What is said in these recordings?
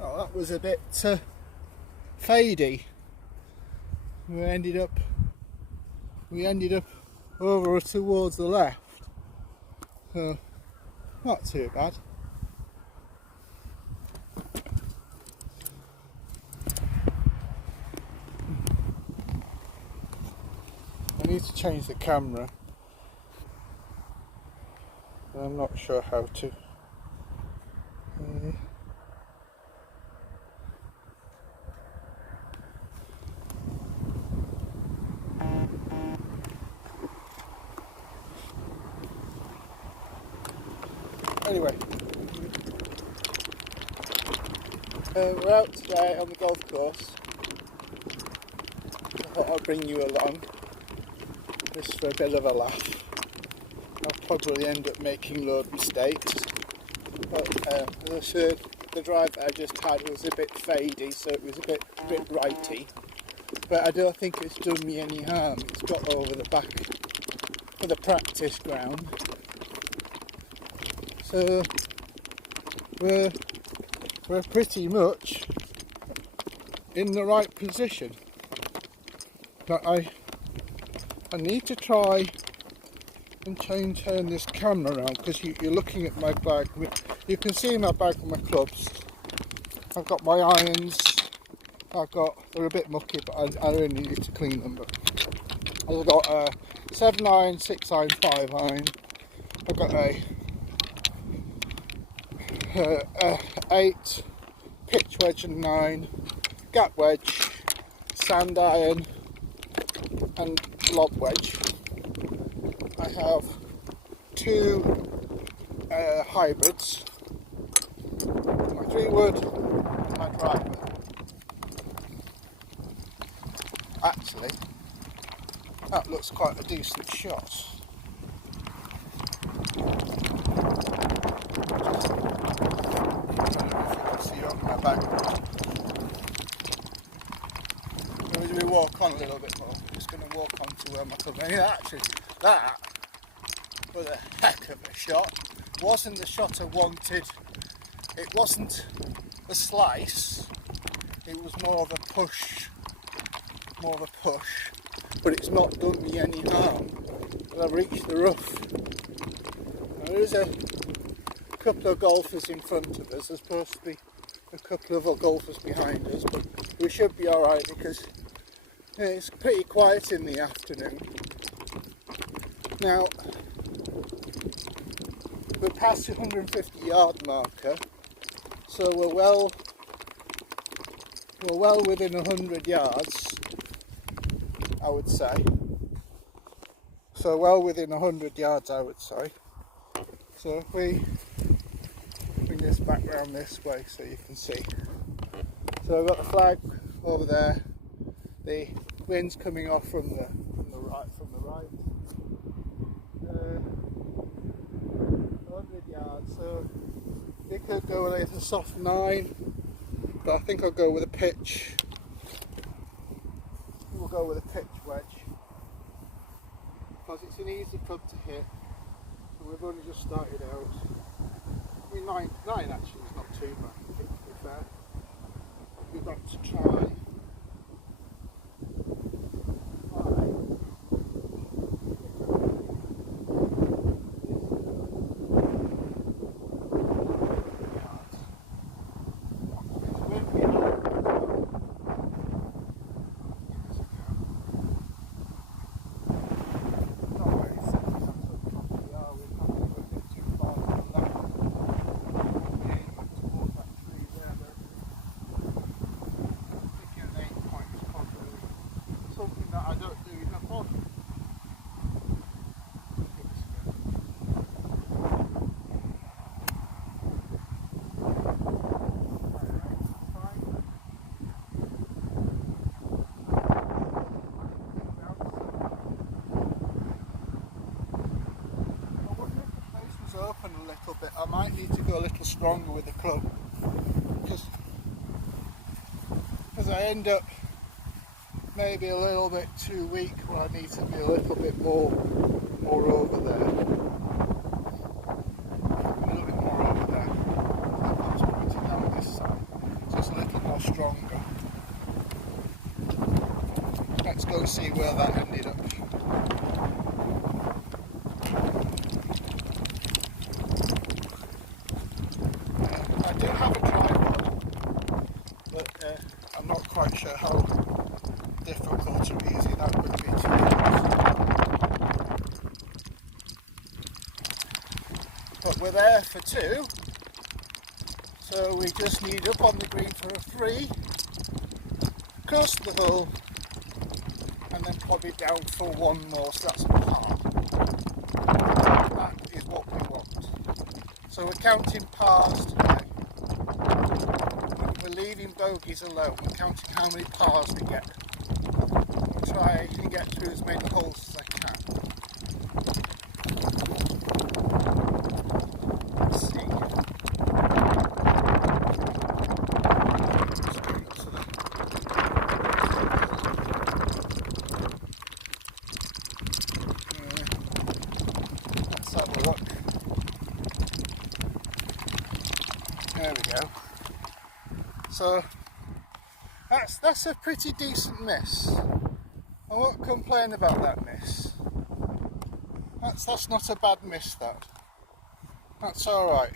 Oh, that was a bit fadey. We ended up over towards the left, so not too bad. I need to change the camera. I'm not sure how to. Anyway, we're out today on the golf course. I thought I'd bring you along just for a bit of a laugh. I'll probably end up making loads of mistakes, but as I said, the drive I just had was a bit fadey, so it was a bit righty, but I don't think it's done me any harm. It's got over the back of the practice ground, so we're pretty much in the right position. But I need to try and turn this camera around, because you're looking at my bag. You can see my bag with my clubs. I've got my irons. They're a bit mucky, but I really need to clean them. But I've got a 7 iron, 6 iron, 5 iron. I've got a 8 pitch wedge and 9 gap wedge, sand iron and lob wedge. I have 2 hybrids, my 3-wood and my driver. Actually, that looks quite a decent shot. See on my back. We walk on a little bit more. I'm just going to walk on to where my club. Actually, that was a heck of a shot. It wasn't the shot I wanted. It wasn't a slice. It was more of a push. But it's not done me any harm. And I've reached the rough. Now, there is a couple of golfers in front of us. There's supposed to be a couple of golfers behind us, but we should be alright because it's pretty quiet in the afternoon. Now, we're past the 150 yard marker, so we're well within 100 yards, I would say. So well within 100 yards, I would say. So if we bring this back round this way so you can see. So I've got the flag over there. The wind's coming off from the right. 100 yards. So it could go with a soft 9, but I think I'll go with a pitch. We'll go with a pitch wedge because it's an easy club to hit, and we've only just started out. I mean, 9 actually is not too bad, to be fair. We've got to try. need to go a little stronger with the club, because I end up maybe a little bit too weak where I need to be a little bit more over there. A little bit more over there. That's pointing down this side. Just a little more stronger. Let's go see where that ended up. I do have a tripod, but I'm not quite sure how difficult or easy that would be to use. But we're there for 2, so we just need up on the green for a 3, cross the hole, and then probably down for 1 more, so that's a par. That is what we want. So we're counting pars today. We're leaving bogeys alone. We're counting how many pars we get. We'll try and get through as many holes as I can. Let's see. Let's have a look. There we go. So that's a pretty decent miss. I won't complain about that miss. That's not a bad miss, that. That's alright.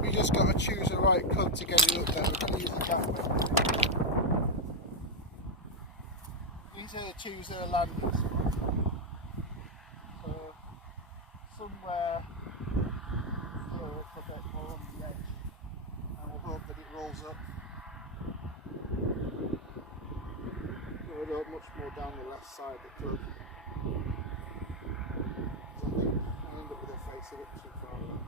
We just got to choose the right club to get it up there. We're going to use the back. These are the choose their lands. So somewhere still up a bit more on the edge, and we'll hope that it rolls up. Much more down the left side of the club. I think I'll end up with a face a bit too far left.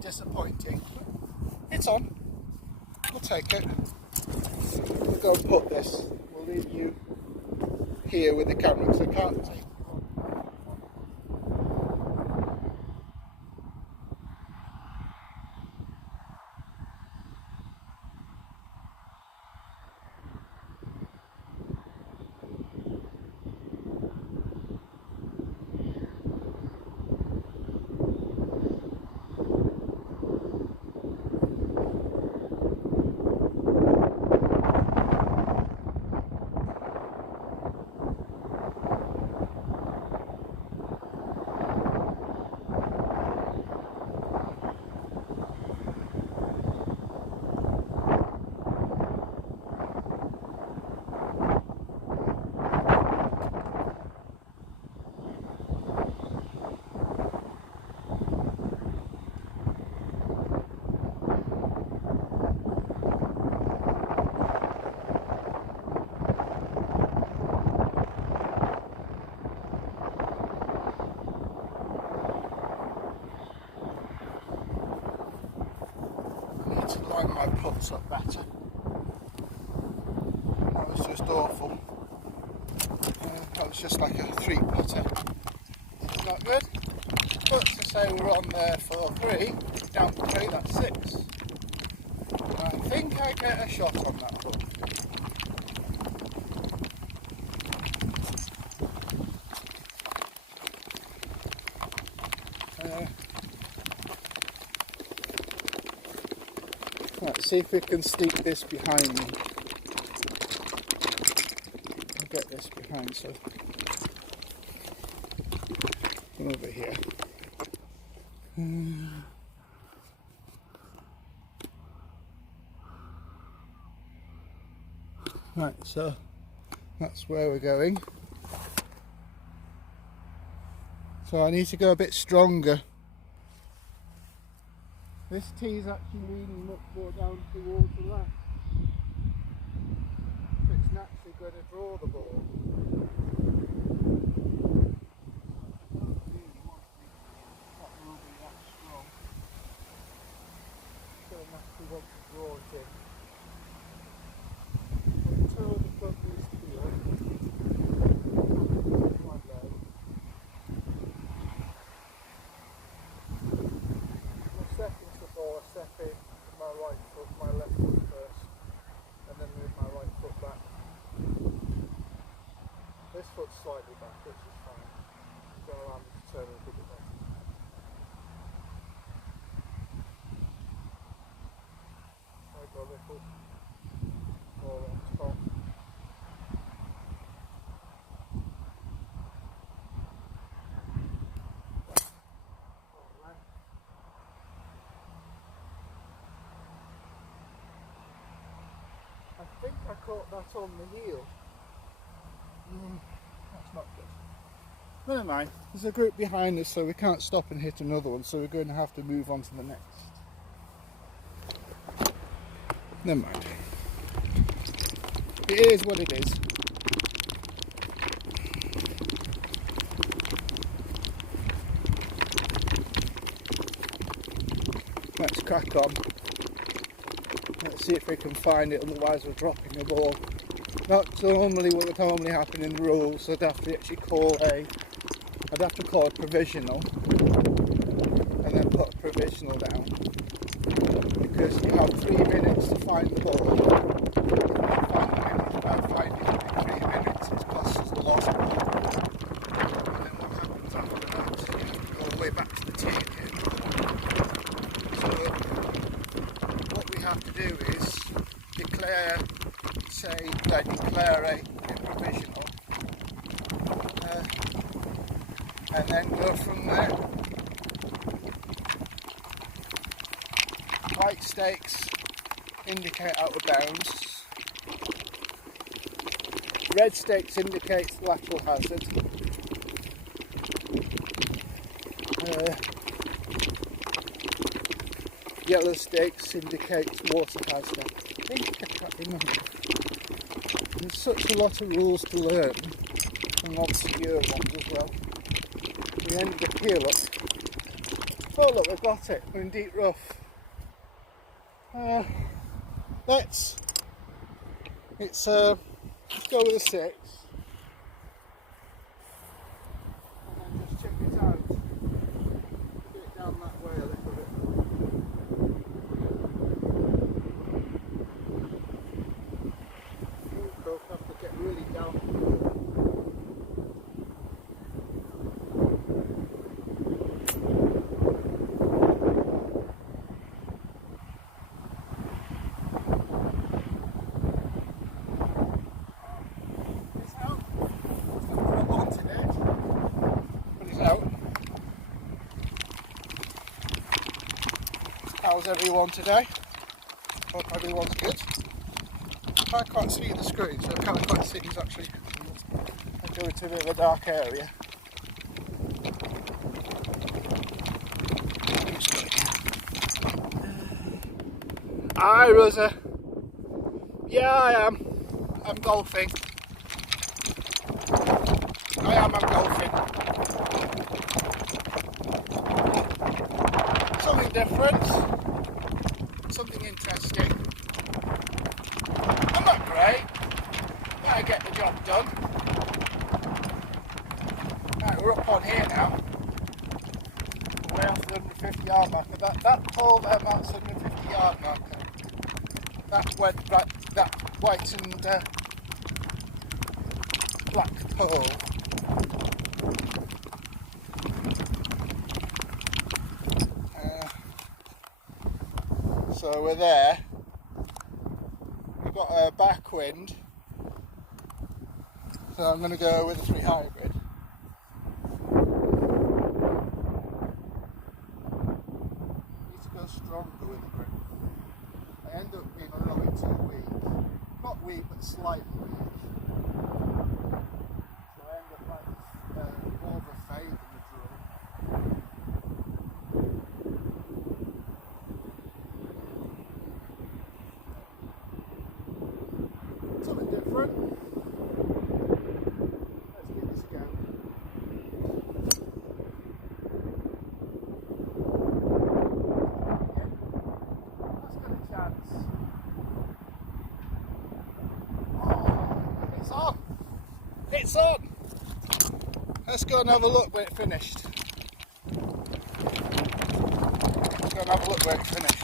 Disappointing. It's on. We'll take it. We'll go and put this. We'll leave you here with the camera because I can't take it. Line my putts up better. That was just awful. That was just like a 3 putter. It's not good. But to say we're on there for 3, down for 3, that's 6. I think I get a shot on that hook. Let's see if we can sneak this behind me. I'll get this behind, so come over here. Right, so that's where we're going. So I need to go a bit stronger This tee is actually leaning much more down towards the left. So it's naturally going to draw the ball. I don't really want to be that rugby that strong. It's going to naturally want to draw it in. Until the front needs to be up. Quite low. My seconds before I step in with my right foot, my left foot first, and then move my right foot back. This foot's slightly back, which is fine. It's going to allow me to turn a bit better. I go a little more on top. I think I caught that on the heel. That's not good. Never mind. There's a group behind us, so we can't stop and hit another one, so we're going to have to move on to the next. Never mind. It is what it is. Let's crack on. Let's see if we can find it, otherwise we're dropping the ball. Not normally what would normally happen in the rules. I'd have to actually call a provisional and then put a provisional down, because you have 3 minutes to find the ball. If you don't find it in 3 minutes, it costs us the lost ball. And then what happens after that? You have to go all the way back to the tee again. So what we have to do is declare a provisional, and then go from there. White stakes indicate out of bounds. Red stakes indicates lateral hazard. Yellow stakes indicates water hazard. I think I can't remember. There's such a lot of rules to learn, and obscure ones as well. We ended up here, look. Oh look, we've got it. We're in deep rough. Let's go with a 6. And then just check it out. Get it down that way a little bit. We'll have to get really down. How's everyone today? Hope everyone's good. I can't see the screen, so I can't quite see who's actually. I go into a bit of a dark area. Hi Rosa. Yeah, I am. I'm golfing. I'm golfing. Something different. Something interesting. I'm not great, but I get the job done. Right, we're up on here now. Way off the 150 yard marker. That pole there marks the 150 yard marker. That went right, that white and black pole. So we're there. We've got a backwind, so I'm going to go with a 3 hybrid. Need to go stronger with the grip. I end up being a little bit too weak. Not weak, but slightly weak. So I end up like more of a fade in the drill. Something different. Let's give this a go. That's got a chance. Oh, it's on. It's on. Let's go and have a look where it finished. Let's go and have a look where it finished.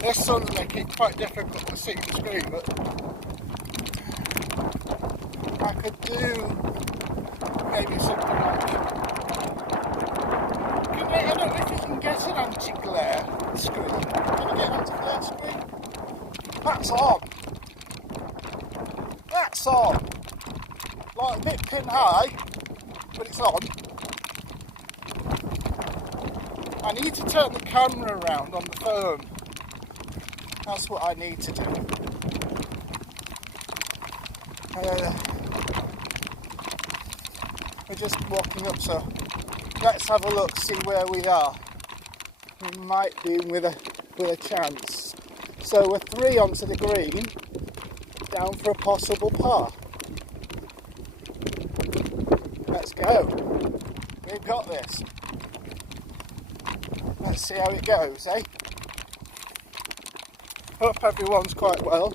This sun's making it quite difficult to see the screen, but I could do maybe something like, I don't know if you can get an anti-glare screen. Can you get an anti-glare screen? That's on. That's on. Like a bit pin high, but it's on. I need to turn the camera around on the phone. That's what I need to do. We're just walking up, so let's have a look, see where we are. We might be with a chance. So we're 3 onto the green, down for a possible par. Let's go. We've got this. Let's see how it goes, eh? Hope everyone's quite well.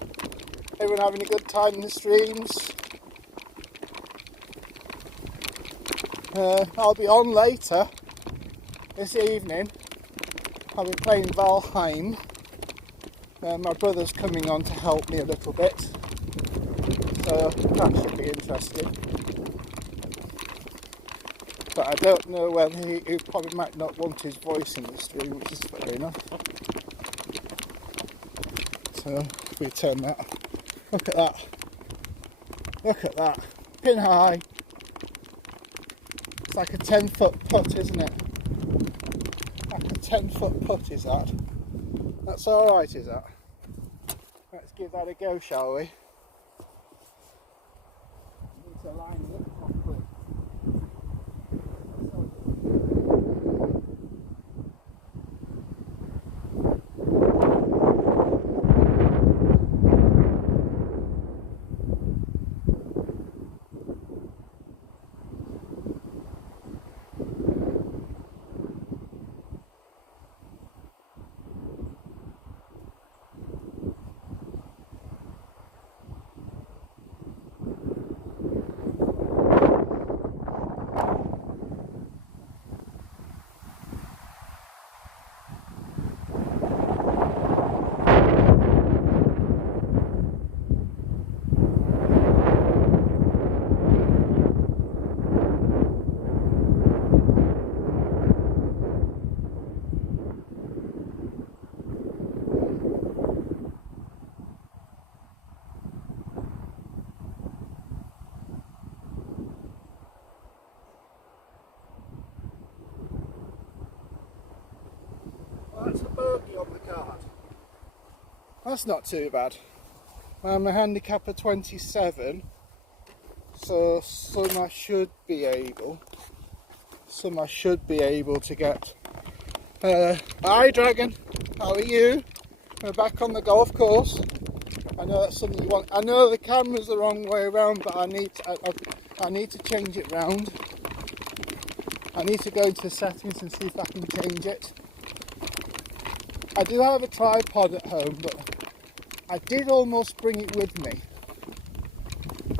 Everyone having a good time in the streams. I'll be on later this evening. I'll be playing Valheim. My brother's coming on to help me a little bit. So that should be interesting. But I don't know whether he probably might not want his voice in the stream, which is fair enough. So if we turn that, look at that, look at that, pin high. It's like a 10-foot putt, isn't it? Like a 10-foot putt is that. That's alright, is that? Let's give that a go, shall we? Need to line it up properly. That's a bogey on the card. That's not too bad. I'm a handicap of 27, so some I should be able to get. Hi Dragon, how are you? We're back on the golf course. I know that's something you want. I know the camera's the wrong way around, but I need to change it round. I need to go into the settings and see if I can change it. I do have a tripod at home, but I did almost bring it with me.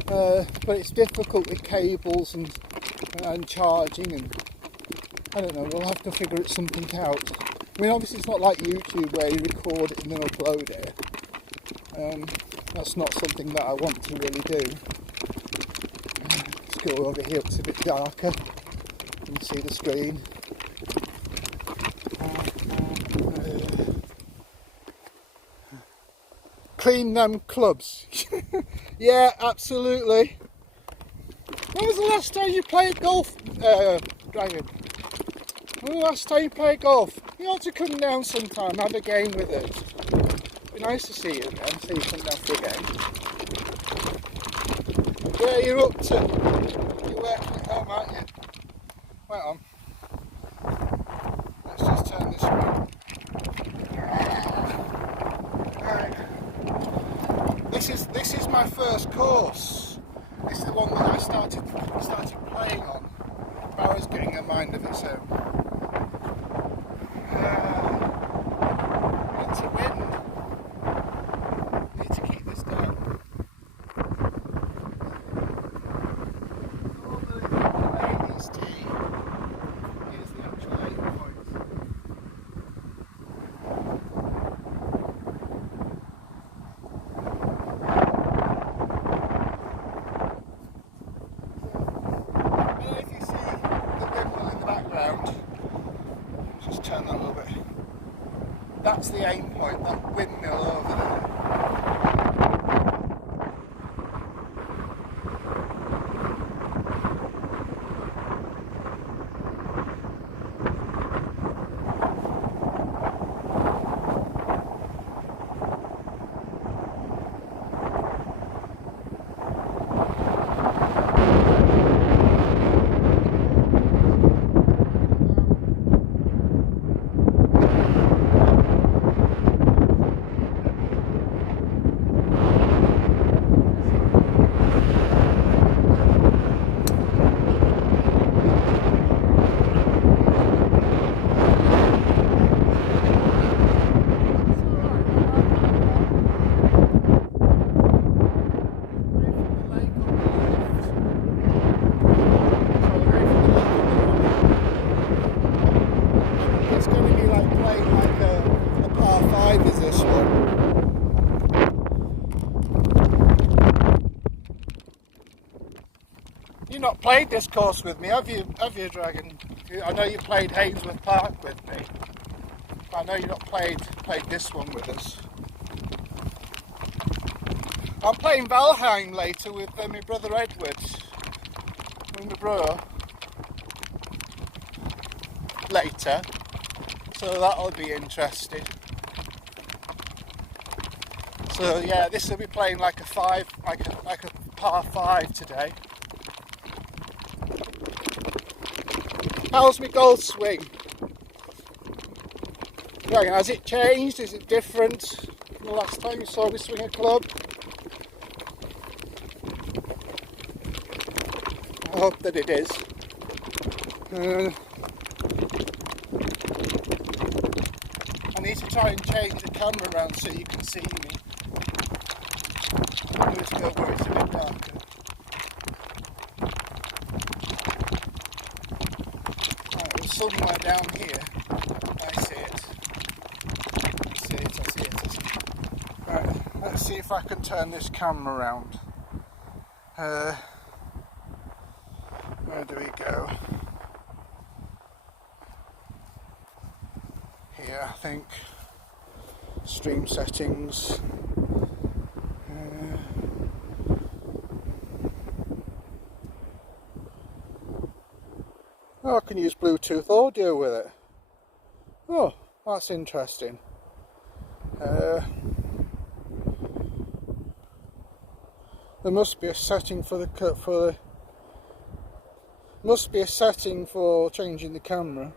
But it's difficult with cables and charging, and I don't know, we'll have to figure something out. I mean, obviously it's not like YouTube where you record it and then upload it. That's not something that I want to really do. Let's go over here, it's a bit darker. You can see the screen. Clean them clubs. Yeah, absolutely. When was the last time you played golf, Dragon? When was the last time you played golf? You ought to come down sometime, have a game with it. It'd be nice to see you again, see you come down for a game. Where are you up to? You're working at home, aren't you? Wait on. Let's just turn this around. Alright. This is my first course. This is the one that I started playing on. Barrow's getting a mind of its own. Need to win. Need to keep this down. All the ladies' tea. Here's the actual 8 points. Just turn that a little bit. That's the aim point, that windmill over there. You've not played this course with me, have you, Dragon? I know you played Hainsworth Park with me. I know you've not played this one with us. I'm playing Valheim later with my brother Edward and my bro later, so that'll be interesting. So yeah, this will be playing like a par 5 today. How's my golf swing? Dragon, has it changed? Is it different from the last time you saw me swing a club? I hope that it is. I need to try and change the camera around so you can see me. I need to go where it's a bit darker. Somewhere down here, I see it. I see it. Right, let's see if I can turn this camera around. Where do we go? Here, I think. Stream settings. Oh, I can use Bluetooth audio with it. Oh, that's interesting. There must be a setting for must be a setting for changing the camera,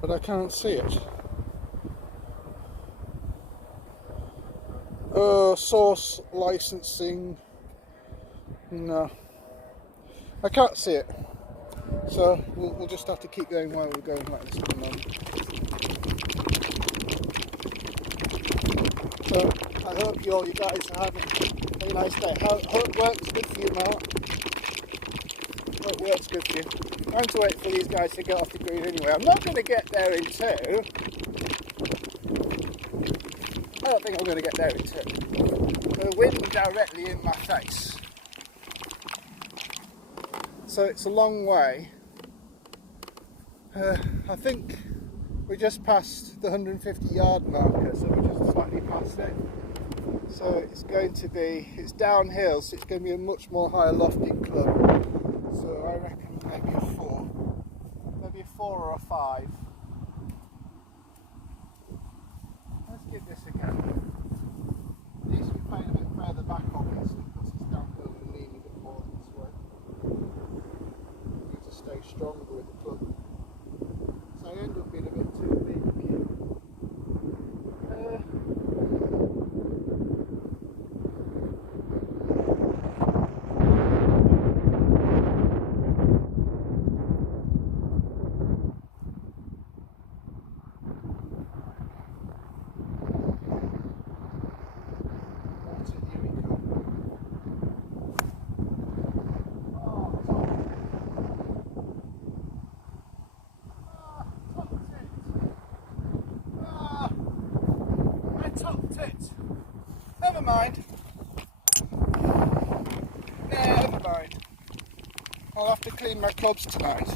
but I can't see it. Source licensing. No, I can't see it. So we'll just have to keep going while we're going like this at the moment. So I hope you guys are having a nice day. Hope work's good for you, Mark. Hope work's good for you. I'm going to wait for these guys to get off the green anyway. I'm not going to get there in 2. I don't think I'm going to get there in 2. The wind directly in my face. So it's a long way. I think we just passed the 150 yard marker, so we're just slightly past it. So it's going to be, it's downhill, so it's going to be a much more higher lofting club. So I reckon maybe a 4. Maybe a 4 or a 5. Let's give this a go. It needs to be playing a bit further back, obviously, because it's downhill and leaning a bit more this way. Need to stay stronger with the club. So I end up being a bit too big. Never mind. Never mind. I'll have to clean my clubs tonight.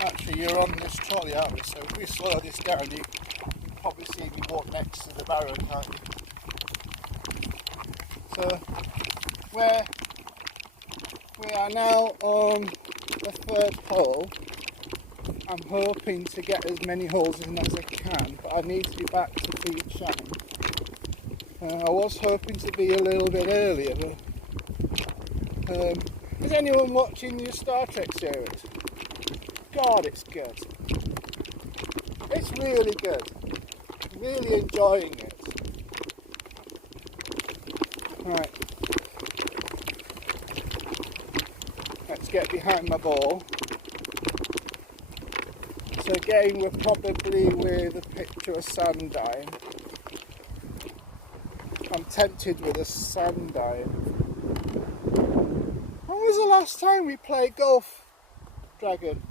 Actually, you're on this trolley, aren't you? So if we slow this down, you can probably see me walk next to the barrow, can't you? So we are now on the third hole. I'm hoping to get as many holes in as I can, but I need to be back to feed Shannon. I was hoping to be a little bit earlier, but is anyone watching your Star Trek series? God, it's good. It's really good. I'm really enjoying it. Right. Let's get behind my ball. So again, we're probably with a picture of Sandine. I'm tempted with a Sandine. When was the last time we played golf, Dragon?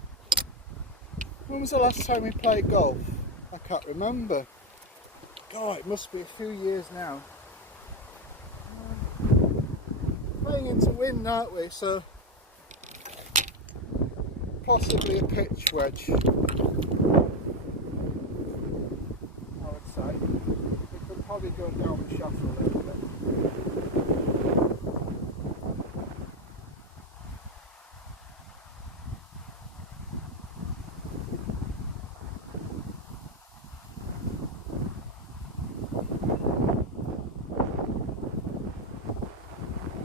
When was the last time we played golf? I can't remember. God, it must be a few years now. Playing into wind, aren't we? So possibly a pitch wedge, I would say. We could probably go down the shaft a little bit.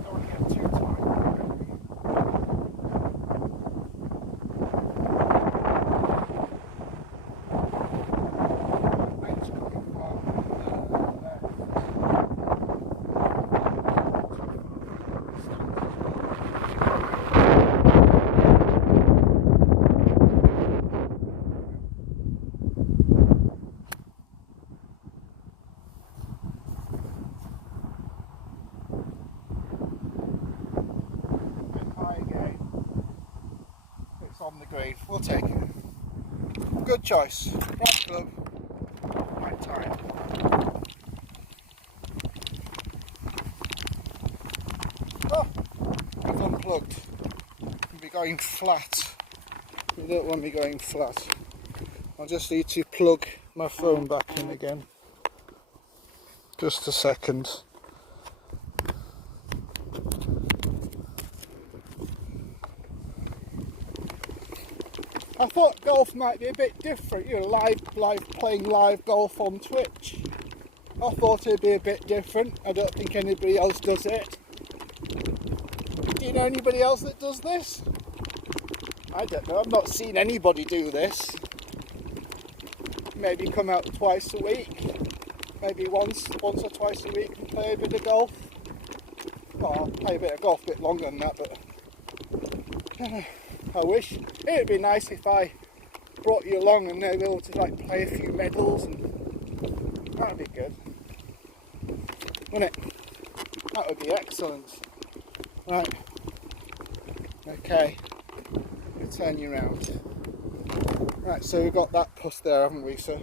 Don't get too tight. On the green, we'll take it. Good choice. Right club, right time. Oh, I've unplugged. I'll be going flat. You don't want me going flat. I'll just need to plug my phone back in again. Just a second. I thought golf might be a bit different, you know, playing live golf on Twitch. I thought it'd be a bit different. I don't think anybody else does it. Do you know anybody else that does this? I don't know. I've not seen anybody do this. Maybe come out twice a week. Maybe once or twice a week and play a bit of golf. Well, I'll play a bit of golf a bit longer than that, but I wish. It'd be nice if I brought you along and they were able to like play a few medals, and that'd be good, wouldn't it? That would be excellent. Right. Okay. We'll turn you around. Right, so we've got that puss there, haven't we? So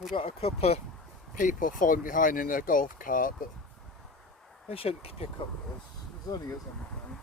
we've got a couple of people falling behind in their golf cart, but they shouldn't pick up with us. There's only us on the phone.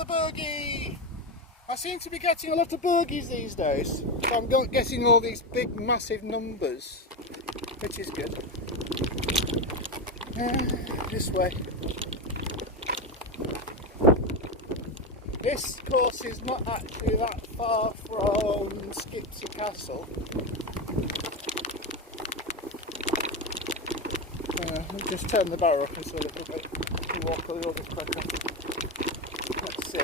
another bogey! I seem to be getting a lot of bogeys these days. So I'm not getting all these big massive numbers, which is good. This way. This course is not actually that far from Skipsey Castle. Let me just turn the barrow up so a little bit and walk a little bit quicker. Let's see.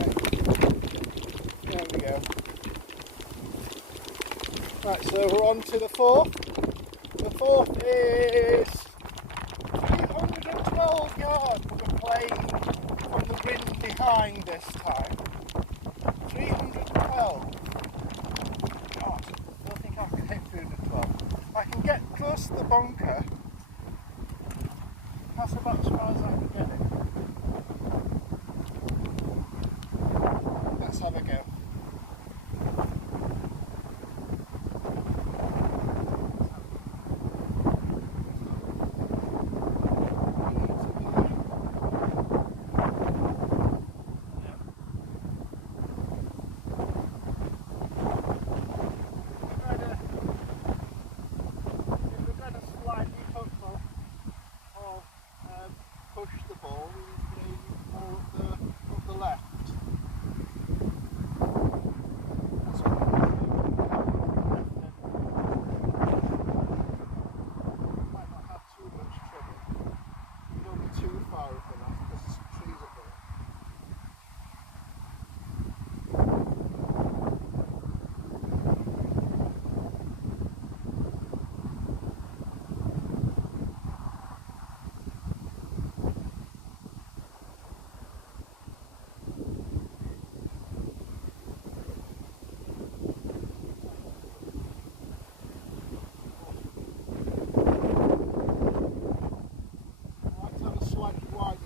Right. There we go. Right, so we're on to the fourth. The fourth is 312 yards, but we're playing from the wind behind this time. 312. God, I don't think I can hit 312. I can get close to the bunker. That's about as far as I can get it. Let's have a go.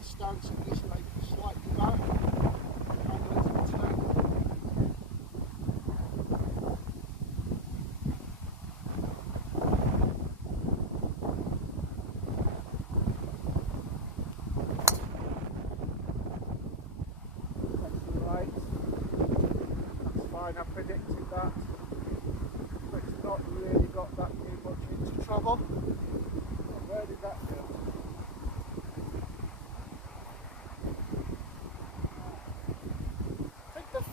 Stance at this lake slightly back, and let it turn. That's right. That's fine, I predicted that. But it's not really got that much into trouble. Where did that go?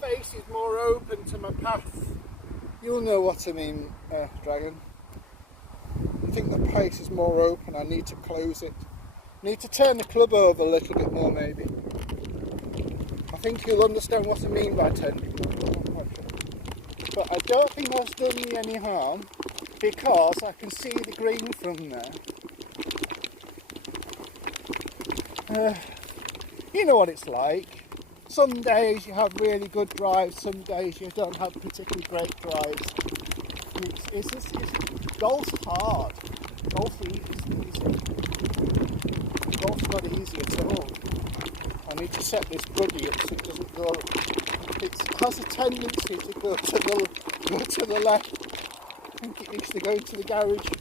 Face is more open to my path. You'll know what I mean, Dragon. I think the pace is more open. I need to close it. Need to turn the club over a little bit more, maybe. I think you'll understand what I mean by turning. But I don't think that's done me any harm because I can see the green from there. You know what it's like. Some days you have really good drives, some days you don't have particularly great drives. Golf's hard. Golf's easy. Golf's not easy at all. I need to set this buggy up so it doesn't go. It has a tendency to go to the left. I think it needs to go into the garage.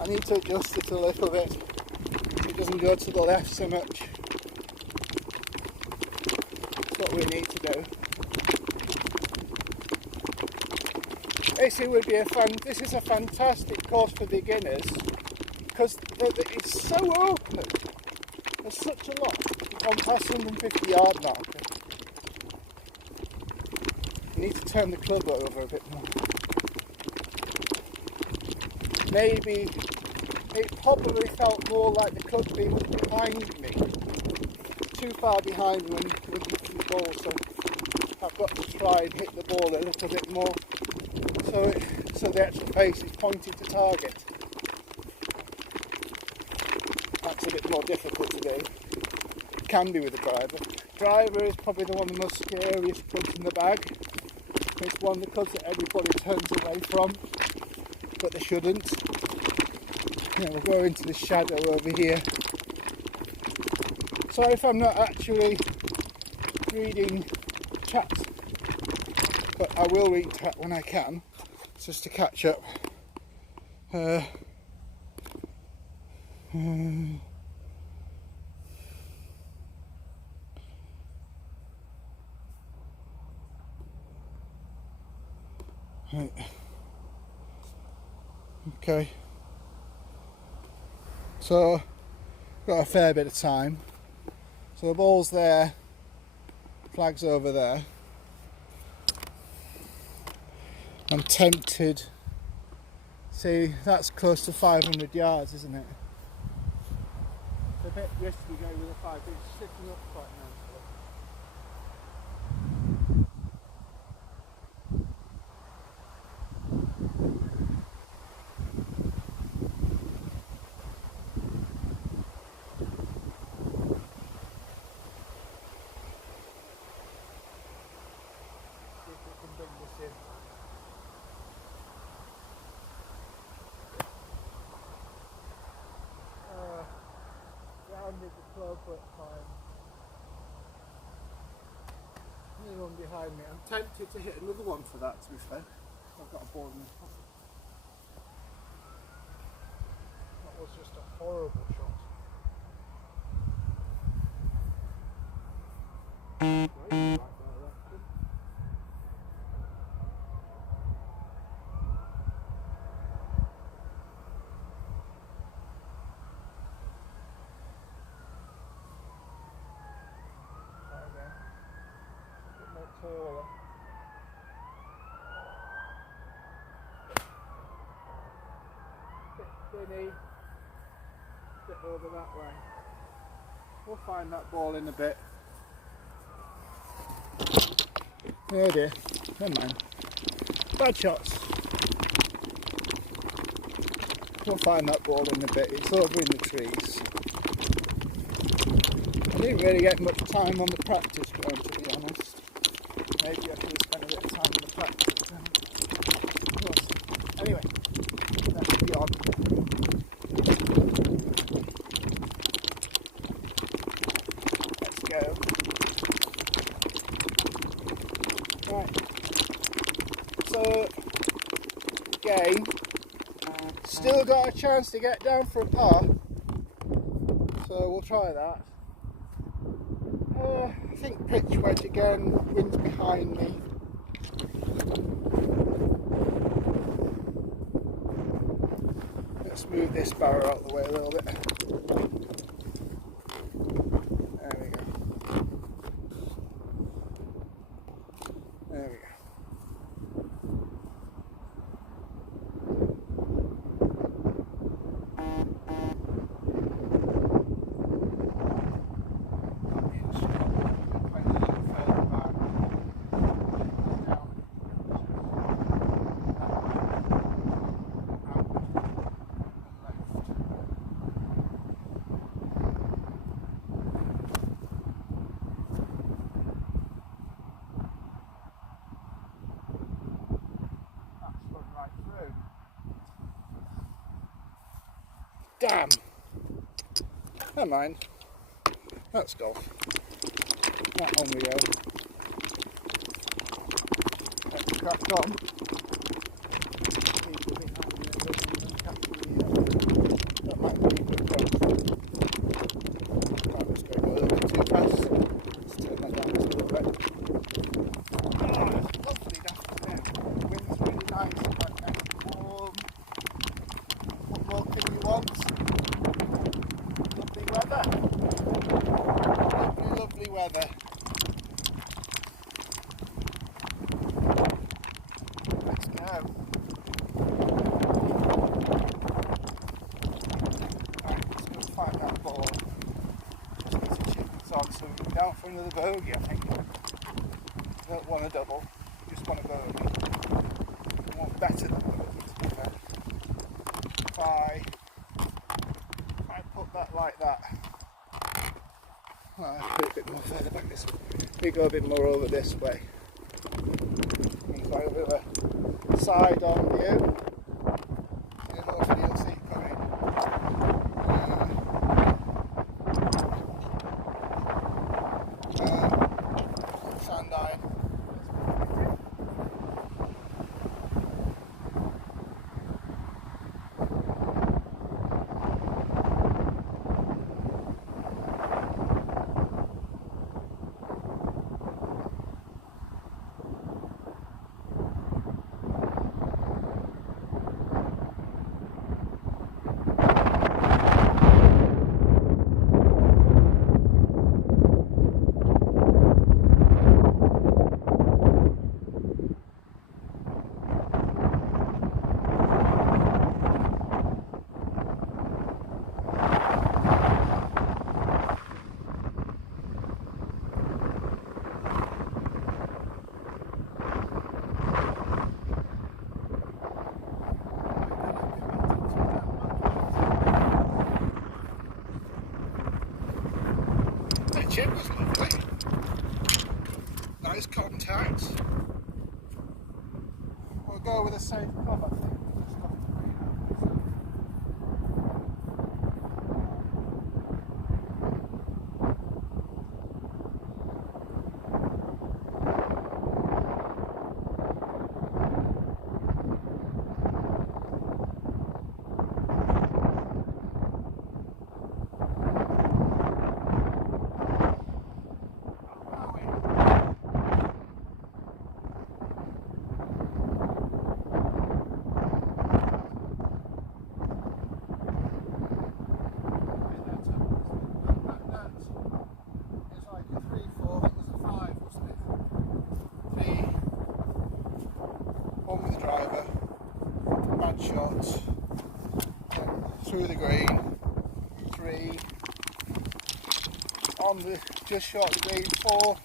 I need to adjust it a little bit so it doesn't go to the left so much. What we need to do. This is a fantastic course for beginners because it's so open. There's such a lot. We've gone past 150 yard marker. You need to turn the club over a bit more. Maybe it probably felt more like the club being behind me. Too far behind when hitting the ball, so I've got to try and hit the ball a little bit more so the actual face is pointed to target. That's a bit more difficult to do. It can be with the driver. Driver is probably one of the most scariest clubs in the bag. It's one of the clubs that everybody turns away from, but they shouldn't. We'll go into the shadow over here. Sorry if I'm not actually reading chat, but I will read chat when I can, just to catch up. Right. Okay. So, got a fair bit of time. So the ball's there, flag's over there. I'm tempted. See, that's close to 500 yards, isn't it? It's a bit risky going with a 5, but it's sitting up quite nicely. See if we can bring this in. Rounded the club, but fine. There's one behind me. I'm tempted to hit another one for that, to be fair. I've got a ball in the pocket. That was just a horrible shot. Right direction. Taller. Bit thinny, bit over that way. We'll find that ball in a bit. Oh dear, never mind. Bad shots. We'll find that ball in a bit. It's over in the trees. I didn't really get much time on the practice ground, to be honest. Maybe I should have spent a bit of time on the practice ground. Anyway, that's beyond. Let's go. Right. So, game. Still got a chance to get down for a par. So we'll try that. I think pitch wedge again, wind's behind me. Let's move this barrow out of the way a little bit. There we go. There we go. Damn! Never mind. That's golf. That on we go. Let's crack on. That might be a good golf. I'm just going to go a little bit too fast. Let's turn that down just a little bit. Oh, that's lovely down there. The wind's really nice. Quite nice and warm. What more can you want? Lovely weather. Lovely weather. Let's go. Right, let's go find that ball. Let's get some chickens on so we can go down for another bogey, I think. Don't want a double, just want a bogey. I want better than a bogey, to be fair. If I put that like that. Well, I'll put it a bit more further back this way. We go a bit more over this way. And go over the side on view. I don't know if you'll see it coming. Sand eye. chip was lovely. Nice contact. We'll go with a safe cover, I think. Shots through the green, 3 on the just short of the green, 4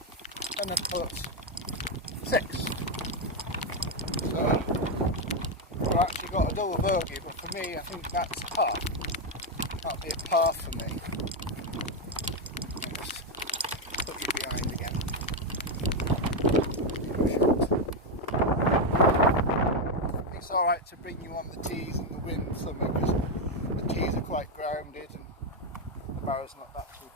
and a putt, 6. So we've actually got a double bogey, but for me I think that's a par. That'll be a par for me. Just put you behind again. It's alright to bring you on the tees in the wind somewhere because the tees are quite grounded and the barrow's not that too.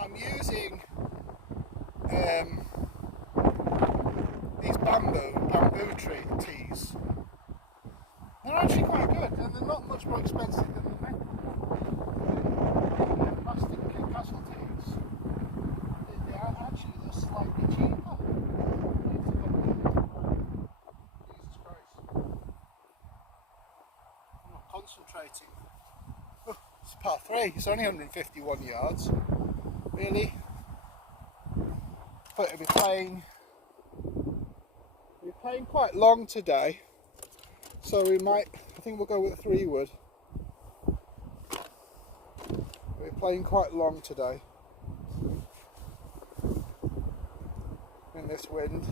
I'm using these bamboo tree tees. They're actually quite good and they're not much more expensive than the plastic castle tees. They are actually just slightly cheaper. Concentrating. Oh, it's par 3, it's only 151 yards, really. But we'll be playing quite long today, so I think we'll go with a 3-wood. We're playing quite long today in this wind.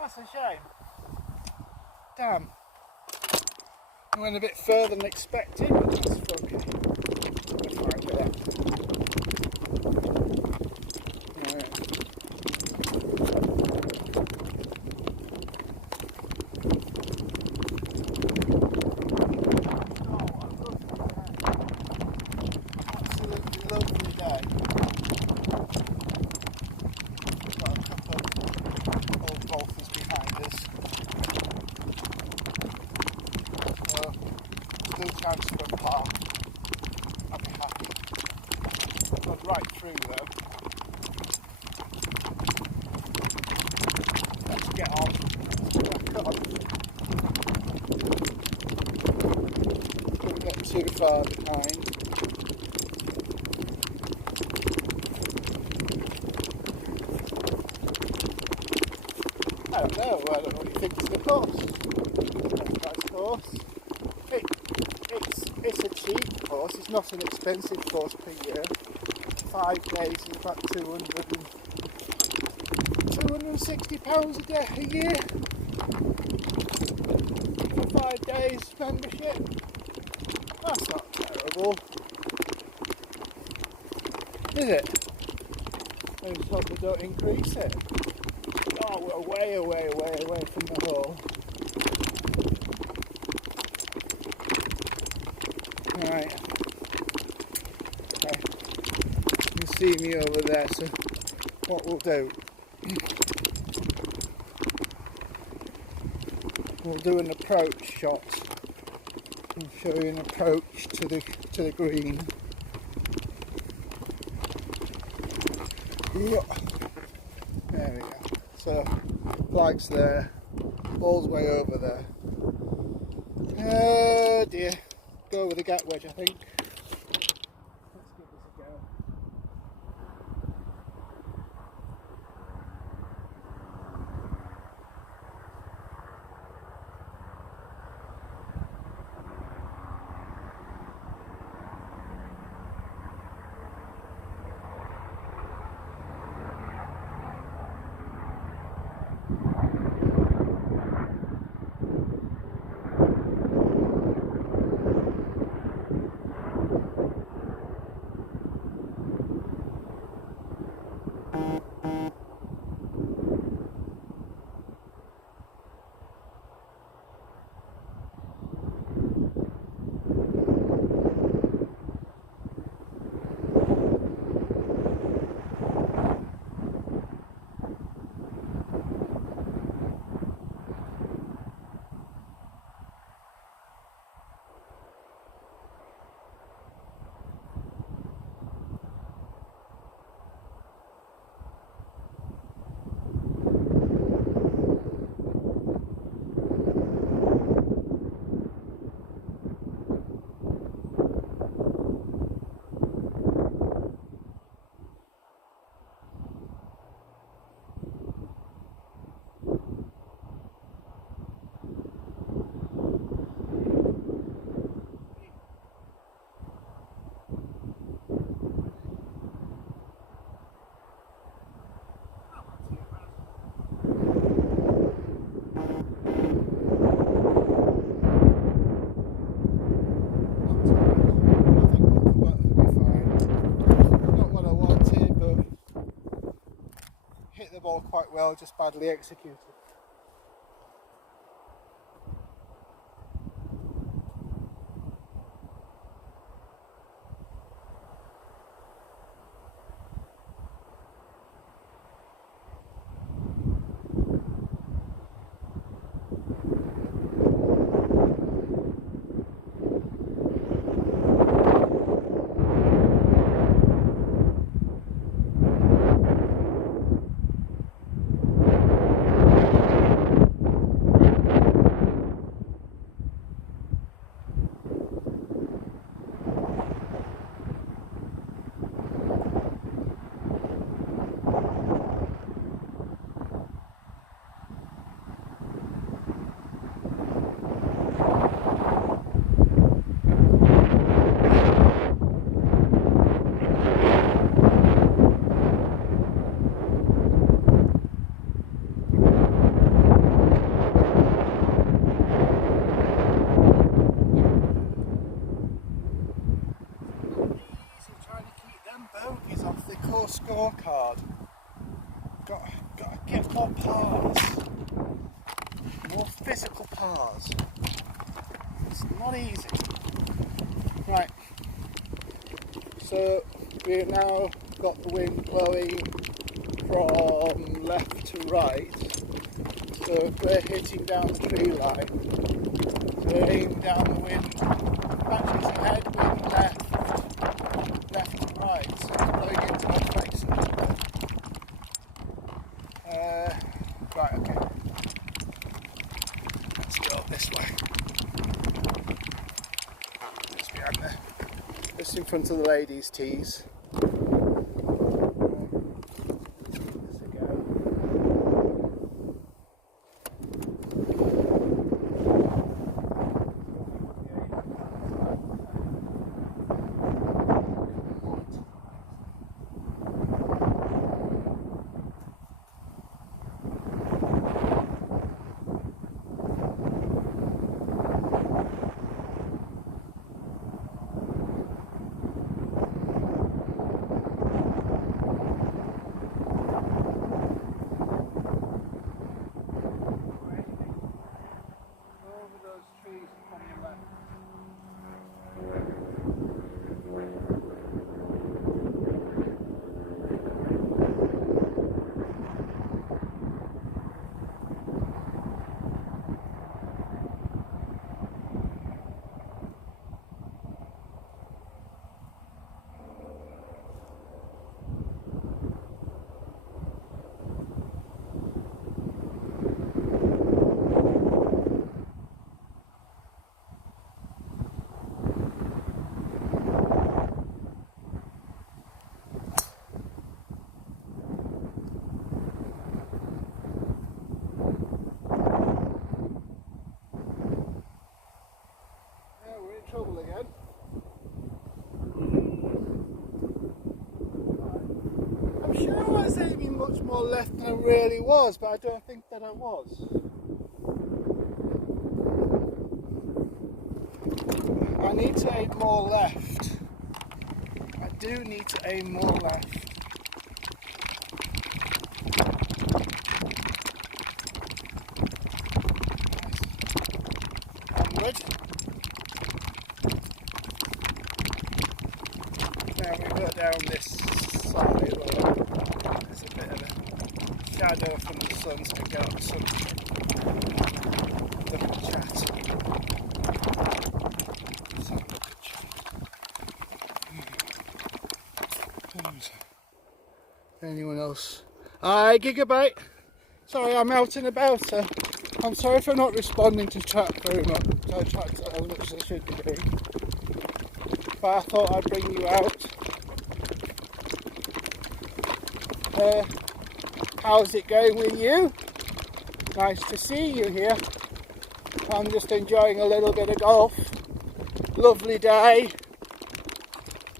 That's a shame. Damn. I went a bit further than expected, but that's okay. We're fine with that. Absolutely lovely day. Got a couple of old golfers behind us. Still chance for a par. I'll be happy. Not right through though. Let's get on. Don't get too far behind. I don't know what you think of the course. It's a nice course. It's a cheap course, it's not an expensive course per year. 5 days is about £260 a year. For 5 days membership. That's not terrible. Is it? Maybe hope they don't increase it. Oh, we're way from the hole. Right. Okay. You can see me over there, so what we'll do, we'll do an approach shot. I'll show you an approach to the green. There we go. So flag's there, ball's way over there. Oh dear. Go with the gap wedge, I think. Let's give this a go. Ball quite well, just badly executed. Bogeys off the course scorecard. Got to get more pars, more physical pars. It's not easy. Right. So we've now got the wind blowing from left to right. So if we're hitting down the tree line, we're aiming down the wind. Actually, it's a headwind left to right, so it's blowing into my face. Right, okay. Let's go this way. Just behind there. Just in front of the ladies' tees. much more left than I really was, but I don't think that I was. I need to aim more left. I do need to aim more left. Onward. Now we go down this side road. There's a bit of a shadow from the sun, so we get some little chat. Anyone else? Hi, Gigabyte. Sorry, I'm out and about. I'm sorry for not responding to chat very much. I chat as much as I should be doing. But I thought I'd bring you out. How's it going with you? Nice to see you here. I'm just enjoying a little bit of golf. Lovely day.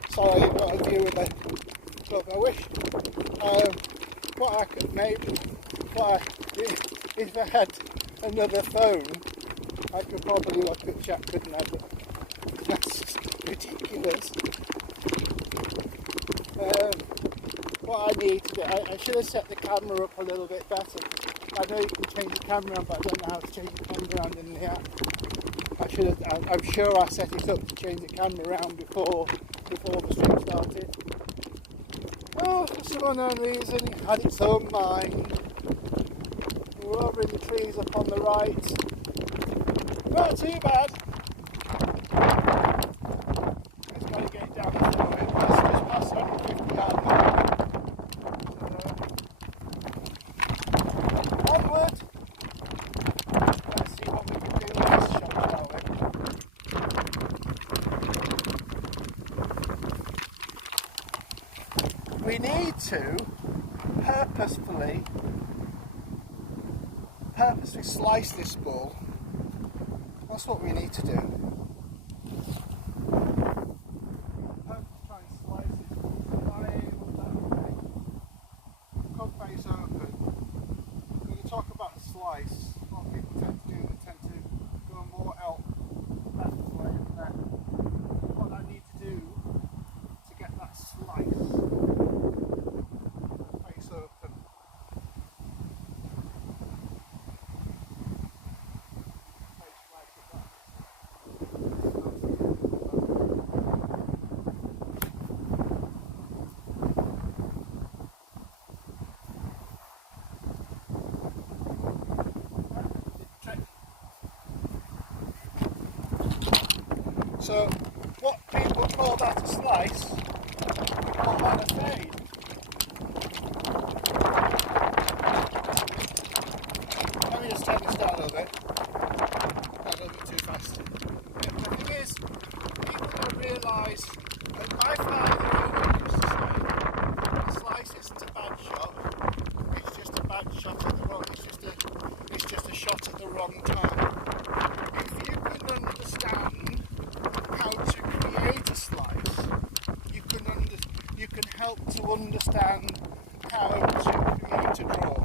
Sorry, you've got a view of the... Look, I wish what I could maybe, if I had another phone, I could probably look at chat, couldn't I? But that's ridiculous. What I need to do, I should have set the camera up a little bit better. I know you can change the camera on, but I don't know how to change the camera around in the app. I'm sure I set it up to change the camera around before the stream started. Oh, for some unknown reason, it had its own mind. We're over in the trees up on the right. Not too bad. Just got to get down this way. Just past 150 yard mark. Onward. Let's see what we can do with this shot, shall we? We need to purposefully slice this ball. That's what we need to do. Try and slice it right that way. Come face open. When you talk about a slice, what people tend to do, they tend to go more out that way and then. What I need to do to get that slice face open. So, what people call that a slice, we call that a fade. Let me just turn this down a little bit. Not a little bit too fast. The thing is, people don't realise, and my father used to say, a slice isn't a bad shot, it's just a bad shot at the wrong, it's just a shot at the wrong time. If you can understand how to create a slice, you can help to understand how to create a draw.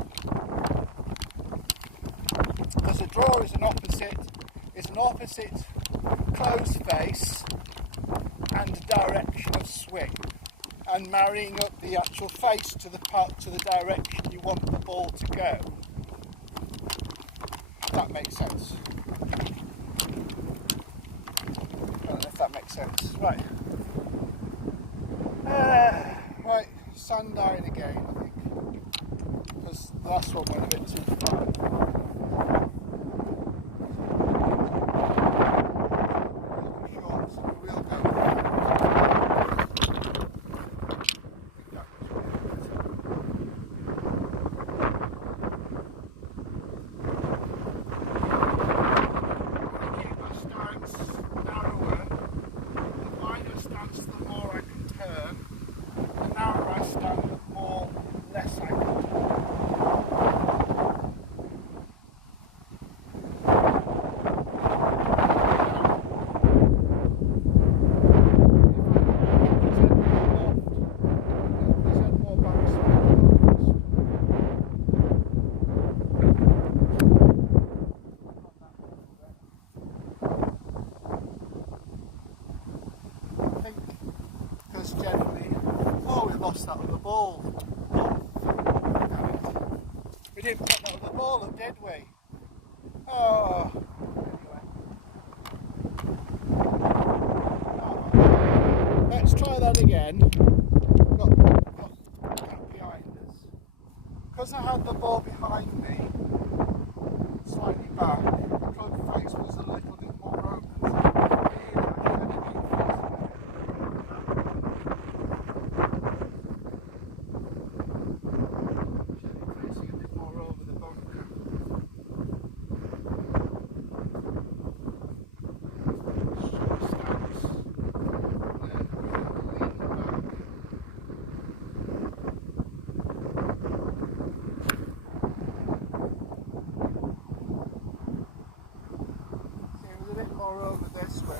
Because a draw is an opposite closed face and direction of swing, and marrying up the actual face to the direction you want the ball to go. If that makes sense. If that makes sense. Right. Right, sun dying again, I think. Because the last one went a bit too far. Short, so we will go. Keep my stance narrower. The wider stance, the more I can turn. The narrower I stand, the less I can turn. missed that with the ball. We didn't pick that with the ball, did we? Oh. Anyway. Let's try that again. Got behind us. Because I had the ball behind me, slightly back, the front face was a little bit more open.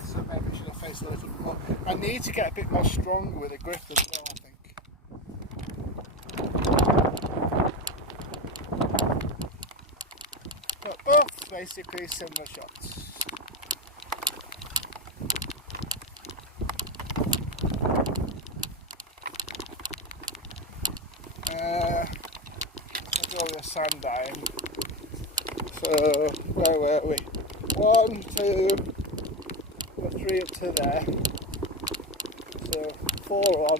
So maybe I should have faced a little bit more. I need to get a bit more stronger with the grip as well, I think. But both basically similar shots. I'll go with a sand iron. So, where were we? 1, 2, 3 up to there, so 4 on,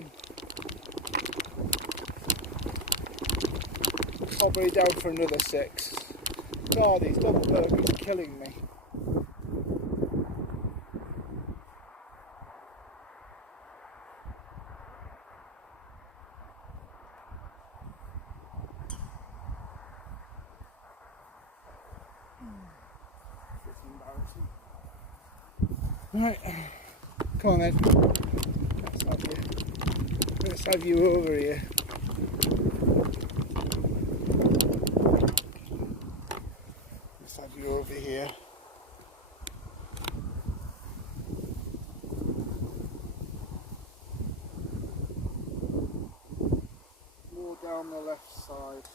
probably down for another 6. God, these double burgers are killing me. It's embarrassing. Right, come on then, let's have you over here. Let's have you over here. More down the left side.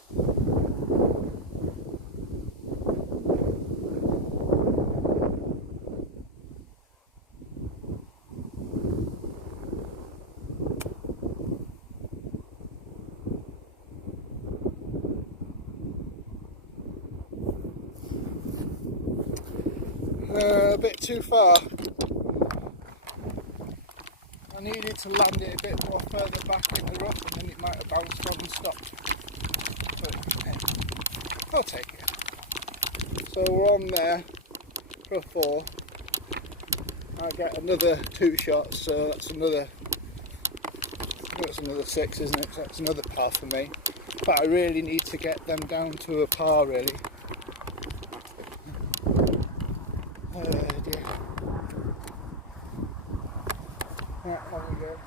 A bit too far. I needed to land it a bit more further back in the rough and then it might have bounced on and stopped. But hey, I'll take it. So we're on there for 4. I get another 2 shots, so that's another 6, isn't it? So that's another par for me. But I really need to get them down to a par really. Dear. Right, on we go.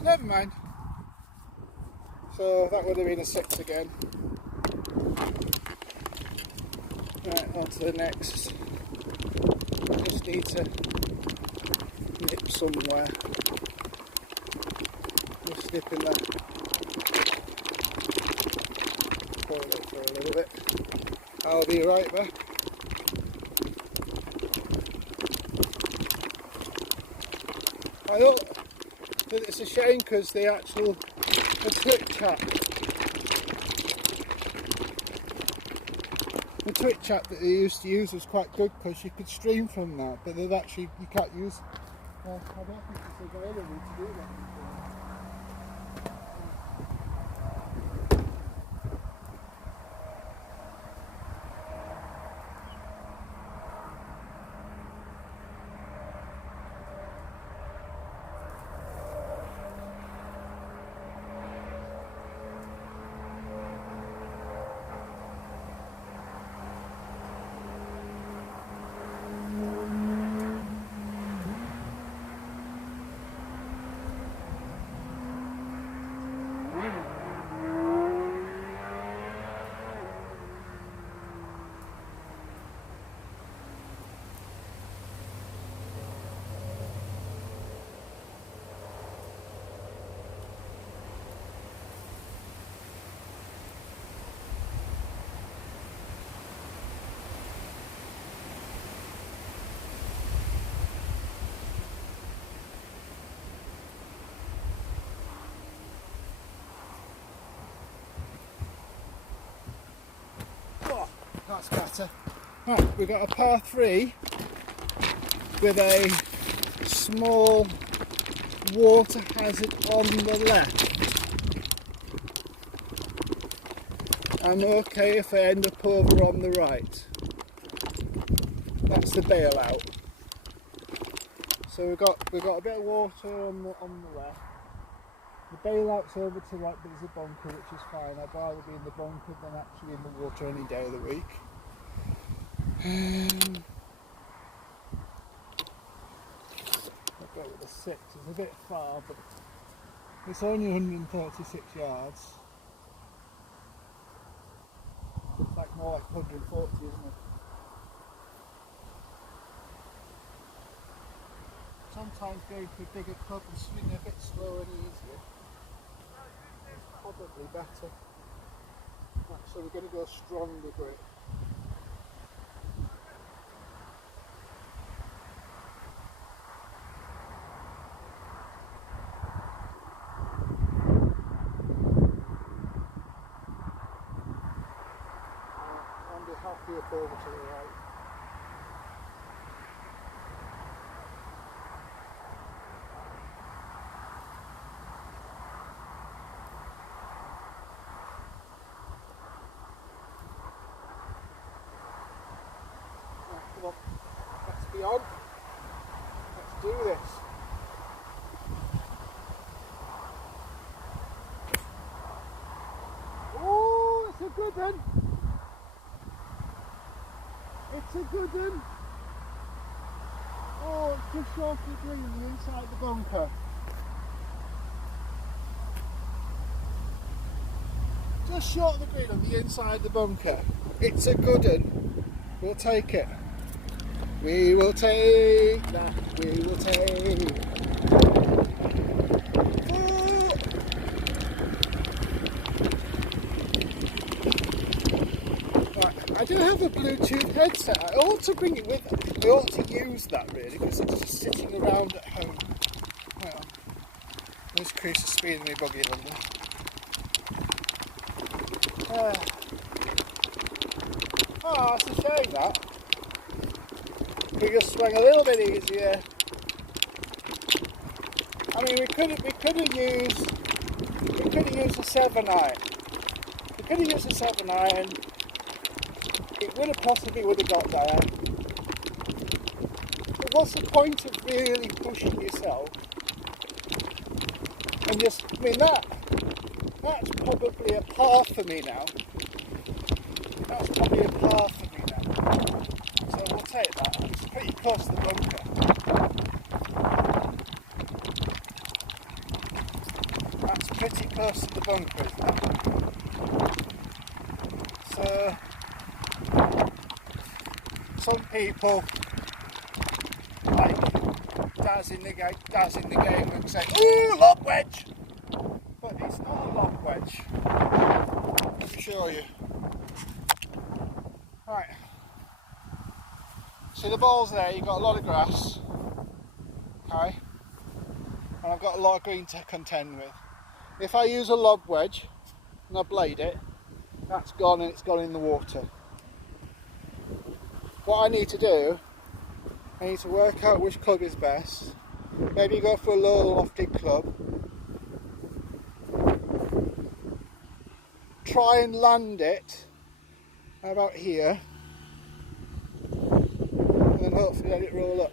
Never mind. So that would have been a 6 again. Right, on to the next. Just need to nip somewhere. Just nipping that. Hold it for a little bit. I'll be right back. I thought that it's a shame because the slip cap The Twitch app that they used to use was quite good because you could stream from that, but they've actually, you can't use, I don't think it's available to do that. That's better. Right, we've got a par 3 with a small water hazard on the left. I'm okay if I end up over on the right. That's the bailout. So we've got a bit of water on the left. The bailout's over to the right, but there's a bunker, which is fine. I'd rather be in the bunker than actually in the water any day of the week. I'll go with a 6. It's a bit far, but it's only 136 yards. It's like more like 140, isn't it? Sometimes going for a bigger club and swinging a bit slower and easier is probably better. Right, so we're going to go stronger grip. And be happy up over to the right. Come on, let's be on. Let's do this. Oh, it's a good one. It's a good one. Oh, it's just short of the green on the inside of the bunker. Just short of the green on the inside of the bunker. It's a good one. We'll take it. We will take that, we will take. Oh. Right, I do have a Bluetooth headset. I ought to bring it with me. I ought to use that really, because it's just sitting around at home. Hang on. This increase the speed of my buggy a little bit. Oh, it's a shame that. We just swung a little bit easier. I mean, we could have used a 7-iron. We could have used a 7-iron. It would have possibly got there. But what's the point of really pushing yourself? And just, I mean, that's probably a par for me now. That's probably a par for me now. So we'll take that. It's pretty close to the bunker. That's pretty close to the bunker, isn't it? So some people like dazzing the game and say, "Ooh, lob wedge!" But it's not a lob wedge. Let me show you. Right. See the balls there, you've got a lot of grass, okay, and I've got a lot of green to contend with. If I use a lob wedge and I blade it, that's gone and it's gone in the water. what I need to do, I need to work out which club is best. Maybe go for a low lofted club. Try and land it about here. And then hopefully let it roll up.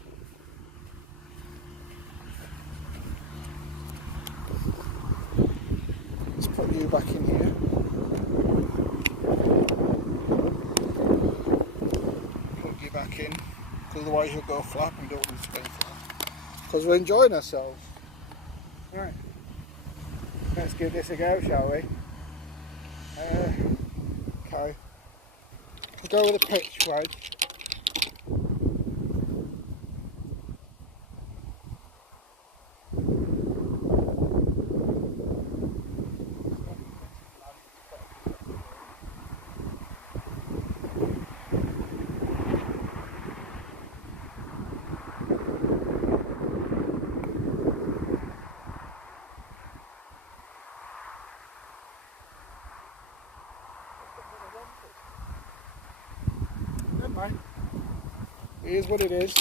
Let's put you back in here. Plug you back in, because otherwise you'll go flat and don't want to go flat. Because we're enjoying ourselves. Right, let's give this a go, shall we? Okay. We'll go with a pitch wedge. Never mind. It is what it is.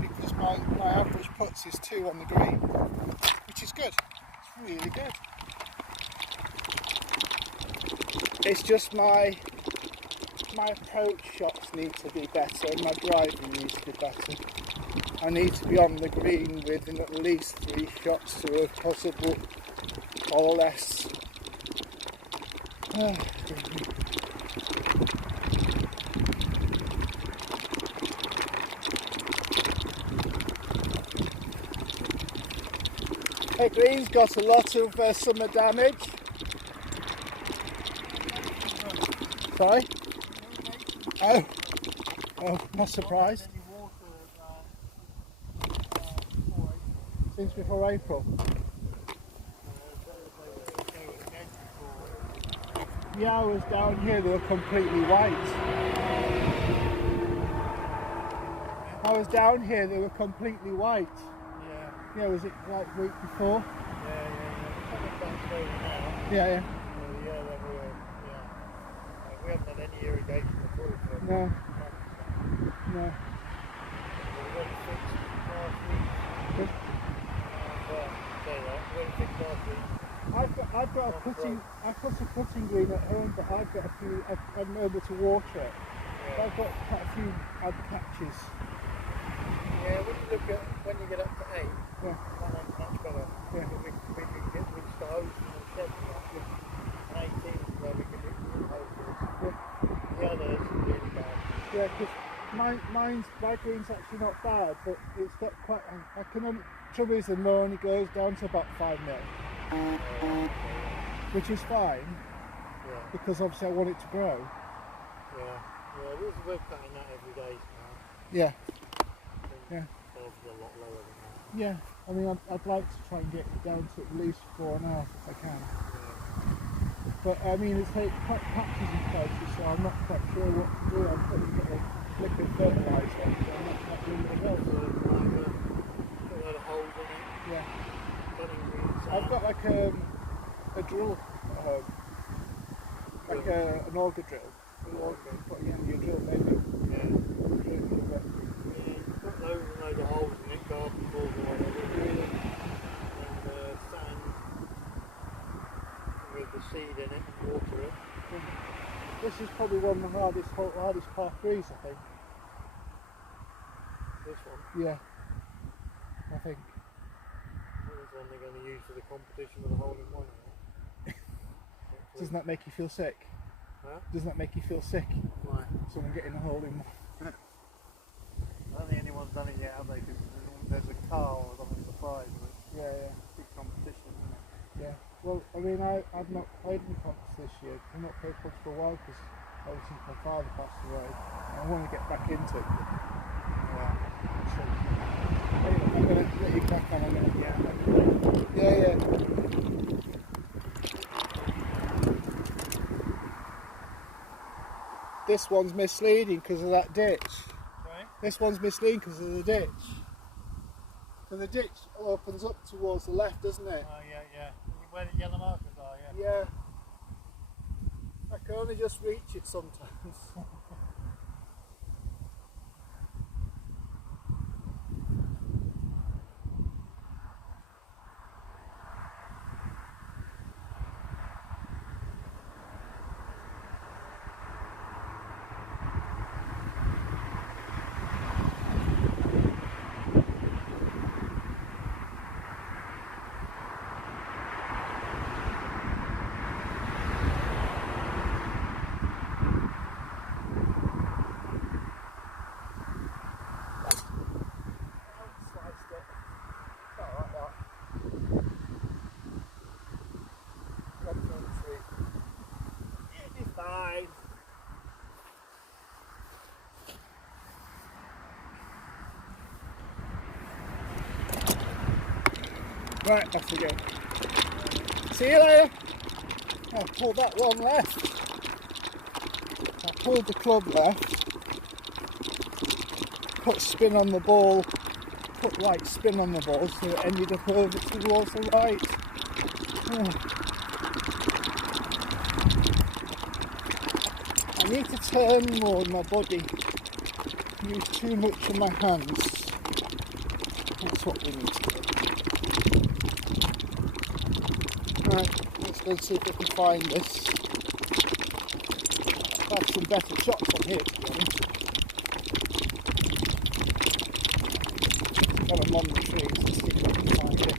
Because my average putts is 2 on the green, which is good. It's really good. It's just my approach shots need to be better and my driving needs to be better. I need to be on the green within at least 3 shots to a possible or less. Hey, green's got a lot of summer damage. Sorry? Oh, not surprised. Since before April. Yeah, I was down here, they were completely white. I was down here, they were completely white. Yeah, was it like the week before? Yeah. We haven't had any irrigation before. No. I've got a putting green at home, but I've got a few. I'm able to water it. Yeah. I've got quite a few odd patches. Yeah, when you get up to 8, yeah, that ain't much better. Yeah. We can get with the hose from the shed. Yeah. 18 where we can get hoses. Yeah. The others are really bad. Yeah, because my green's actually not bad, but it's got quite. I can only. Trouble is, the mow only goes down to about 5 mil, which is fine. Yeah. Because obviously I want it to grow. Yeah, we're cutting that every day now. Yeah. Yeah. Obviously a lot lower than that. Yeah, I mean, I'd like to try and get it down to at least 4.5 if I can. Yeah. But I mean, it's like quite patches in places, so I'm not quite sure what to do. I'm probably going to liquid fertiliser, so I'm not something else with it, like got a load of holes in it. Yeah. Running greens. I've got like a drill at home. Like an auger drill. Put it in your drill maybe. Yeah. Drill it a bit. Yeah, got loads and loads of holes in it, garden balls or whatever. Really? And sand with the seed in it and water it. This is probably one of the hardest par 3s, I think. This one. Yeah. I think. This is one they're going to use for the competition with the hole in one. Doesn't that make you feel sick? Huh? Doesn't that make you feel sick? Why? Someone getting a hole in one. I don't think anyone's done it yet, have they? Because there's a car or something surprise with it. Yeah. Big competition, isn't it? Yeah. Well, I mean, I've not played in comps this year. I've not played clubs for a while because obviously my father passed away. I want to get back into it. So, anyway, I'm going to let you crack on. I'm going to. Yeah. This one's misleading because of that ditch. Right? This one's misleading because of the ditch. So the ditch opens up towards the left, doesn't it? Oh, yeah. Where the yellow markers are, yeah. Yeah. I can only just reach it sometimes. Right, off we go. See you later. I pulled that one left. I pulled the club left. Put spin on the ball. Put right spin on the ball so it ended up over towards the right. I need to turn more in my body. Use too much of my hands. That's what we need to do. Right, let's go and see if we can find this. I've had some better shots on here, to be honest. Got them on the trees, let's see if we can find it.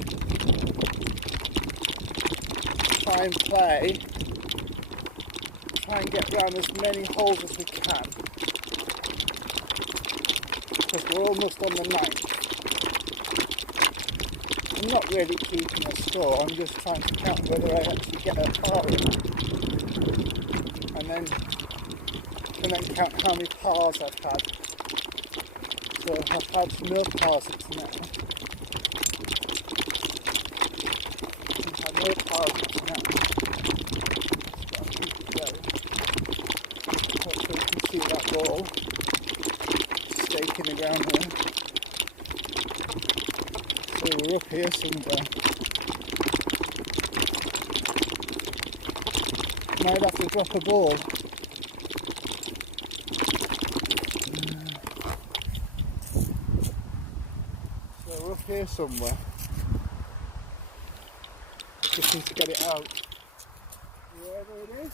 Try and play. Try and get round as many holes as we can. Because we're almost on the 9th. I'm not really keeping a score, I'm just trying to count whether I actually get a par in. And then count how many pars I've had. So I've had no pars up to now. I've had no pars up to now. Just got to keep it going. Hopefully you can see that ball stake in the ground there. So we're up here somewhere. Might have to drop a ball. So we're up here somewhere. Just need to get it out. Wherever it is.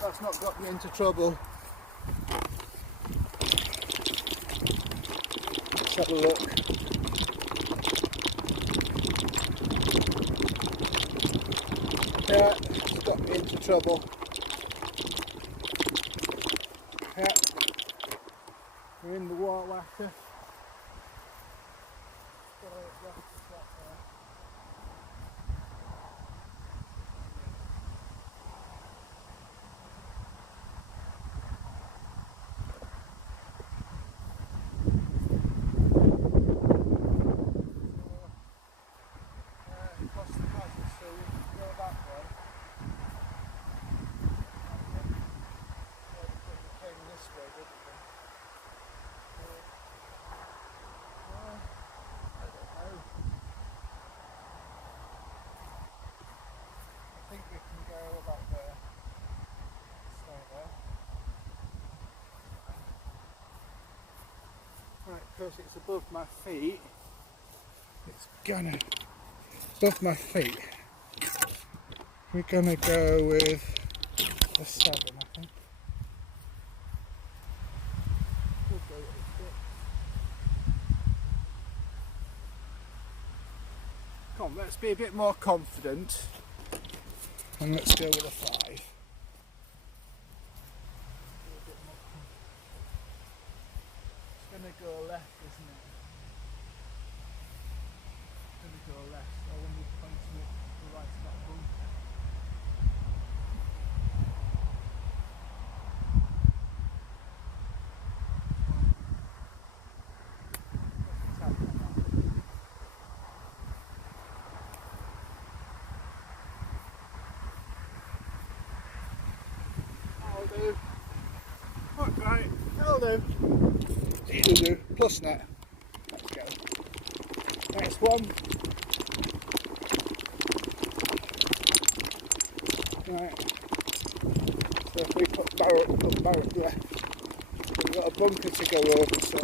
That's not got me into trouble. Let's have a look. Yeah, it's got me into trouble. Yeah. while after. Got a left to slot there. Across the paddock, so we can go that way. We came this way, didn't we? I don't know. I think we can go about there. Stay there. Right, because it's above my feet, it's gonna above my feet. We're gonna go with the 7, I think. We'll go with the 6. Come on, let's be a bit more confident, and let's go with a 5. It's gonna go left, isn't it? It's gonna go left. So when we point to it, the right of that bunker. That'll do. Right, that'll do. It'll do. Plus net. Let's go. Next one. Right. So if we put Barrett left, we've got a bunker to go over, so I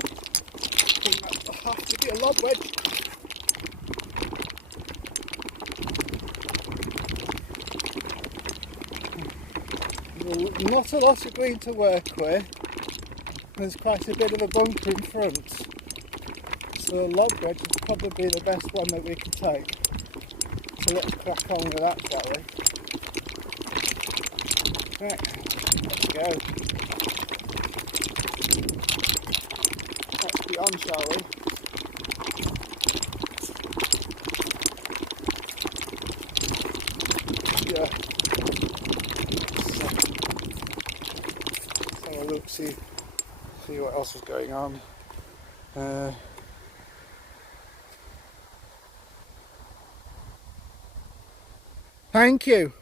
think that'll have to be a lob wedge. Not a lot of green to work with. There's quite a bit of a bunker in front, so a lob wedge is probably the best one that we can take. So let's crack on with that, shall we? Right, let's go. Let's be on, shall we? Yeah. Let's have a look, see what else is going on. Thank you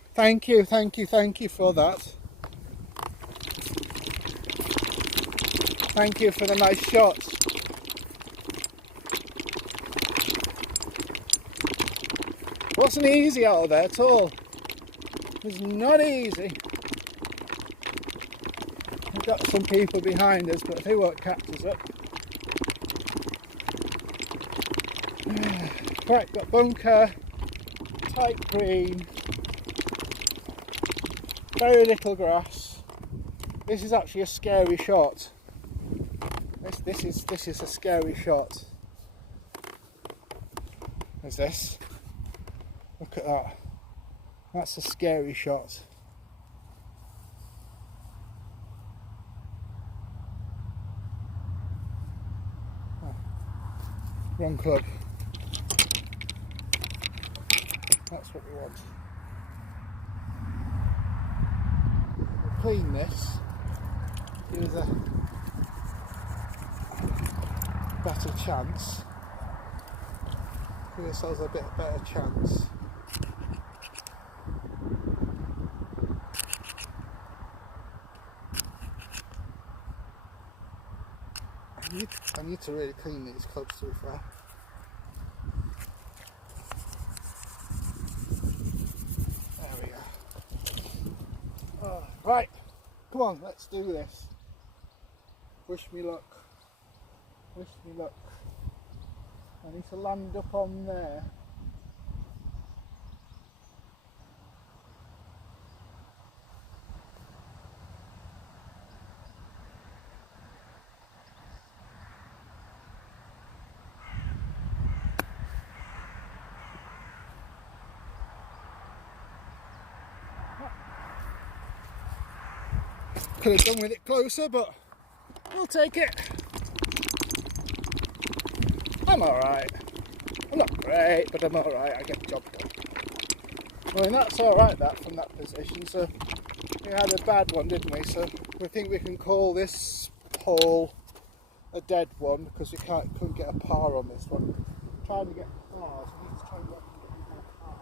for that. Thank you for the nice shots. Wasn't easy out there at all. It was not easy. We've got some people behind us, but they won't catch us up. Right, got bunker, tight green, very little grass. This is actually a scary shot. This is a scary shot. There's this. Look at that. That's a scary shot. Oh, wrong club. That's what we want. We'll clean this. Give us a better chance. Give ourselves a bit better chance. I need to really clean these clubs, to be fair. There we go. Oh, right, come on, let's do this. Wish me luck. Wish me luck. I need to land up on there. Could have done with it closer, but we'll take it. I'm alright. I'm not great, but I'm alright. I get the job done. I mean, that's alright, that, from that position. So we had a bad one, didn't we? So we think we can call this hole a dead one because we couldn't get a par on this one. Trying to get pars. We need to try and get more pars.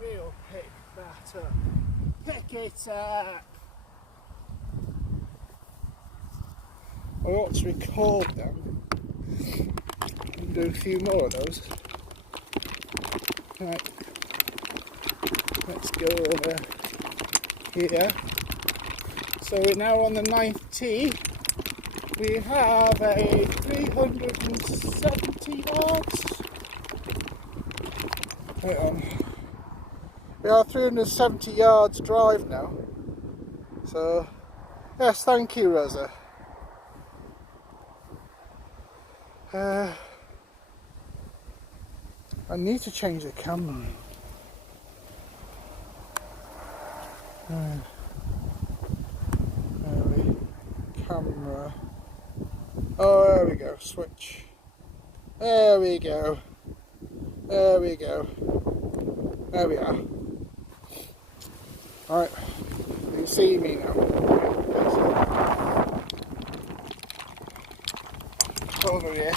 We'll pick that up. Pick it up! I ought to record them and do a few more of those. Right, let's go over here. So we're now on the 9th tee. We have a 370 yards. Wait on. We are 370 yards drive now. So, yes, thank you, Rosa. I need to change the camera. Camera. Oh, there we go. Switch. There we go. There we go. There we are. Alright. You can see me now. Over here.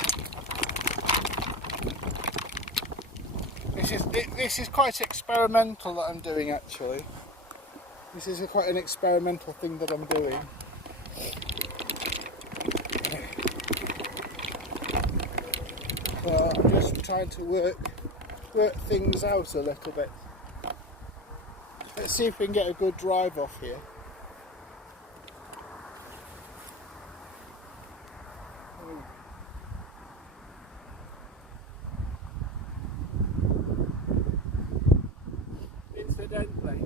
This is quite experimental that I'm doing, actually. This is quite an experimental thing that I'm doing. So I'm just trying to work things out a little bit. Let's see if we can get a good drive off here. Incidentally,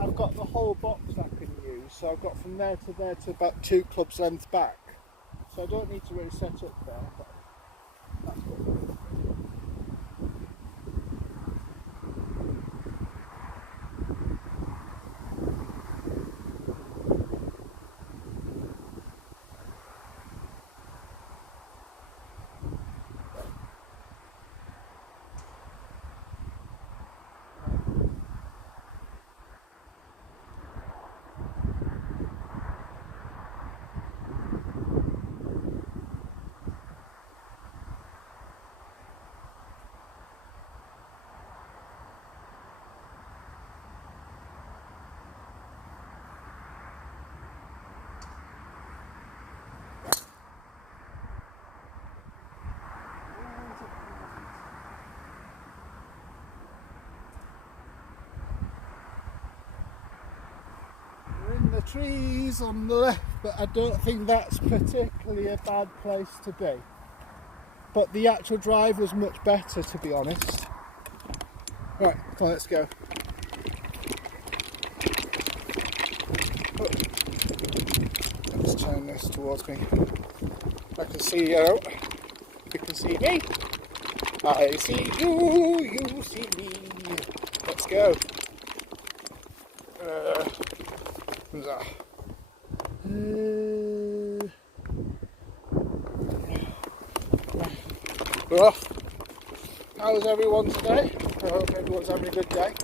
I've got the whole box I can use, so I've got from there to about 2 clubs length back, so I don't need to really set up there, but that's good. The trees on the left, but I don't think that's particularly a bad place to be. But the actual drive was much better, to be honest. Right, come on, let's go. Let's turn this towards me. I can see you. You can see me. I see you. You see me. Let's go. Well, how's everyone today? I hope everyone's having a good day.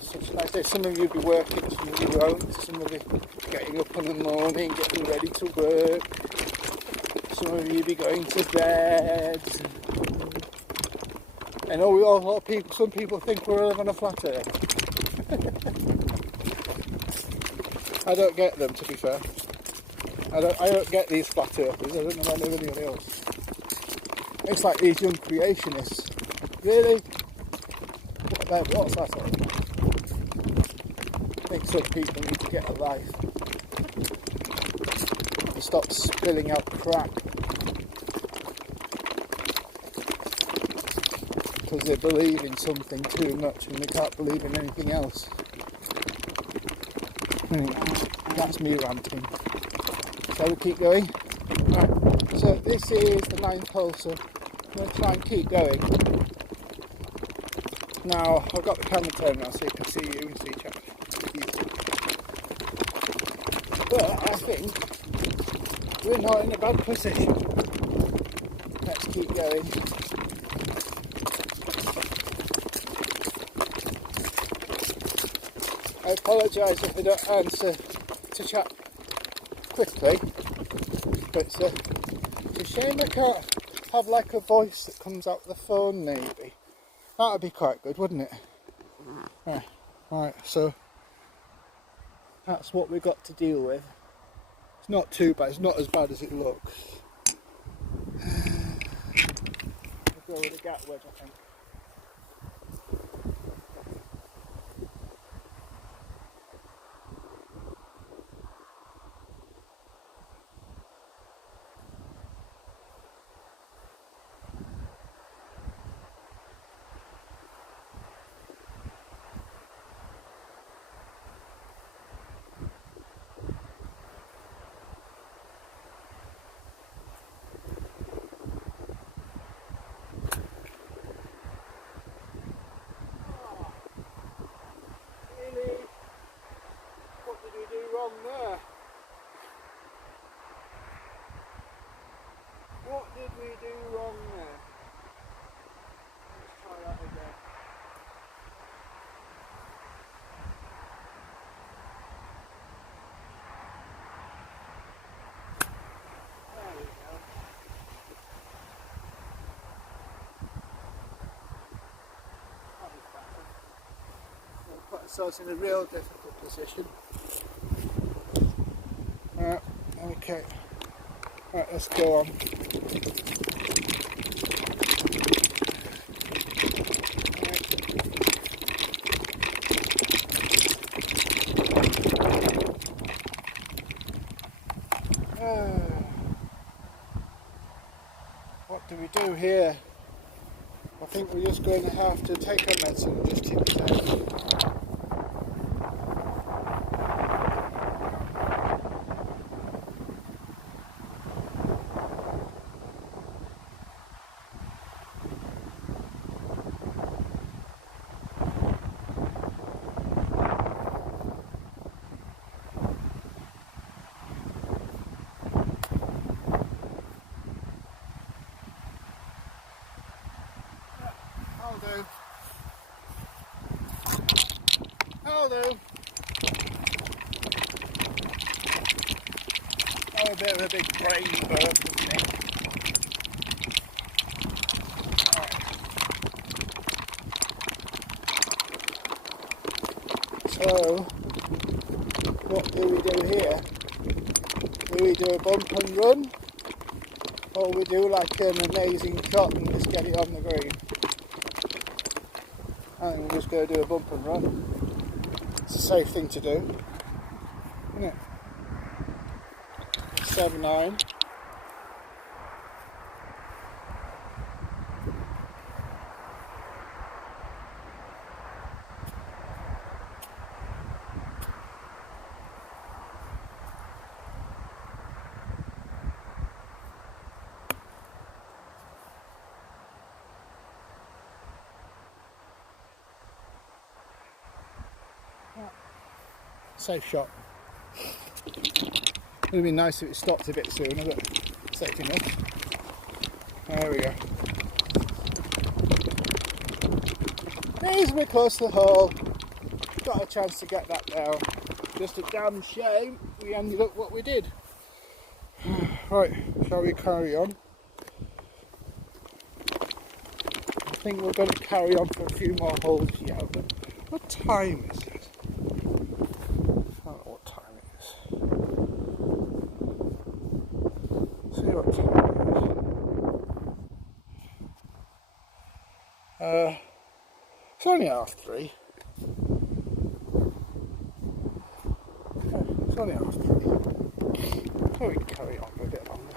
Such a nice day. Some of you will be working, some of you won't. Some of you getting up in the morning, getting ready to work. Some of you will be going to bed. I know we all people. Some people think we're living on a flat earth. I don't get them, to be fair. I don't get these flat earthers. I don't know about anybody else. It's like these young creationists. Really? What's that all? think some people need to get a life. They stop spilling out crap because they believe in something too much and they can't believe in anything else. Anyway, that's me ranting. Shall we keep going? Right, so this is the 9th hole, so I'm going to try and keep going. Now, I've got the camera turned now so you can see you and see each other. But I think we're not in a bad position. Let's keep going. I apologise if I don't answer to chat quickly, but it's a shame I can't have like a voice that comes out the phone maybe. That would be quite good, wouldn't it? Yeah. Right, so that's what we've got to deal with. It's not too bad, it's not as bad as it looks. We'll go with a gap wedge, I think. What did we do wrong there? What did we do wrong there? Let's try that again. There we go. That was better. We'll put ourselves in a real difficult position. Right, okay. Right, let's go on. What do we do here? I think we're just going to have to take our medicine and just tip it out. That'll do. Oh, a bit of a big brain burp, isn't it? Right. So, what do we do here? Do we do a bump and run? Or we do like an amazing shot and just get it on the green? I think we're just going to do a bump and run. It's a safe thing to do, isn't it? 7-9. Safe shot. It would have been nice if it stopped a bit sooner, but safe enough. There we go. Reasonably close to the hole. Got a chance to get that down. Just a damn shame we ended up what we did. Right, shall we carry on? I think we're going to carry on for a few more holes yet, but what time is it? I don't know what time it is. See what time it is. It's only 3:30. only half penny. So we can carry on for a bit longer.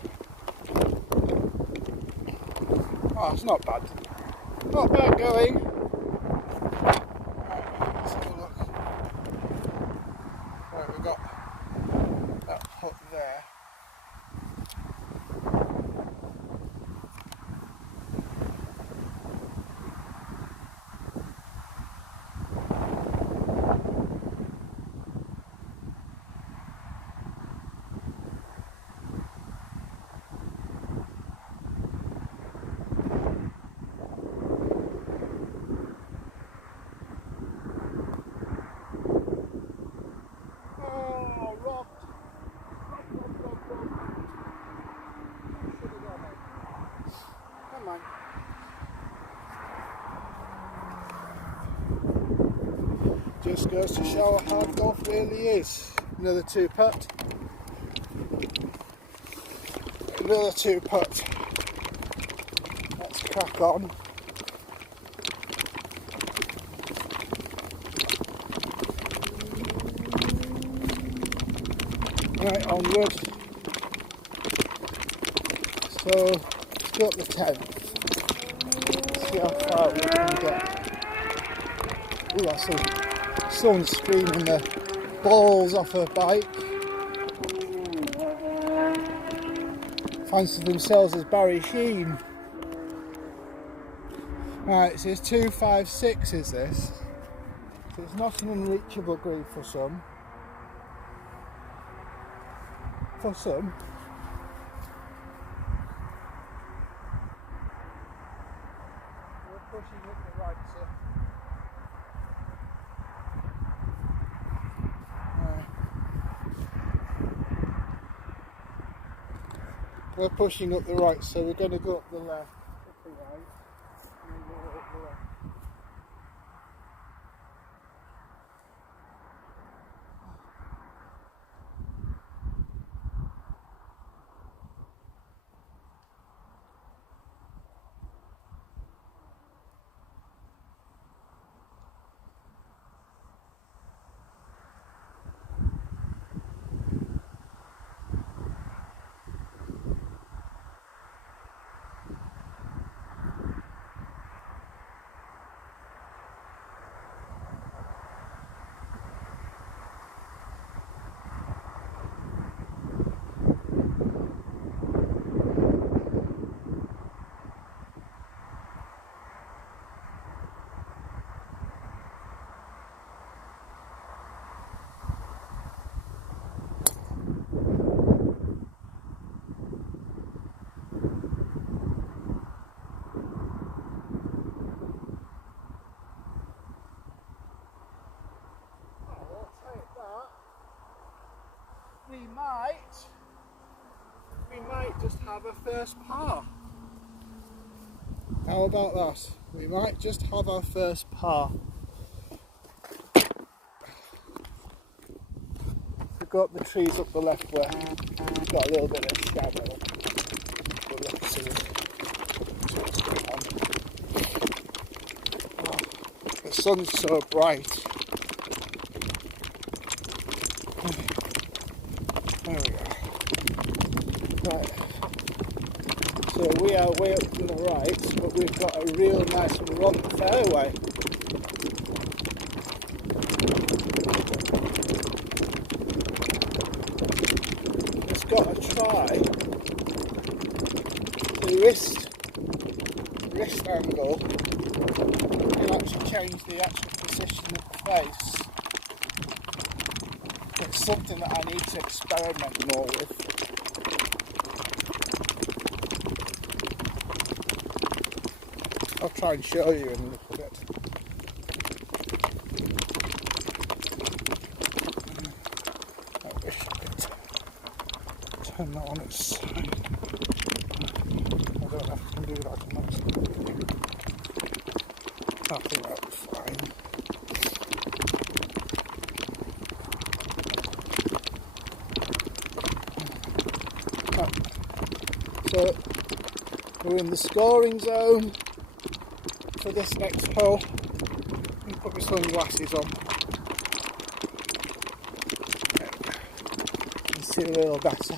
Oh, it's not bad. Not bad going. Right, let's have a look. Right, we've got that hook there. Just goes to show how hard golf really is. Another 2-putt. Another 2-putt. Let's crack on. Right, onward. So, let's go up the 10th. See how far we can get. Ooh, I see someone screaming the balls off her bike. Fancy themselves as Barry Sheen. Right, so it's 256 is this. So it's not an unreachable green for some. For some. We're pushing up the right, so. We're pushing up the right, so we're going to go up the left, up the right, and then go up the left. We might just have a first par. How about that? We might just have our first par. We've got the trees up the left way. We've got a little bit of shadow. But let's see what's going on. Oh, the sun's so bright. There we go. Right. So we are way up to the right, but we've got a real nice run fairway. Just got to try the wrist angle and actually change the actual position of the face. It's something that I need to experiment more with. I'll try and show you in a little bit. I wish I could turn that on its side. I don't know if I can do that on that side. I think that'll be fine. So we're in the scoring zone for this next hole. Let me put my sunglasses on. makes it a little better.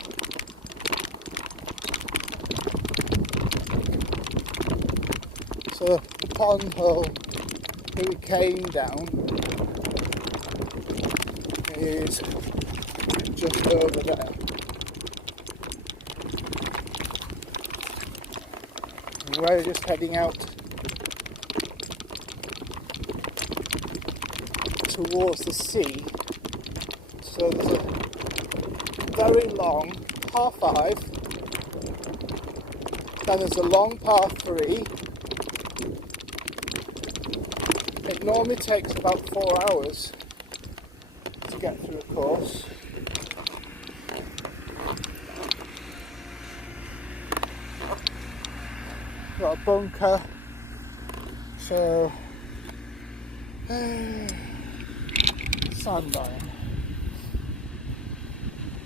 So the pond hole that we came down is just over there. And we're just heading out towards the sea. So there's a very long par 5, then there's a long par 3. It normally takes about 4 hours to get through a course. Got a bunker, so sandine.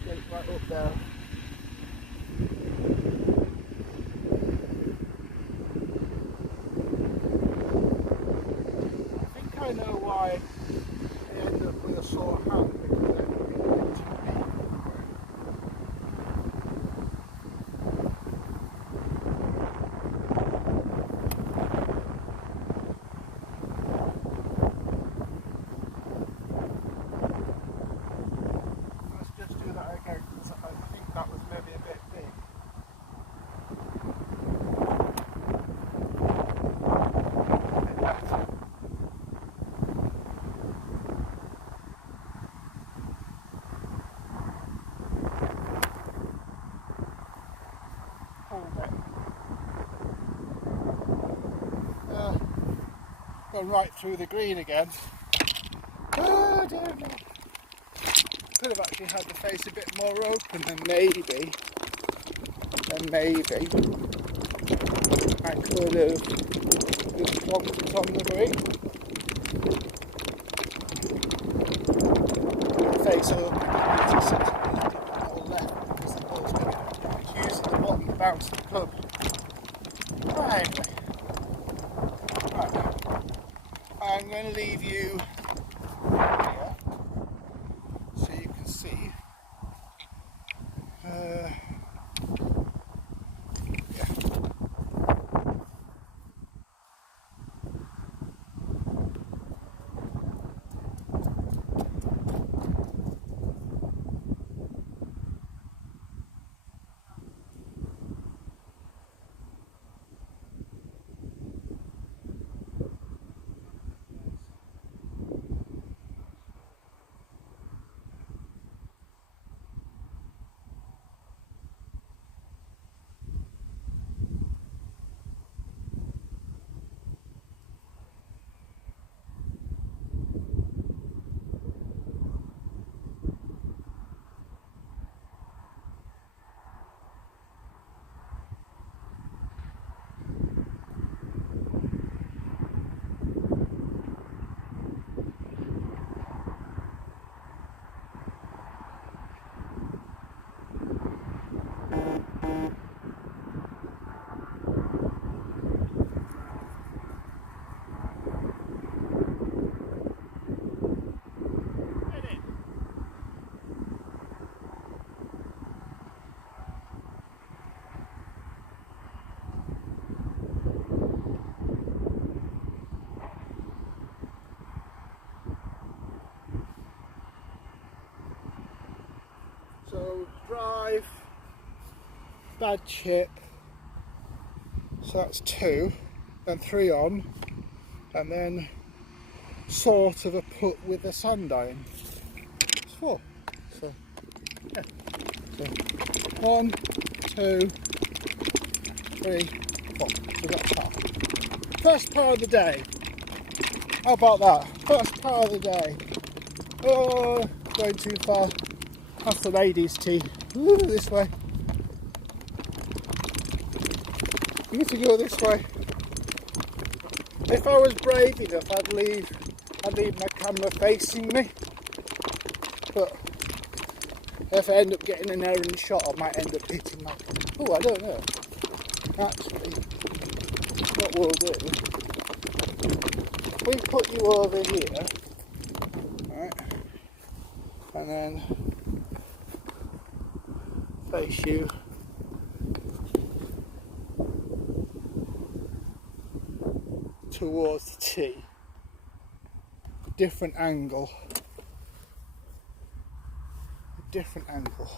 Get it right up there. I know why they end up with a sore hand, because they're not really too deep. Let's just do that again, because I think that was maybe a bit big. A bit better. Gone right through the green again. Oh, dear me. Could have actually had the face a bit more open, and maybe I could have just plonked it on the green. Face open, it's all left because the ball's going to use at the bottom to bounce the club. Right. I'm going to leave you here so you can see. Yeah. So drive, bad chip, so that's 2, then 3 on, and then sort of a putt with the sand iron. It's 4. So, yeah. So 1, 2, 3, 4. So that's par. First par of the day. How about that? First par of the day. Oh, going too far. That's the ladies' tee. Ooh, this way. You need to go this way. If I was brave enough, I'd leave my camera facing me. But if I end up getting an errant shot, I might end up hitting my. Oh, I don't know. Actually, what we'll do, we put you over here, right, and then face you. Towards the tee. Different angle. A different angle.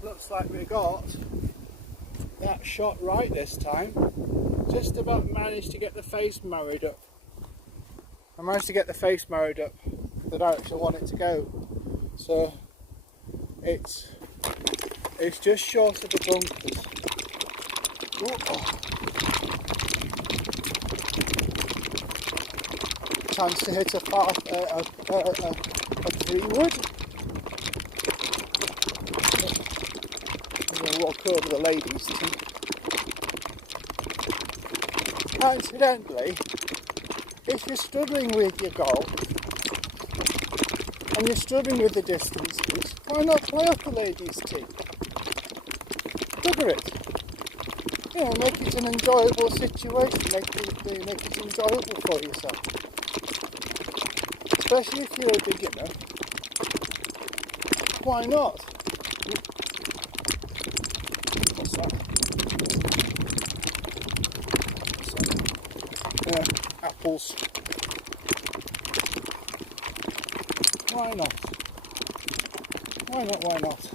Looks like we got that shot right this time. Just about managed to get the face married up. I managed to get the face married up the direction I want it to go. So it's just short of the bunkers. Chance to hit a 3-wood. I'm going to walk over the ladies too. Incidentally, if you're struggling with your golf and you're struggling with the distances, why not play off the ladies' tee? Cover it. You know, make it an enjoyable situation, make it enjoyable for yourself. Especially if you're a beginner. Why not? What's that? Apples. Why not? Why not? Why not?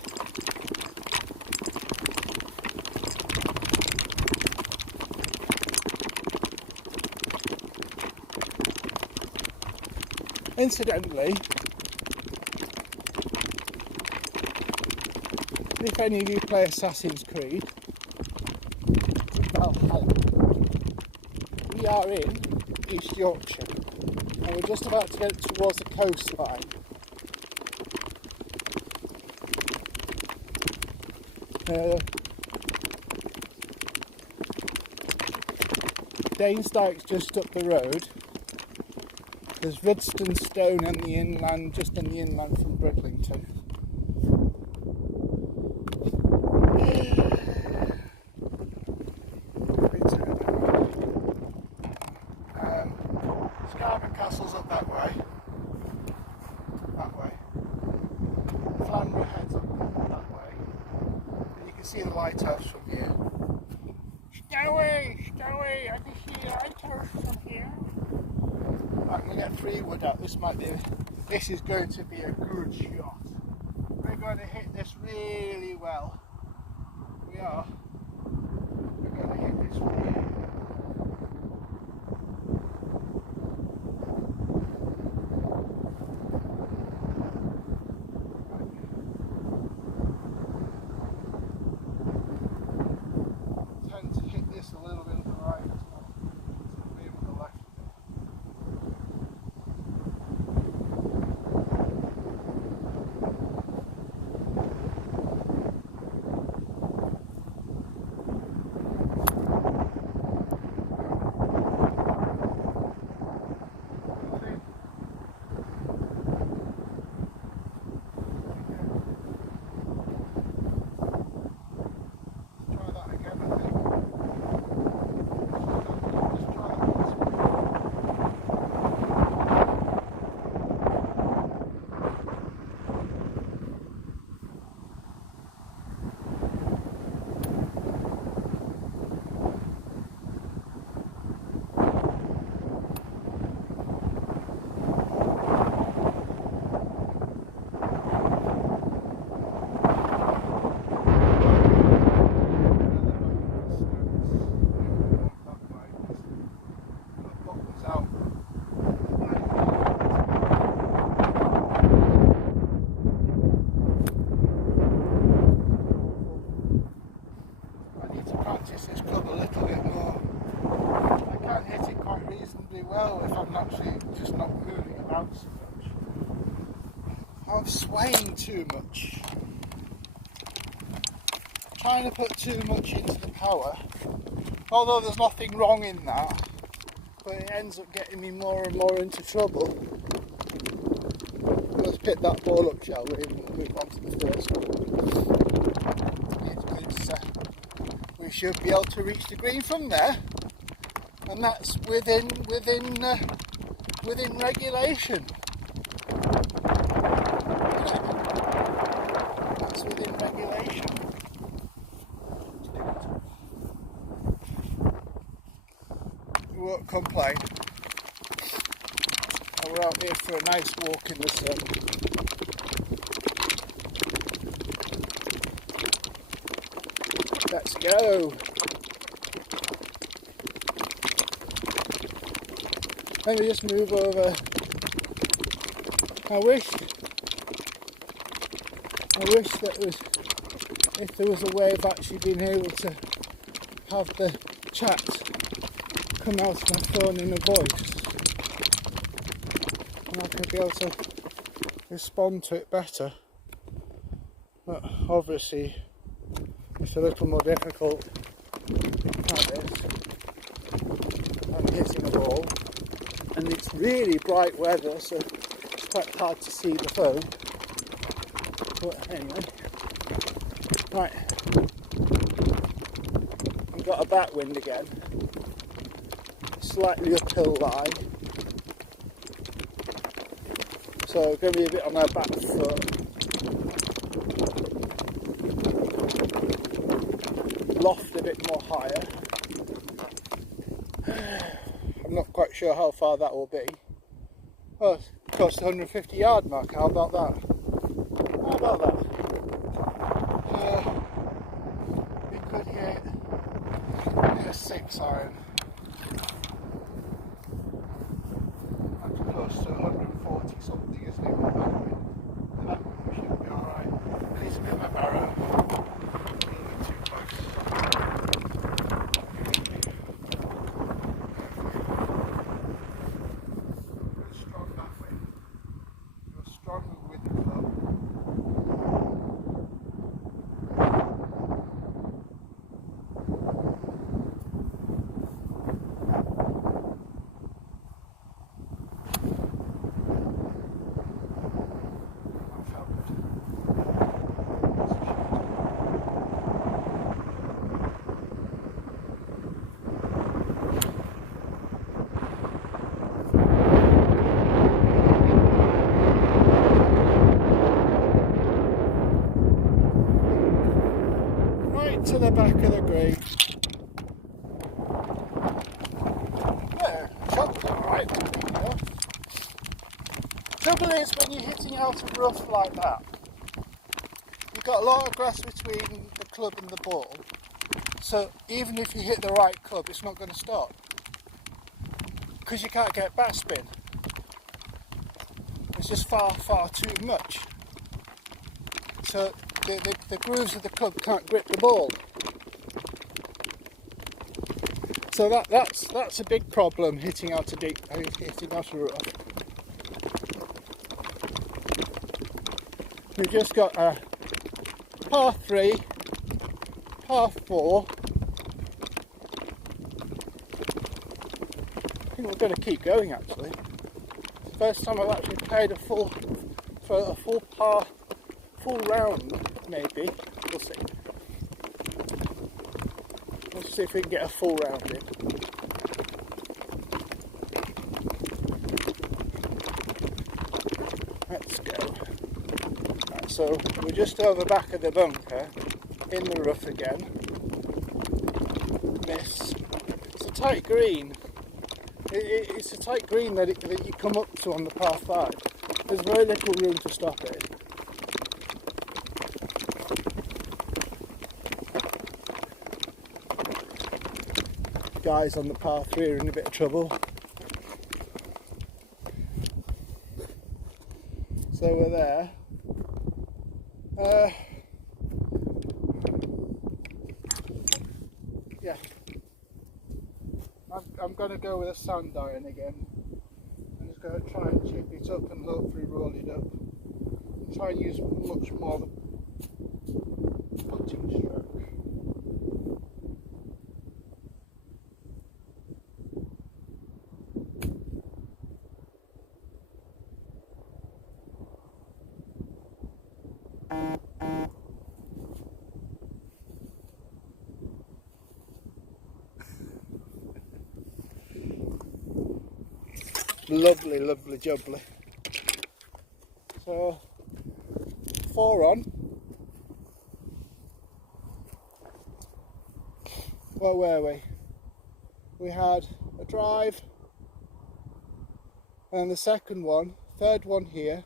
Incidentally, if any of you play Assassin's Creed, we are in East Yorkshire and we're just about to get towards the coastline. Danesdyke's just up the road. There's Rudston Stone and the inland, just on the inland from Bridlington. Scarman Castle's up that way. That way. Flanborough Head's up that way. And you can see the lighthouse from here. Stowey! Stowey! I can see the lighthouse from here. I'm going to get 3-wood out. This is going to be a good shot. We're going to hit this really well. We are. We're going to hit this really well. Tend to hit this a little bit to the right as well. So maybe with the left. practice this club a little bit more. I can hit it quite reasonably well if I'm actually just not moving about so much. I'm swaying too much. Trying to put too much into the power, although there's nothing wrong in that, but it ends up getting me more and more into trouble. Let's pick that ball up, shall we, and we'll move on to the first one. We should be able to reach the green from there, and that's within regulation. That's within regulation. We won't complain. And we're out here for a nice walk in the sun. Let's go. Let me just move over. I wish that if there was a way of actually being able to have the chat come out of my phone in a voice, and I could be able to respond to it better. But obviously it's a little more difficult like this. I'm hitting a ball and it's really bright weather, so it's quite hard to see the phone. But anyway, right, we've got a backwind again, slightly uphill lie, so going to be a bit on our back foot. Loft a bit more higher. I'm not quite sure how far that will be. Oh, it's close to the 150 yard mark. How about that? How about that? We could hit a 6 iron. That's close to 140 something, isn't it? With that wind. That should be alright. I need to move my barrow. To the back of the green. Yeah, chop's alright. Trouble is, when you're hitting out of rough like that, you've got a lot of grass between the club and the ball, so even if you hit the right club, it's not going to stop because you can't get backspin. It's just far too much. So the grooves of the club can't grip the ball. So that's a big problem hitting out of rough. We've just got a par 3, par 4. I think we're going to keep going actually. It's the first time I've actually played a full round, maybe. We'll see. Let's see if we can get a full round in. Let's go. Right, so we're just over back of the bunker, in the rough again. It's a tight green. It's a tight green that you come up to on the par 5. There's very little room to stop it. Guys on the par 3 are in a bit of trouble. So we're there. yeah, I'm going to go with a sand iron again. I'm just going to try and chip it up and hopefully roll it up. And try and use much more of a putting stroke. Lovely, lovely jubbly. So, 4 on. Where were we? We had a drive, and the second one, third one here.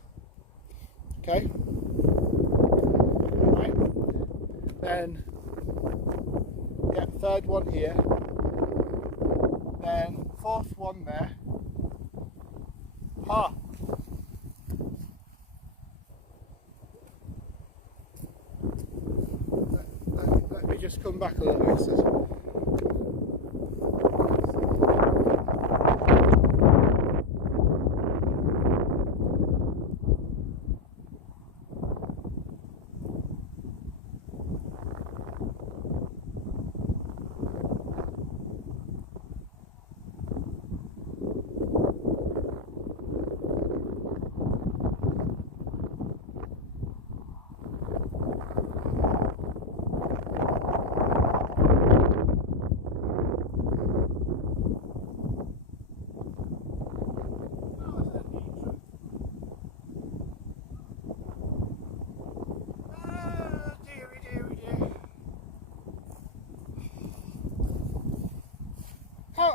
Okay. Right. Then, yeah, third one here. Then fourth one there. Ah. Let me just come back a little bit.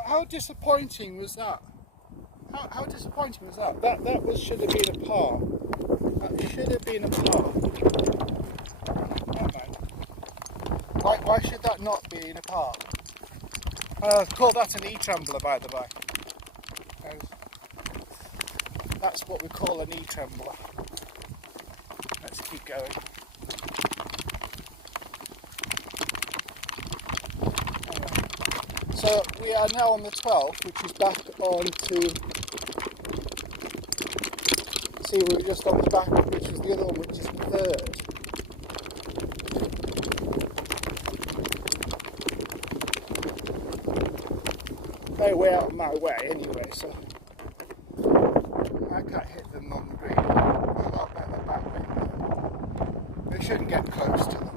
How disappointing was that? How disappointing was that? That should have been a par. That should have been a par. Oh man. Why should that not be in a par? Call that an e-trembler, by the way. That's what we call an e-trembler. Let's keep going. So we are now on the 12th, which is back on to, see, we were just on the back, which is the other one, which is the 3rd. They're way out of my way anyway, so I can't hit them on the green. A lot better back way. They shouldn't get close to them.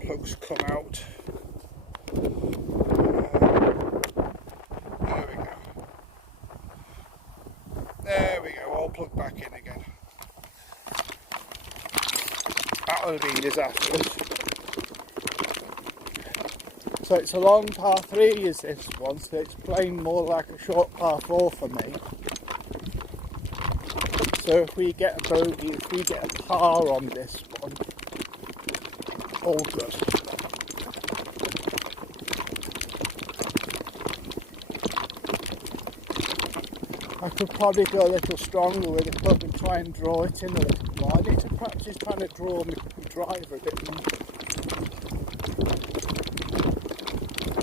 Plugs come out. There we go, all plugged back in again. That would have been disastrous. So it's a long par 3 is this one, so it's playing more like a short par 4 for me. So if we get a bogey, if we get a par on this one, all good. I could probably go a little stronger with the club and try and draw it in a little more. I need to practice trying to draw my driver a bit more.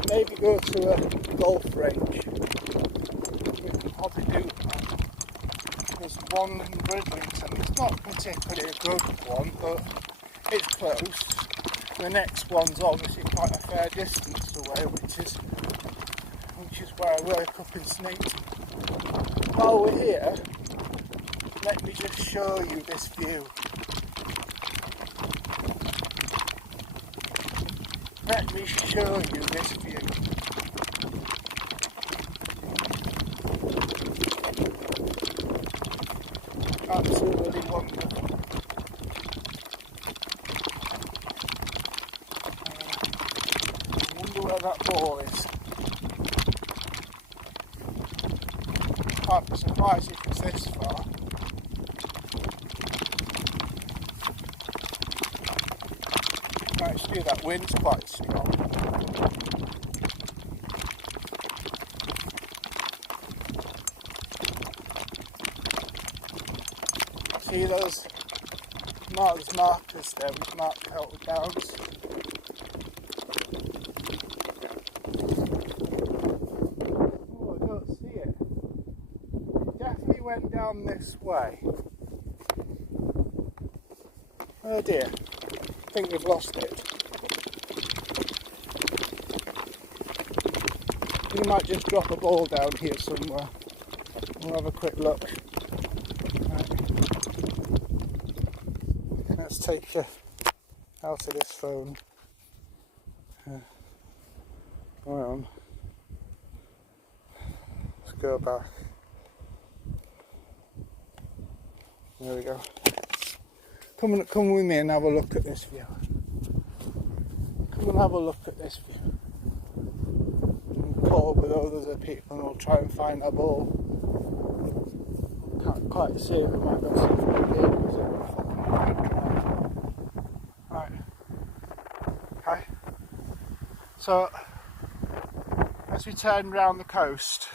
Maybe go to a golf range. We can probably do that. There's one in Bridlington. It's not particularly a good one, but it's close. The next one's obviously quite a fair distance away, which is where I work up in Snaketon. While we're here, let me just show you this view. Let me show you this view. Absolutely wonderful. I wonder where that ball is. I'd be surprised if it's this far. Actually, that wind's quite strong. See those markers there which mark out the bounds? Oh, I don't see it. It definitely went down this way. Oh dear. I think we've lost it. We might just drop a ball down here somewhere. We'll have a quick look. Right. Let's take you out of this phone. Hang on. Let's go back. There we go. Come with me and have a look at this view. Come and have a look at this view. We'll call with other people and we'll try and find our ball. Can't quite see it, we might go see if we can get it because it's a fucking great drive. Right. Okay. So, as we turn round the coast,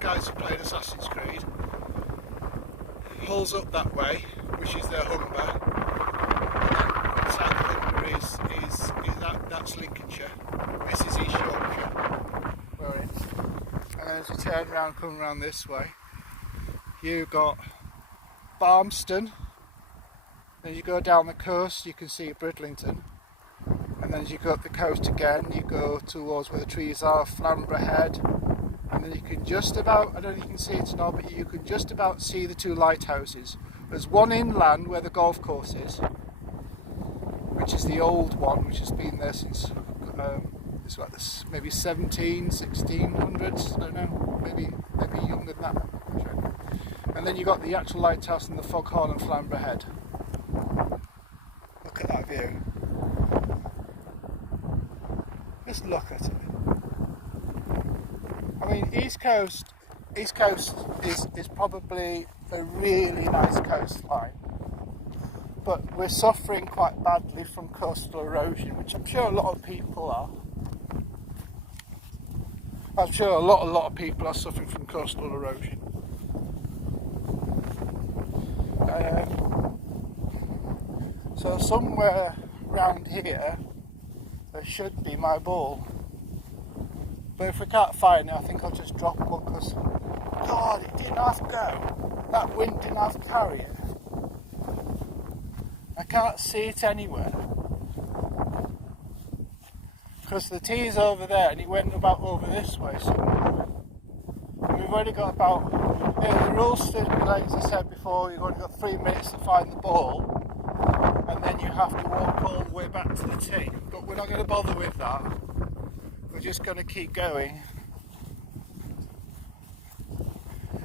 guys who played Assassin's Creed, hulls up that way, which is their Humber, and south of Humber is that's Lincolnshire. This is East Yorkshire. We're in. And then as you turn around, come around this way, you've got Barmston. Then you go down the coast, you can see Bridlington. And then as you go up the coast again, you go towards where the trees are, Flamborough Head. And then you can just about, I don't know if you can see it or not, but you can just about see the two lighthouses. There's one inland where the golf course is, which is the old one, which has been there since, it's like this, maybe 1600s, I don't know, maybe younger than that. And then you've got the actual lighthouse and the Foghorn and Flamborough Head. Look at that view. Just look at it. I mean, East Coast is probably a really nice coastline, but we're suffering quite badly from coastal erosion, which I'm sure a lot of people are. I'm sure a lot of people are suffering from coastal erosion. So somewhere around here, there should be my ball. But if we can't find it, I think I'll just drop one because, God, it didn't have to go. That wind didn't have to carry it. I can't see it anywhere. Because the tee's over there and it went about over this way somewhere. And we've only got about, the rules stipulate, as I said before, you've only got 3 minutes to find the ball. And then you have to walk all the way back to the tee. But we're not going to bother with that. We're just going to keep going.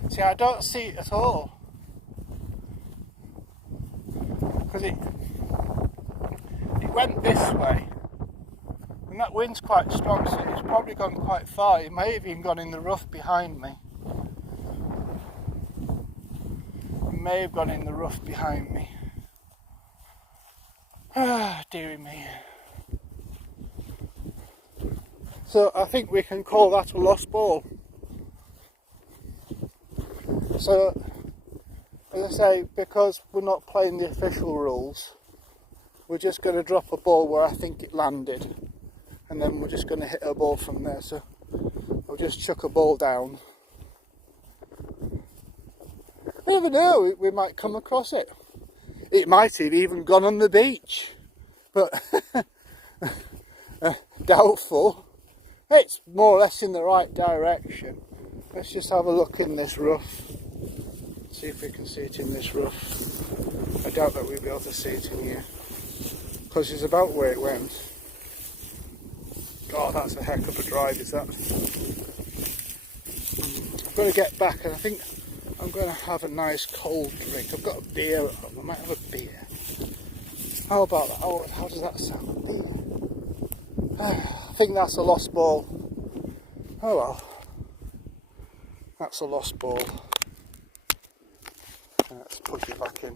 See, I don't see it at all. because it went this way, and that wind's quite strong, so it's probably gone quite far. It may have even gone in the rough behind me. It may have gone in the rough behind me. Ah, dearie me. So I think we can call that a lost ball. So, as I say, because we're not playing the official rules, we're just going to drop a ball where I think it landed, and then we're just going to hit a ball from there. So I'll just chuck a ball down. You never know, we might come across it. It might have even gone on the beach, but doubtful. It's more or less in the right direction. Let's just have a look in this rough. See if we can see it in this rough. I doubt that we'll be able to see it in here, because it's about where it went. God, that's a heck of a drive, is that? I'm going to get back, and I think I'm going to have a nice cold drink. I've got a beer at home. I might have a beer. How about that? Oh, how does that sound? Beer. I think that's a lost ball. Oh well. That's a lost ball. Let's put it back in.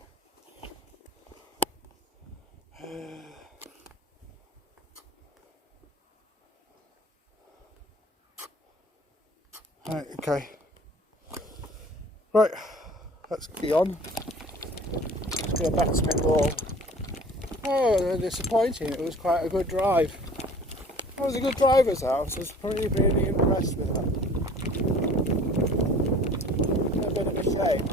Right, okay. Right, let's be on. Let's go back to my ball. Oh, disappointing. It was quite a good drive. That was a good driver's house. I was pretty really impressed with that. A bit of a shame.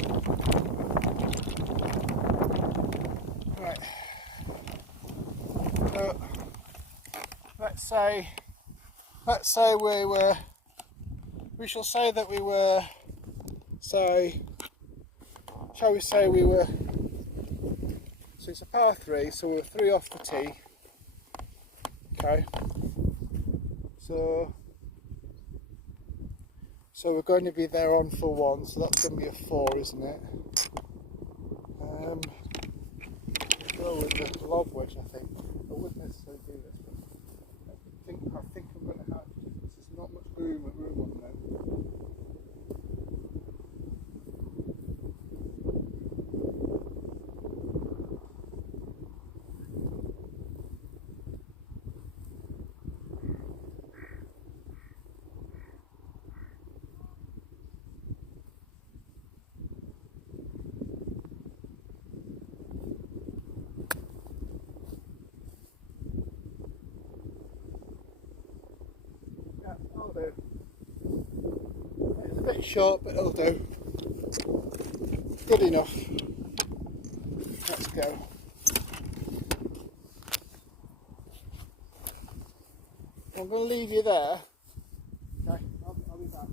Right. So, let's say we shall say that we were, shall we say we were, so it's a par 3, so we're 3 off the tee. Okay. So we're going to be there on for 1, so that's going to be a 4, isn't it? We'll go with the lob wedge, I think. I wouldn't necessarily do this, but I think I'm going to have to, because there's not much room on there. That'll do. It's a bit short, but it'll do. Good enough. Let's go. I'm going to leave you there. Okay, I'll be back.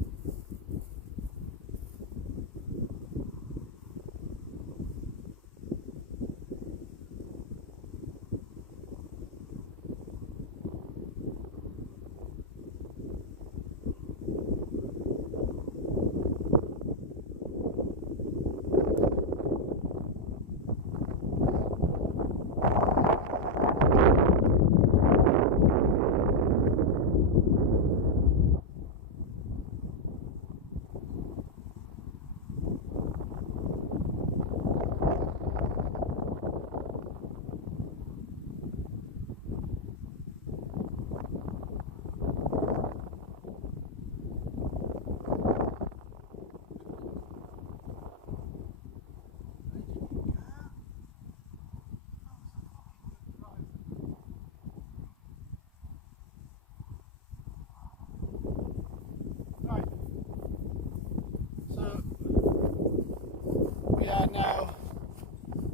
Now,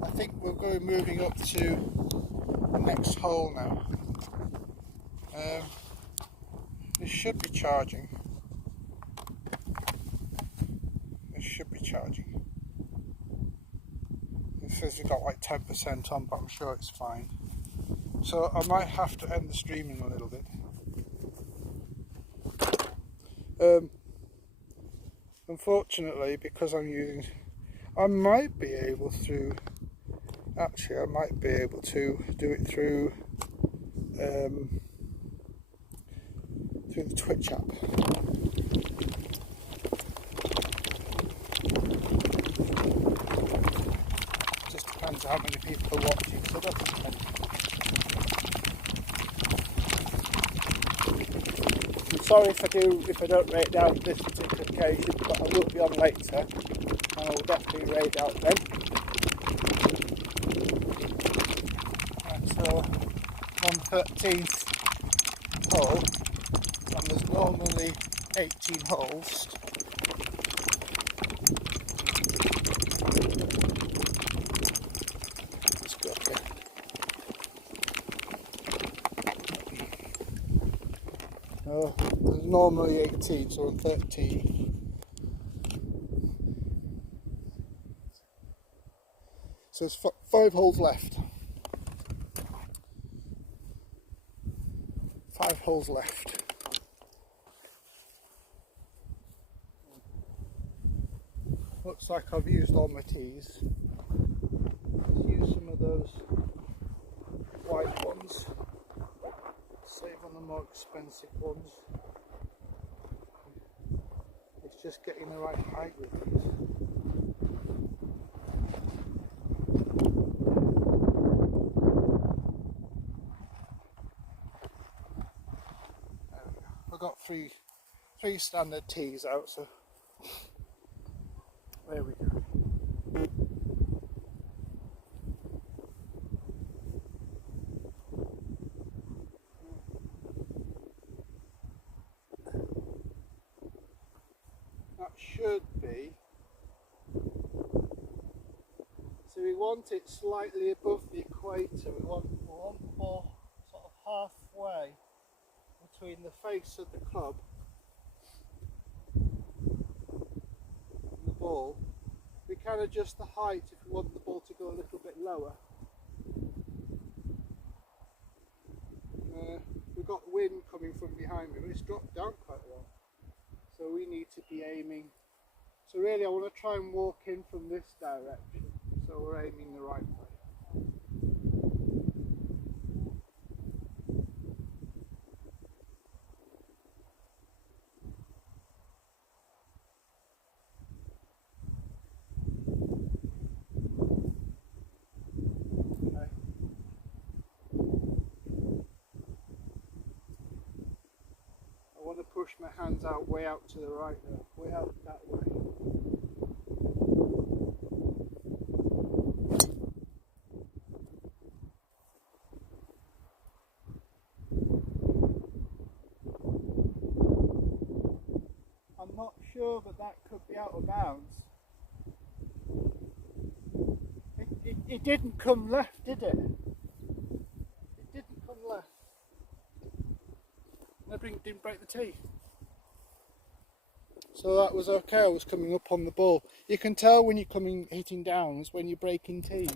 I think we're going moving up to the next hole now. This should be charging. This should be charging. It says we've got like 10% on, but I'm sure it's fine. So I might have to end the streaming a little bit. Unfortunately, because I'm using, I might be able to Actually, I might be able to do it through the Twitch app. Just depends how many people are watching, so that's depends. I'm sorry if I don't raid out this particular occasion, but I will be on later, and I will definitely raid out then. Right, so on 13th hole, and there's normally 18 holes. Let's go up here. Oh, there's normally 18, so on 13. So there's 5 holes left. 5 holes left. Looks like I've used all my tees. Let's use some of those white ones. Save on the more expensive ones. It's just getting the right height with these. I've got three standard tees out, so there we go. That should be. So we want it slightly above the equator. We want more sort of halfway between the face of the club and the ball. We can adjust the height if we want the ball to go a little bit lower. We've got wind coming from behind me, but it's dropped down quite a lot. So we need to be aiming. So really I want to try and walk in from this direction, so we're aiming the right way. I want to push my hands out way out to the right there, way out that way. I'm not sure, but that could be out of bounds. It didn't come left, did it? It didn't come left. I didn't break the tee. So that was okay. I was coming up on the ball. You can tell when you're hitting downs when you're breaking tees.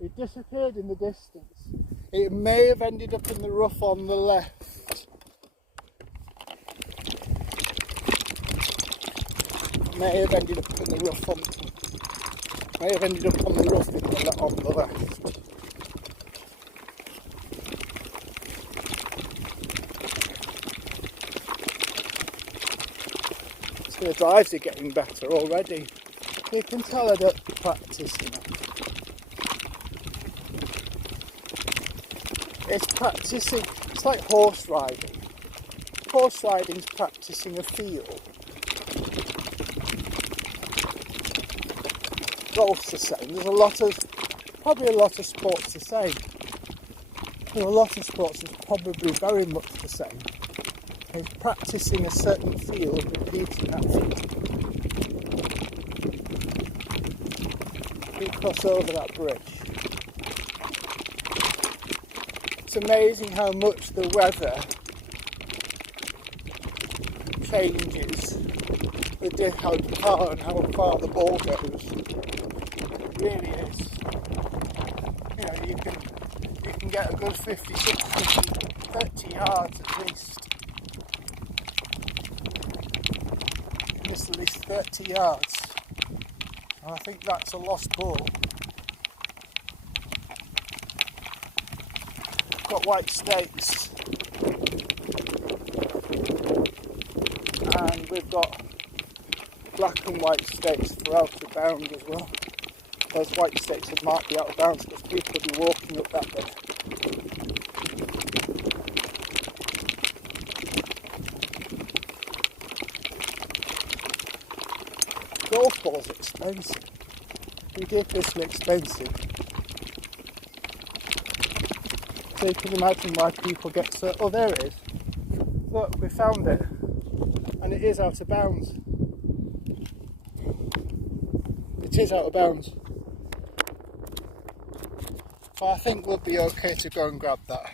It disappeared in the distance. It may have ended up in the rough on the left. May have ended up in the rough on the left. The drives are getting better already. You can tell I don't practice enough. It's practicing, it's like horse riding. Horse riding's practicing a field. Golf's the same. There's probably a lot of sports the same. There's a lot of sports that's probably very much the same. It's practicing a certain field, repeating that field. We cross over that bridge. It's amazing how much the weather changes with how far and how far the ball goes. It really is. You know, you can get a good 50, 60, 30 yards at least. At least 30 yards. And I think that's a lost ball. Got white stakes. And we've got black and white stakes for out of bounds as well. Those white stakes might be out of bounds because people will be walking up that bit. Golf balls are expensive, ridiculously expensive. So you can imagine why people get so. Oh, there it is. Look, we found it, and it is out of bounds. It is out of bounds. So I think we'll be okay to go and grab that.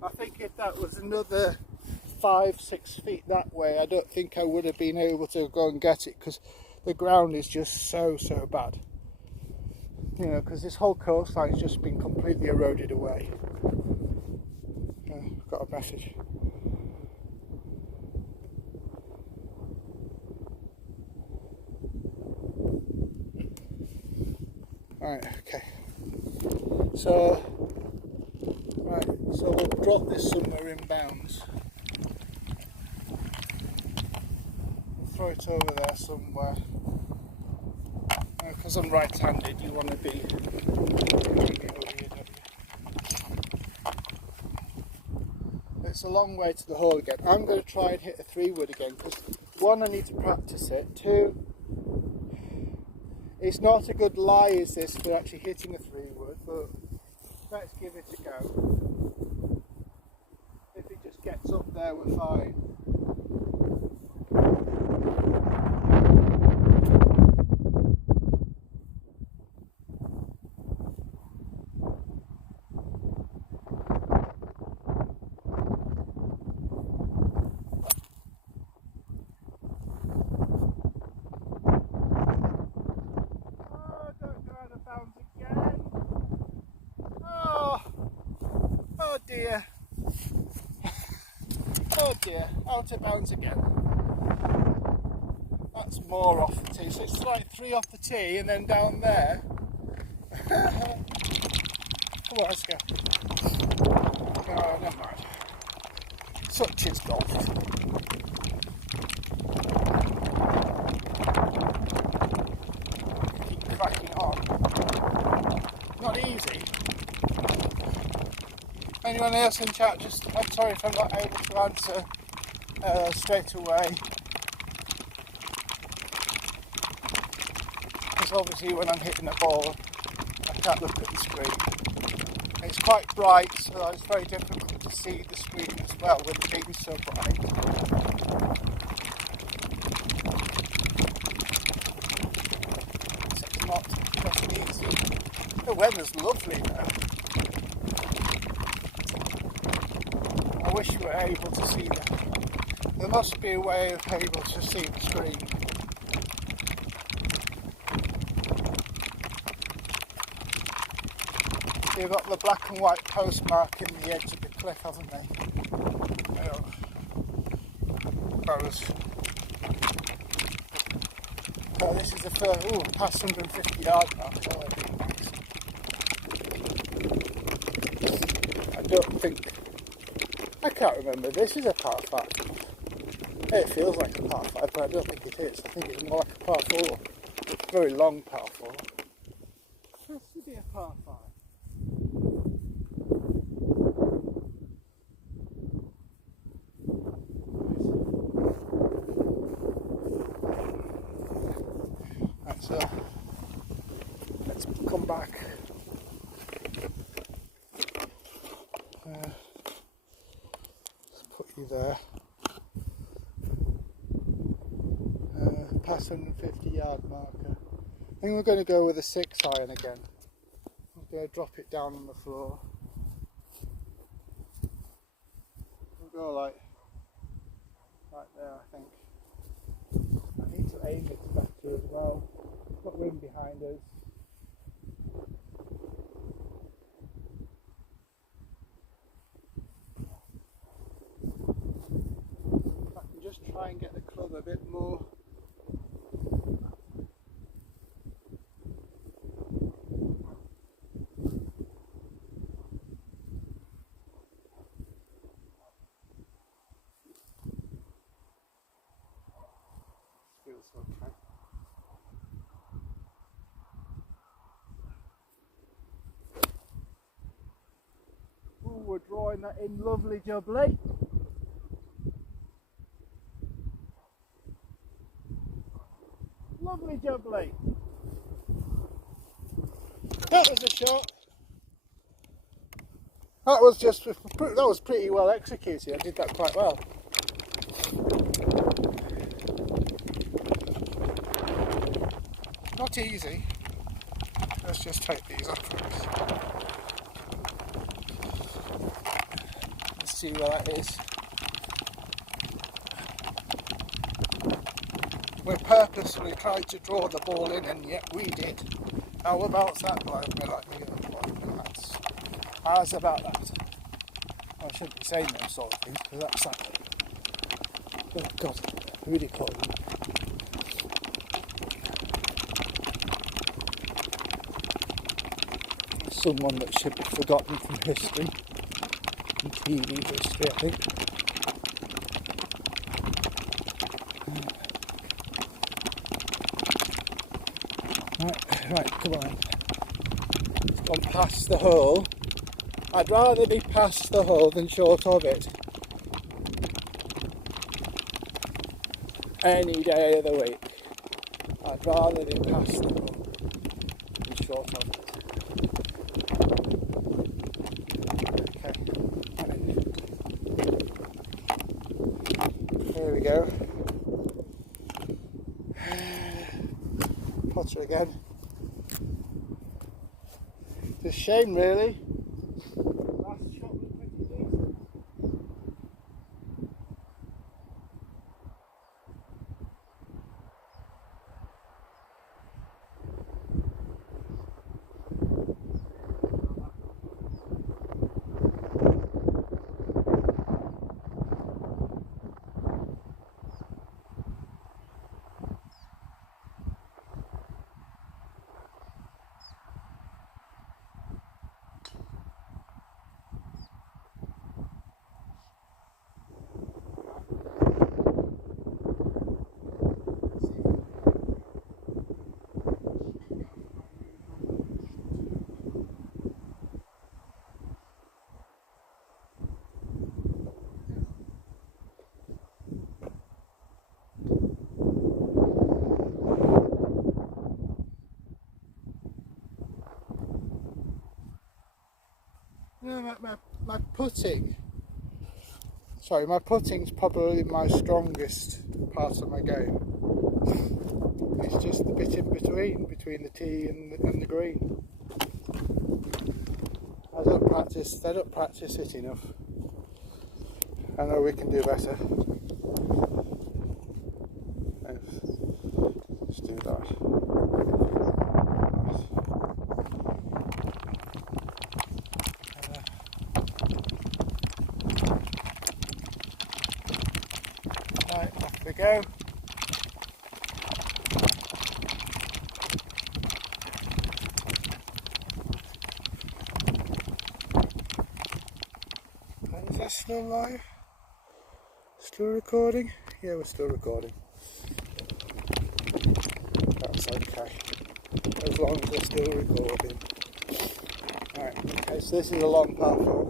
I think if that was another 5-6 feet that way, I don't think I would have been able to go and get it because the ground is just so bad. You know, because this whole coastline's just been completely eroded away. Got a message. Right, okay. So we'll drop this somewhere in bounds. We'll throw it over there somewhere. Because I'm right-handed, you want to be It's a long way to the hole again. I'm going to try and hit a 3-wood again because 1, I need to practice it. 2, it's not a good lie is this for actually hitting a 3-wood, but let's give it a go. If it just gets up there, we're fine. Dear. Oh dear, out of bounds again. That's more off the tee, so it's like 3 off the tee and then down there. Come on, let's go. Oh, never mind. Such is golf. Keep cracking on. Not easy. Anyone else in chat, I'm sorry if I'm not able to answer straight away. Because obviously when I'm hitting a ball, I can't look at the screen. It's quite bright, so it's very difficult to see the screen as well with it being so bright. So it's not easy. The weather's lovely now. I wish we were able to see that. There must be a way of able to see the screen. They've got the black and white postmark in the edge of the cliff, haven't they? Oh, this is the first, past 150 yard mark. Oh, that'd be nice. I don't think, I can't remember, this is a par 5. It feels like a par 5, but I don't think it is. I think it's more like a par 4. Very long par 4. Has to be a par 5. Right, so let's come back. Let's put you there. Past 150 yard marker. I think we're going to go with a 6 iron again. I'm going to drop it down on the floor. We'll go like there, I think. need to aim it better as well. Got wind behind us. I can just try and get the club a bit more. Feels okay. Oh, we're drawing that in lovely jubbly. Lovely jubbly. That was a shot. That was pretty well executed. I did that quite well. Not easy. Let's just take these off first. Let's see where that is. We purposely tried to draw the ball in, and yet we did. How about that? How's about that? I shouldn't be saying those sort of things, because that's like, oh God, really cold. Someone that should be forgotten from history, from TV history, I think. Right, come on. It's gone past the hole. I'd rather be past the hole than short of it. Any day of the week. I'd rather be past the hole than short of it. Okay. Here we go. Potter again. It's a shame, really. Last shot was pretty decent. No, my putting. Sorry, my putting's probably my strongest part of my game. It's just the bit in between the tee and the green. I don't practice it enough. I know we can do better. Let's do that. Right, off we go. Is that still live? Still recording? Yeah, we're still recording. That's okay. As long as we're still recording. Alright, okay, so this is a long par 4.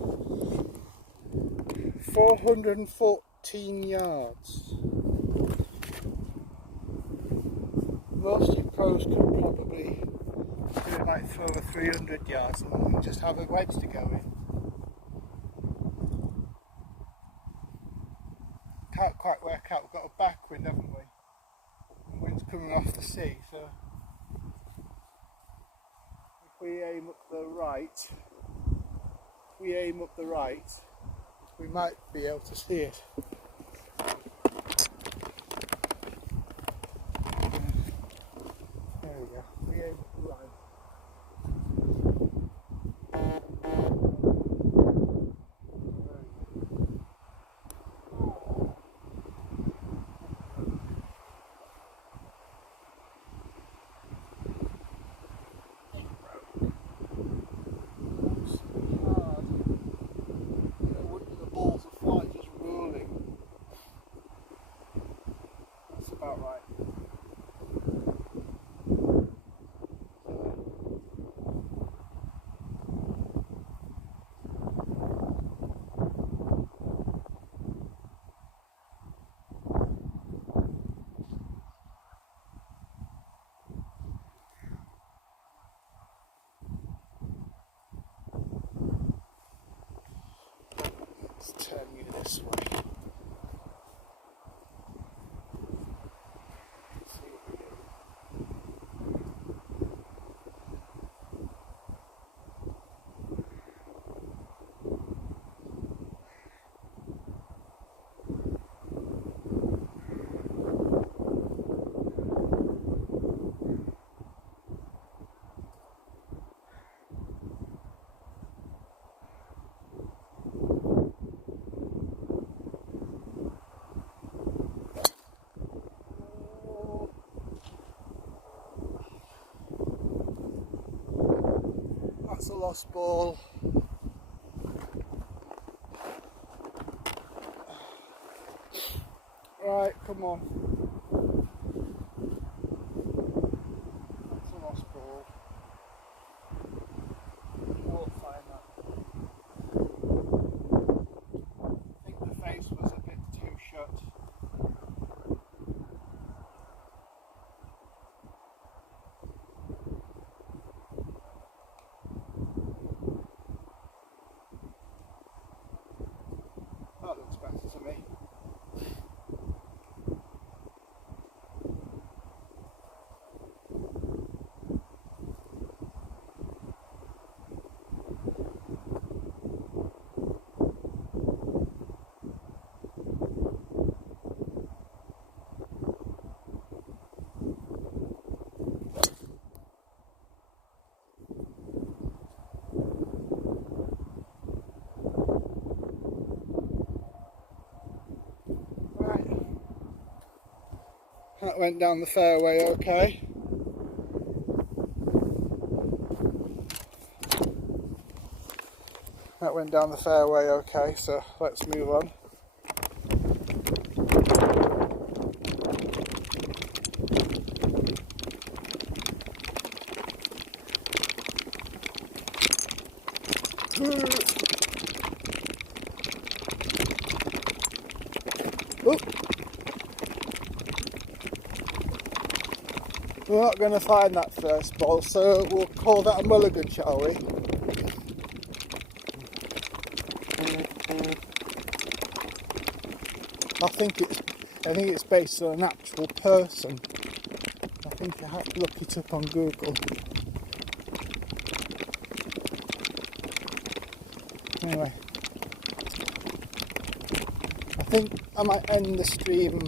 414 yards. Most of pros could probably do it like for over 300 yards and just have a wedge to go in. Can't quite work out, we've got a backwind, haven't we? The wind's coming off the sea, so if we aim up the right, we might be able to see it. about right. Let's turn you this way. See what we do. That's a lost ball. Right, come on. That's a lost ball. I won't find that. I think the face was a bit too shut. That looks better to me. That went down the fairway okay. That went down the fairway okay, so let's move on. Oop. We're not going to find that first ball, so we'll call that a mulligan, shall we? I think it's based on an actual person. I think you have to look it up on Google. Anyway, I think I might end the stream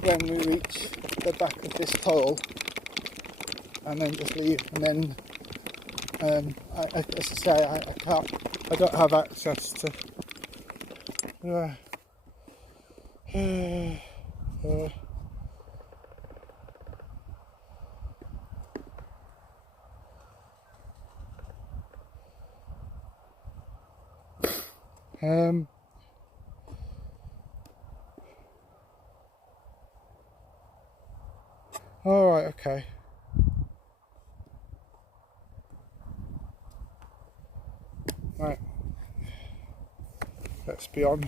when we reach the back of this hole, and then just leave. And then, as I say, I don't have access to. All right, okay. Right, let's be on.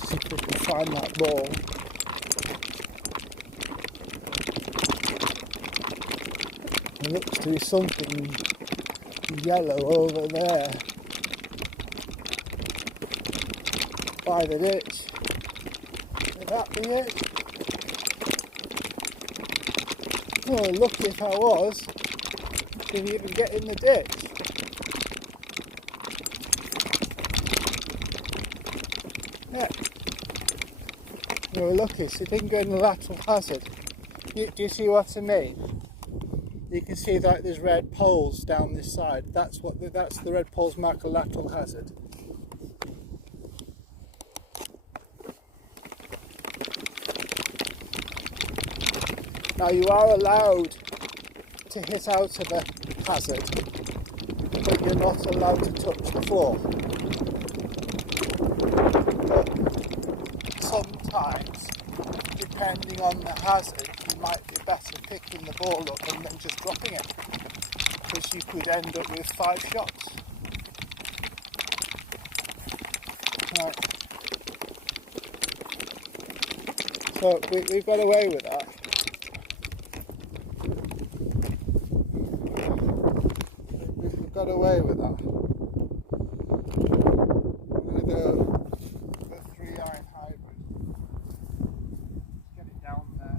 See if we can find that ball. There looks to be something yellow over there by the ditch. Would that be it? Oh, lucky if I was to even get in the ditch. Yeah. We were lucky, so it didn't go in the lateral hazard. Do you see what I mean? You can see that there's red poles down this side. That's the red poles mark a lateral hazard. Now you are allowed to hit out of a hazard, but you're not allowed to touch the floor. sometimes, depending on the hazard, you might be better picking the ball up and then just dropping it, because you could end up with 5 shots. Right. So we got away with that. We've got away with that. I'm going to go for a 3-iron hybrid. Get it down there.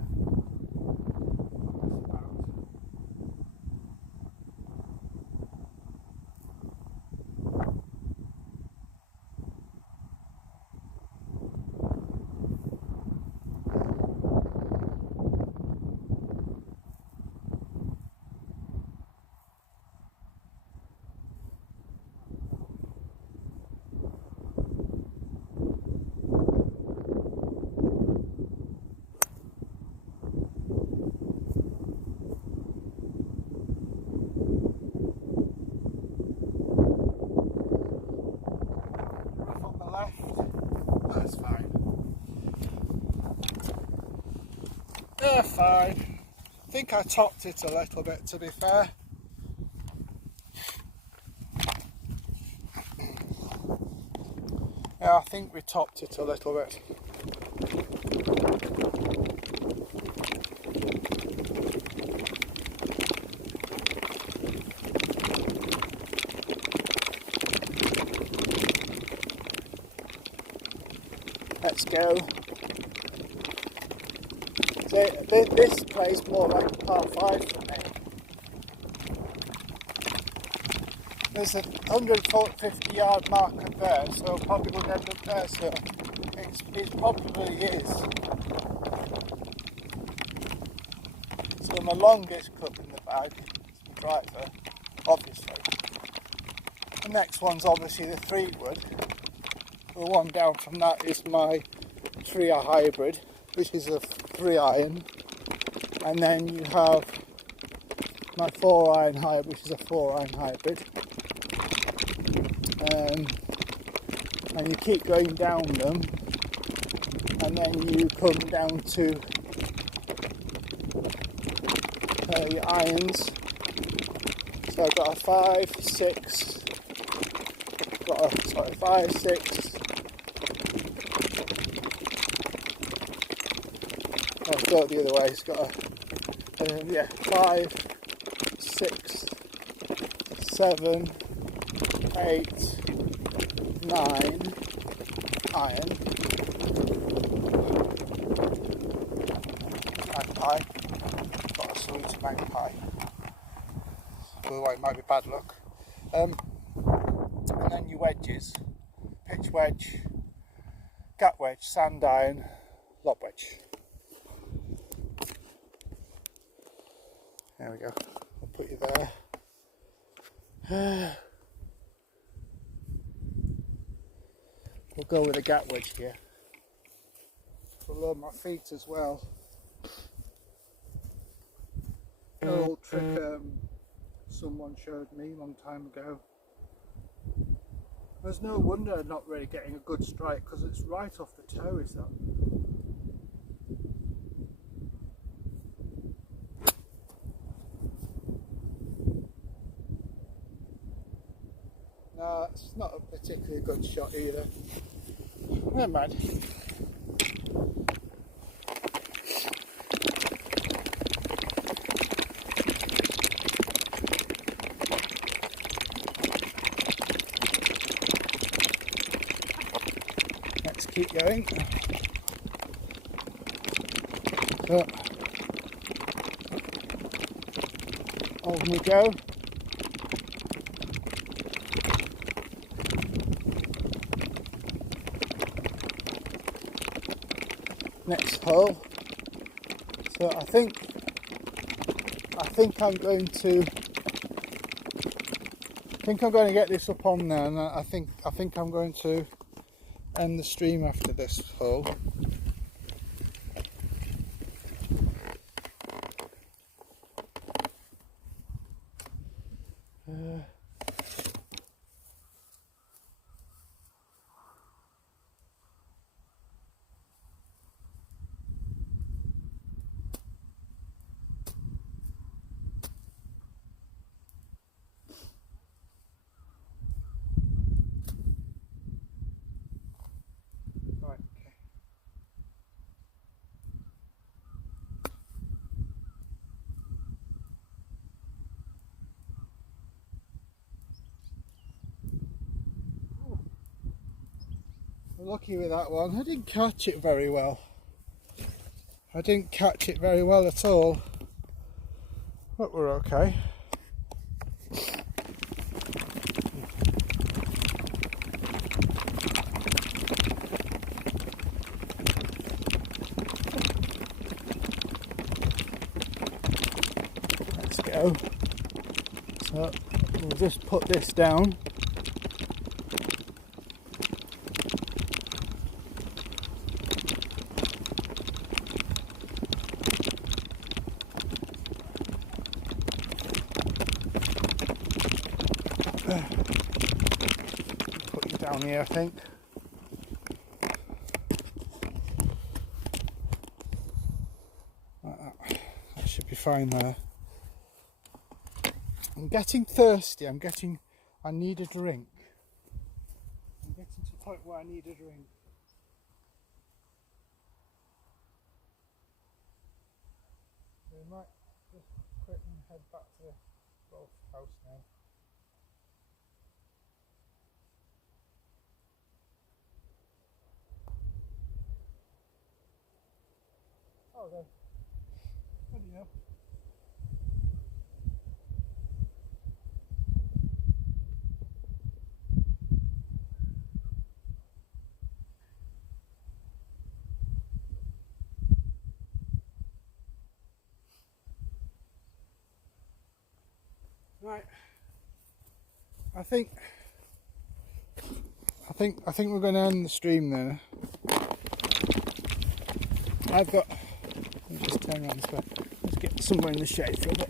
On the left, that's fine. They're fine. I think I topped it a little bit, to be fair. Yeah, I think we topped it a little bit. Let's go. So this plays more like a par 5 for me. There's a 150 yard marker there, so I probably would end up there, so it probably is. So my longest club in the bag is the driver, obviously. The next one's obviously the 3-wood. The one down from that is my 3-iron hybrid, which is a 3-iron. And then you have my 4-iron hybrid, which is a 4-iron hybrid. And you keep going down them, and then you come down to your irons. So I've got a 5, 6, got a 5, 6. I'll go it the other way. It's got a 5, 6, 7, 8, 9 iron. Magpie. Got a sweet magpie. Otherwise it might be bad luck. And then your wedges. Pitch wedge, gap wedge, sand iron, lob wedge. There we go. I'll put you there. We'll go with a gap wedge here. I'll load my feet as well. An old trick someone showed me a long time ago. There's no wonder I'm not really getting a good strike, because it's right off the toe, is that? No, it's not a particularly good shot either. Never mind. Let's keep going. So, on we go. Next hole. So I think I'm going to get this up on there, and I think I'm going to end the stream after this hole. Lucky with that one. I didn't catch it very well. I didn't catch it very well at all. But we're okay. Let's go. So we'll just put this down. Put you down here, I think. Like that. That should be fine there. I'm getting thirsty. I need a drink. I'm getting to the point where I need a drink. So we might just quit and head back to the golf house now. Oh, there. Bloody hell. Right. I think we're going to end the stream there. I've got. Let me just turn around this way. Let's get somewhere in the shade for a bit.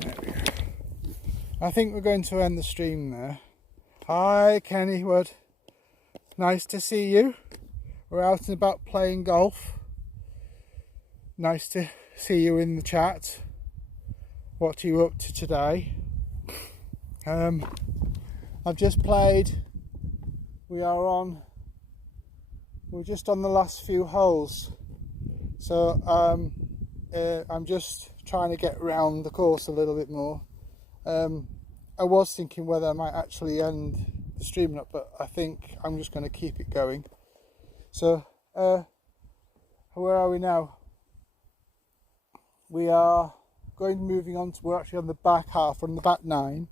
There we go. I think we're going to end the stream there. Hi, Kenny Wood. Nice to see you. We're out and about playing golf. Nice to see you in the chat. What are you up to today? I've just played. We're just on the last few holes. So I'm just trying to get around the course a little bit more. I was thinking whether I might actually end the stream up, but I think I'm just going to keep it going. So where are we now? We are moving on to, we're actually on the back half, on the back nine.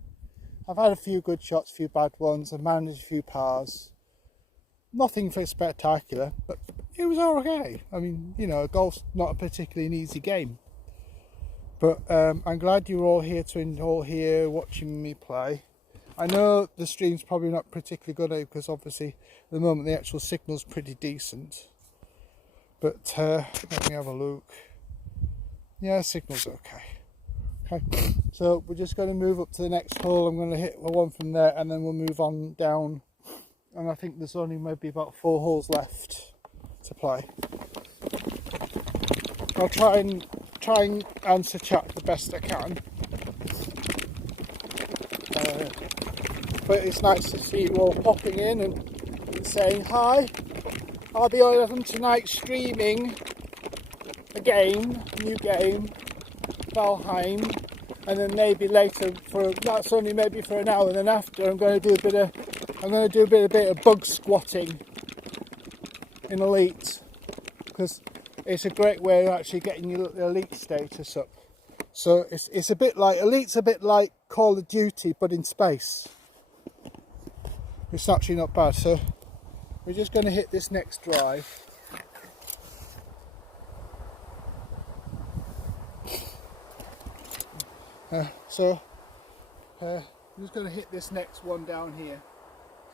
I've had a few good shots, a few bad ones, I've managed a few pars. Nothing for spectacular, but it was okay. I mean, you know, golf's not a particularly easy game. But I'm glad you're all here watching me play. I know the stream's probably not particularly good because obviously at the moment the actual signal's pretty decent. But let me have a look. Yeah, signal's okay. Okay, so we're just going to move up to the next hole. I'm going to hit the one from there and then we'll move on down. And I think there's only maybe about 4 holes left to play. I'll try and answer chat the best I can. But it's nice to see you all popping in and saying hi. I'll be on tonight streaming a new game, Valheim, and then maybe later that's only maybe for an hour, and then after I'm going to do a bit of bug squatting in Elite, because it's a great way of actually getting your Elite status up. So it's a bit like Elite's a bit like Call of Duty but in space. It's actually not bad. So we're just going to hit this next drive. I'm just going to hit this next one down here,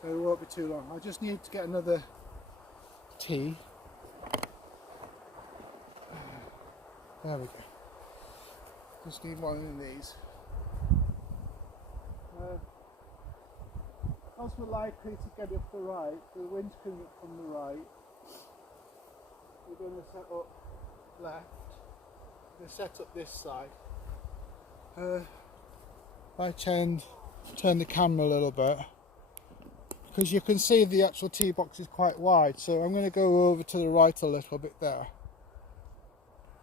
so it won't be too long. I just need to get another tee. There we go. Just need one of these. As we're likely to get up the right, the wind's coming up from the right. We're going to set up left. We're going to set up this side. I turn the camera a little bit because you can see the actual tee box is quite wide, so I'm going to go over to the right a little bit there.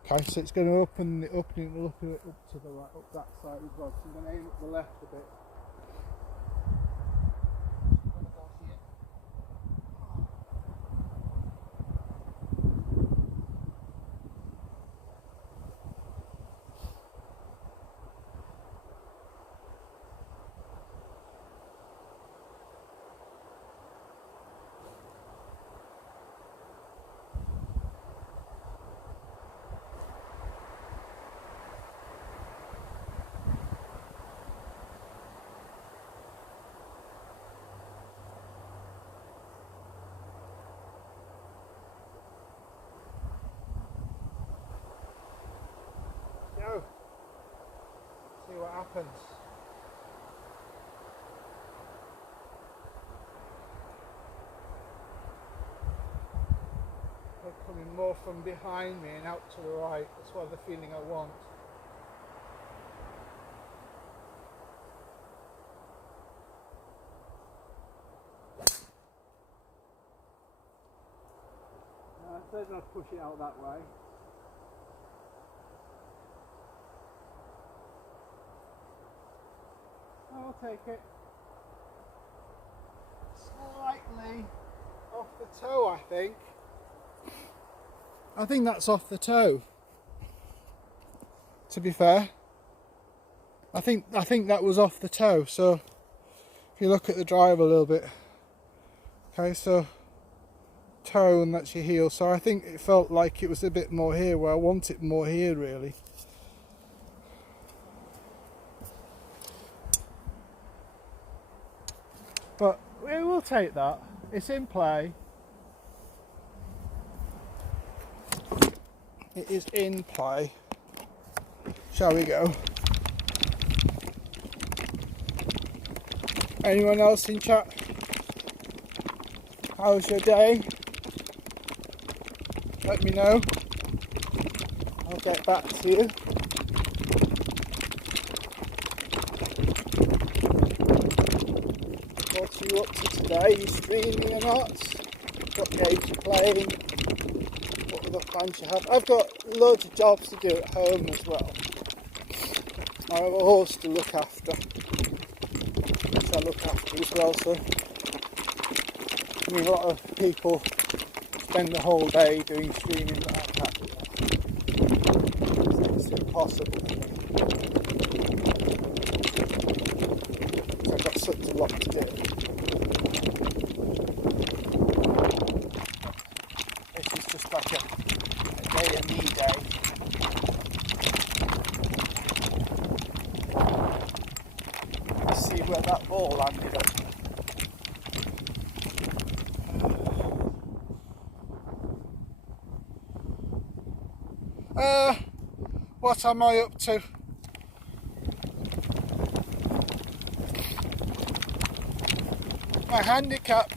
Okay, so it's going to open the opening up to the right, up that side as well. So I'm going to aim up the left a bit. happens. They're coming more from behind me and out to the right. That's what the feeling I want. They're going to push it out that way. I'll take it. Slightly off the toe, I think. I think that's off the toe. To be fair, I think that was off the toe. So if you look at the drive a little bit, okay, so toe and that's your heel. So I think it felt like it was a bit more here where I want it more here, really. But we will take that. It's in play. It is in play. Shall we go? Anyone else in chat? How's your day? Let me know. I'll get back to you. What are you up to today? Are you streaming or not? What games you playing? What other plans you have? I've got loads of jobs to do at home as well. I have a horse to look after, which I look after as well, so I mean, a lot of people spend the whole day doing streaming, but I can't do that. It's impossible for me. So I've got such a lot to do. This is just like a day of me day. Let's see where that ball landed up. What am I up to? My handicap,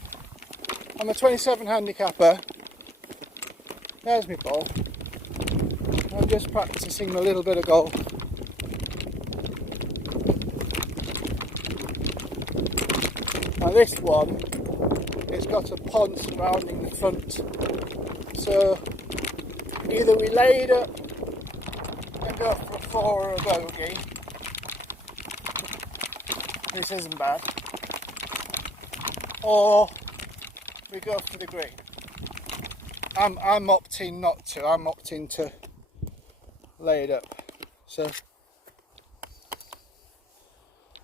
I'm a 27 handicapper. There's my ball. I'm just practicing a little bit of golf. Now this one, it's got a pond surrounding the front. So either we laid up and go for a 4 or a bogey. This isn't bad. Or we go for the green. I'm opting not to. I'm opting to lay it up. So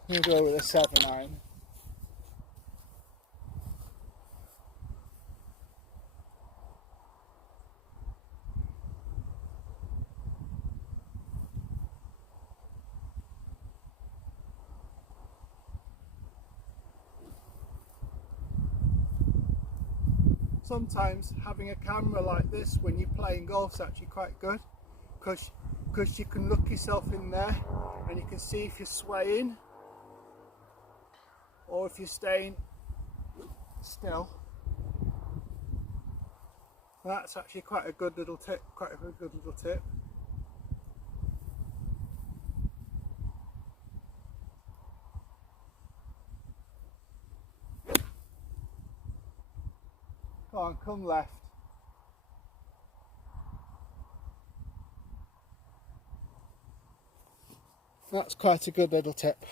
we'll go with a 7-9. Sometimes having a camera like this when you're playing golf is actually quite good, because you can look yourself in there and you can see if you're swaying or if you're staying still. That's actually quite a good little tip. Go on, come left. That's quite a good little tip.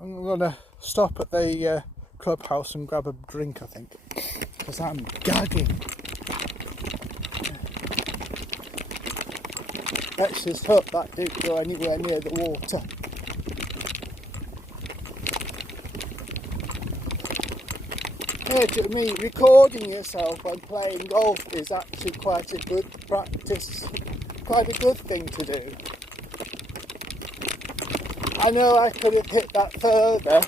I'm going to stop at the clubhouse and grab a drink, I think, because I'm gagging. Let's just hope that didn't go anywhere near the water. Yeah, to me, recording yourself when playing golf is actually quite a good practice, quite a good thing to do. I know I could have hit that further,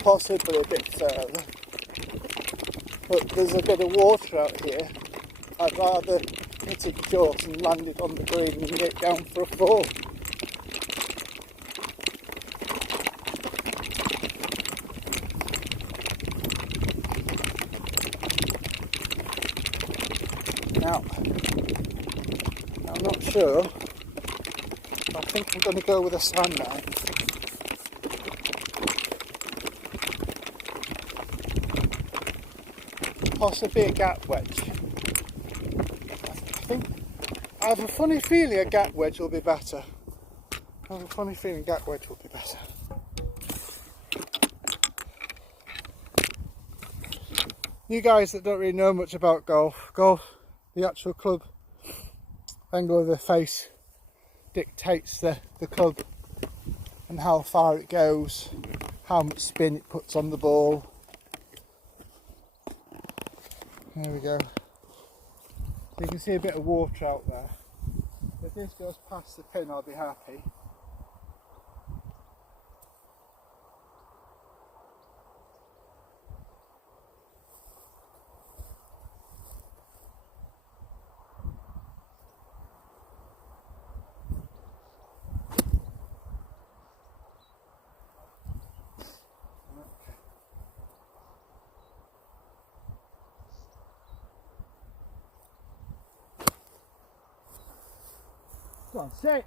possibly a bit further, but there's a bit of water out here, I'd rather hit it short and land it on the green and get down for a 4. Now, I'm not sure. I think I'm going to go with a sand knife. Possibly a gap wedge. I have a funny feeling a gap wedge will be better. You guys that don't really know much about golf, the actual club angle of the face dictates the club and how far it goes, how much spin it puts on the ball. There we go. So you can see a bit of water out there. If this goes past the pin, I'll be happy. Go on, sit!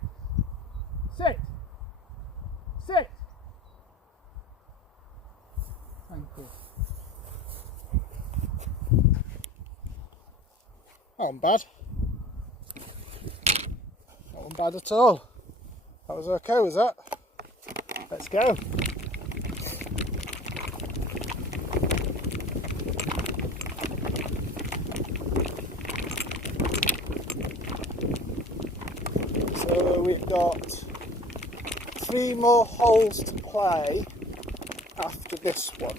Sit! Sit! Thank you. That wasn't bad. That wasn't bad at all. That was okay, was that? Let's go. So we've got 3 more holes to play after this one.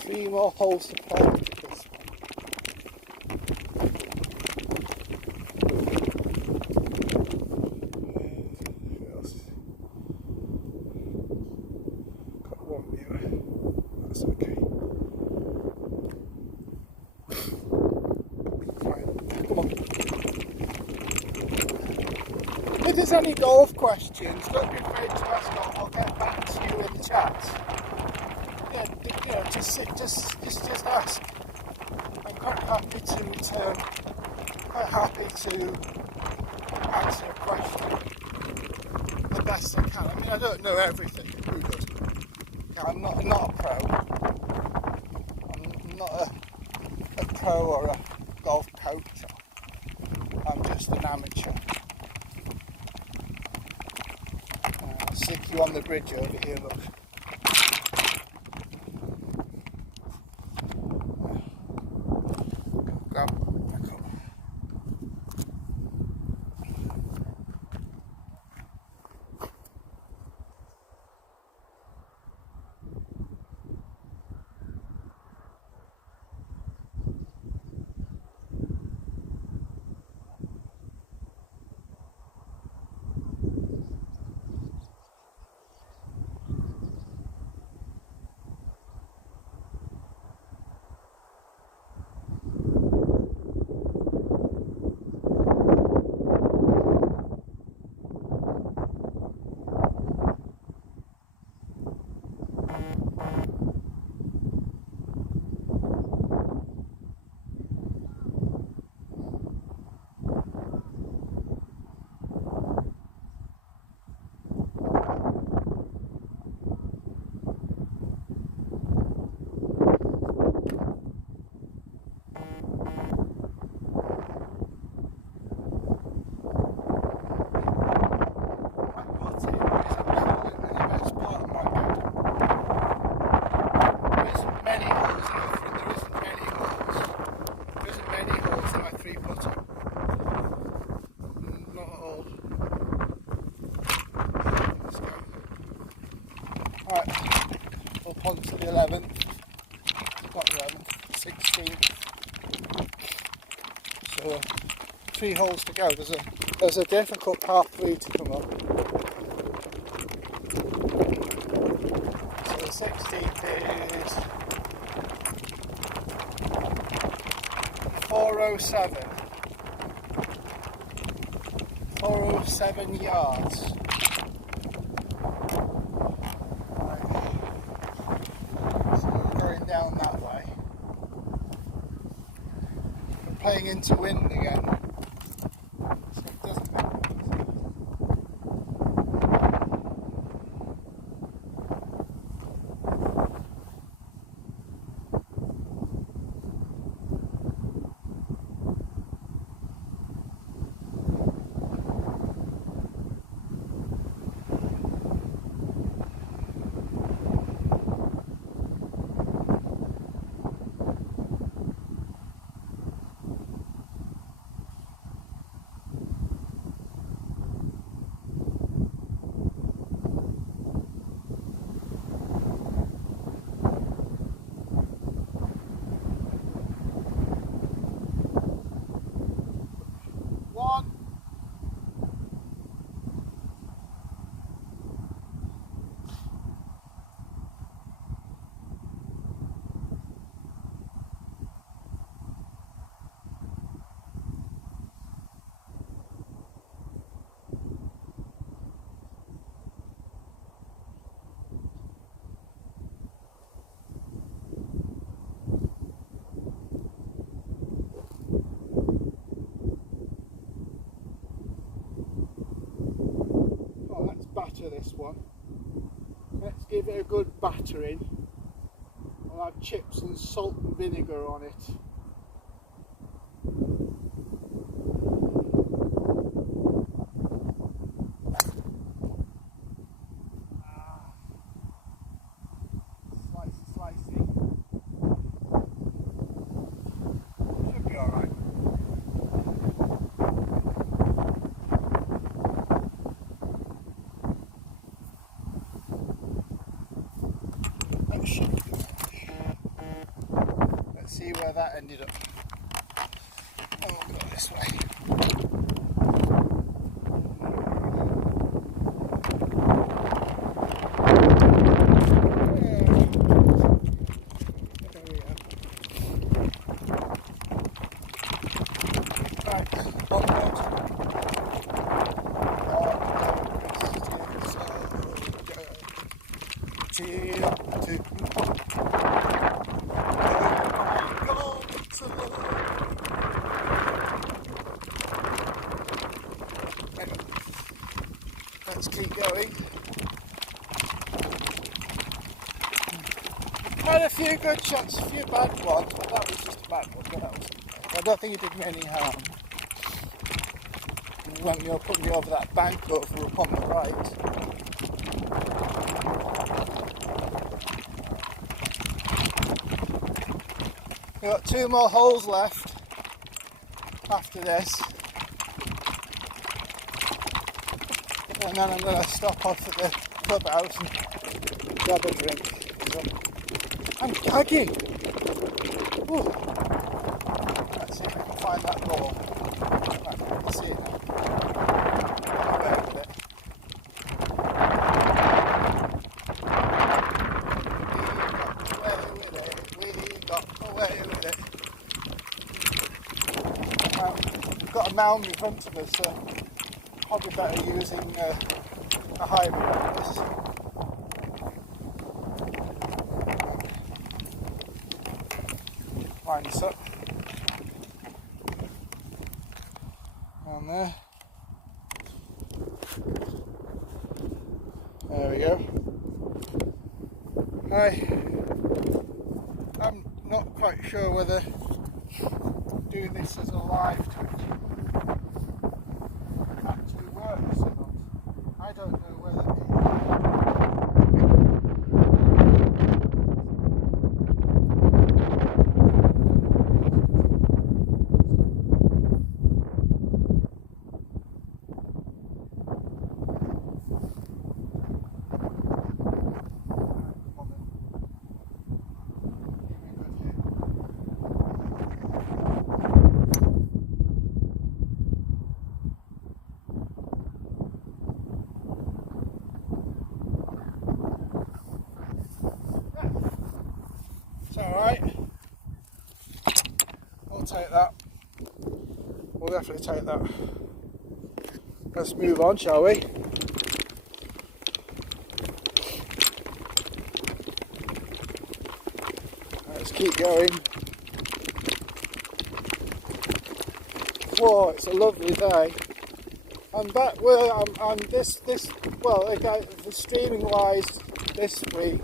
Three more holes to play after this one. What else? Got one viewer. That's okay. Come on. If there's any golf questions, don't be afraid to ask. I'll get back to you in the chat. Yeah, just ask. I'm quite happy to answer a question the best I can. I mean, I don't know everything. Who does? I'm not a pro. I'm not a pro or a golf coach. I'm just an amateur. I'll stick you on the bridge over here, look. Go. Back up. Up onto the 11th, not 11th, 16th. So 3 holes to go. There's a difficult par 3 to come up. So the 16th is 407. 407 yards. Right. So we're going down that way. We're playing into wind again. So it doesn't make sense. One. Oh, let's batter this one. Let's give it a good battering. I'll have chips and salt and vinegar on it. Slicey. Should be alright. Let's see where that ended up. Oh, we'll go this way. Let's keep going. Had a few good shots, a few bad ones, but that was just a bad one. I don't think it did me any harm. It went me, put me over that bank over up on the right. We've got 2 more holes left after this. And then I'm going to stop off at the clubhouse and grab a drink. I'm gagging! Ooh. Let's see if I can find that ball. Right, I can see it now. Run away with it. We got away with it. We've got a mound in front of us, so probably better using a hybrid like this. Line this up. On there. There we go. I'm not quite sure whether doing this as a live Twitch actually works or not. I don't know whether it's alright. I'll take that. we'll definitely take that. Let's move on, shall we? Let's keep going. Oh, it's a lovely day. I'm back where I'm well, again, streaming wise this week.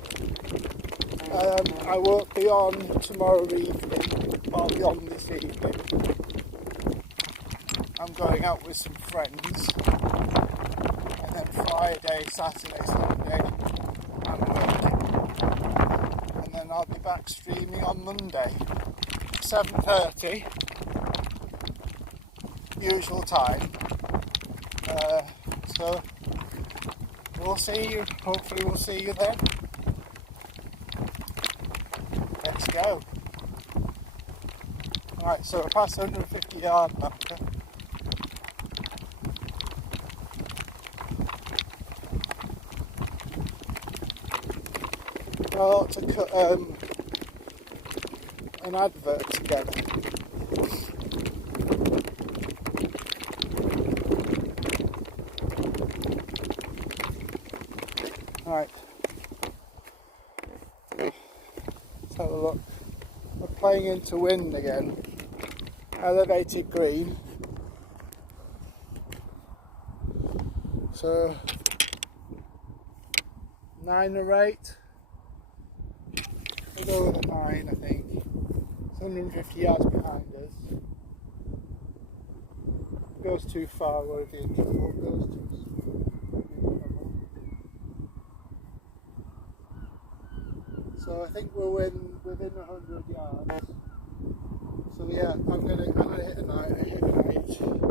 I won't be on tomorrow evening, or beyond this evening. I'm going out with some friends, and then Friday, Saturday, Sunday, I'm working, and then I'll be back streaming on Monday, 7:30, usual time. So we'll see you. Hopefully, we'll see you then. Let's go. Right, so I passed 150 yard marker. I ought to cut an advert together. Right. Let's have a look. We're playing into wind again. Elevated green. So 9 or 8. We'll go with a 9, I think. It's 150 yards behind us. If it goes too far, we'll be in trouble. If it goes too slow, we'll be in trouble. So I think we're within 100 yards. So yeah, I'm gonna hit a 9. I hit an 8.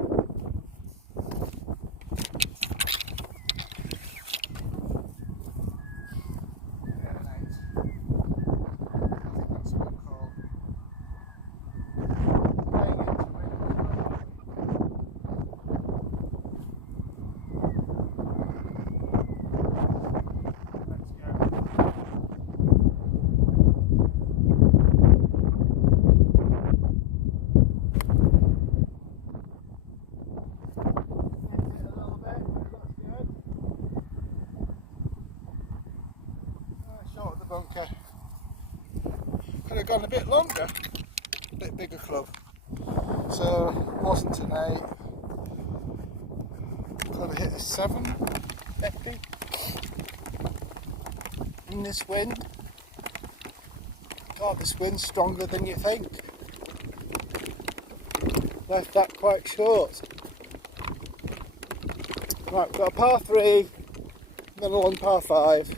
Bunker. Could have gone a bit longer, a bit bigger club. So it wasn't an 8. Could have hit a 7, maybe. In this wind. God, this wind's stronger than you think. Left that quite short. Right, we've got a par 3, then a long par 5.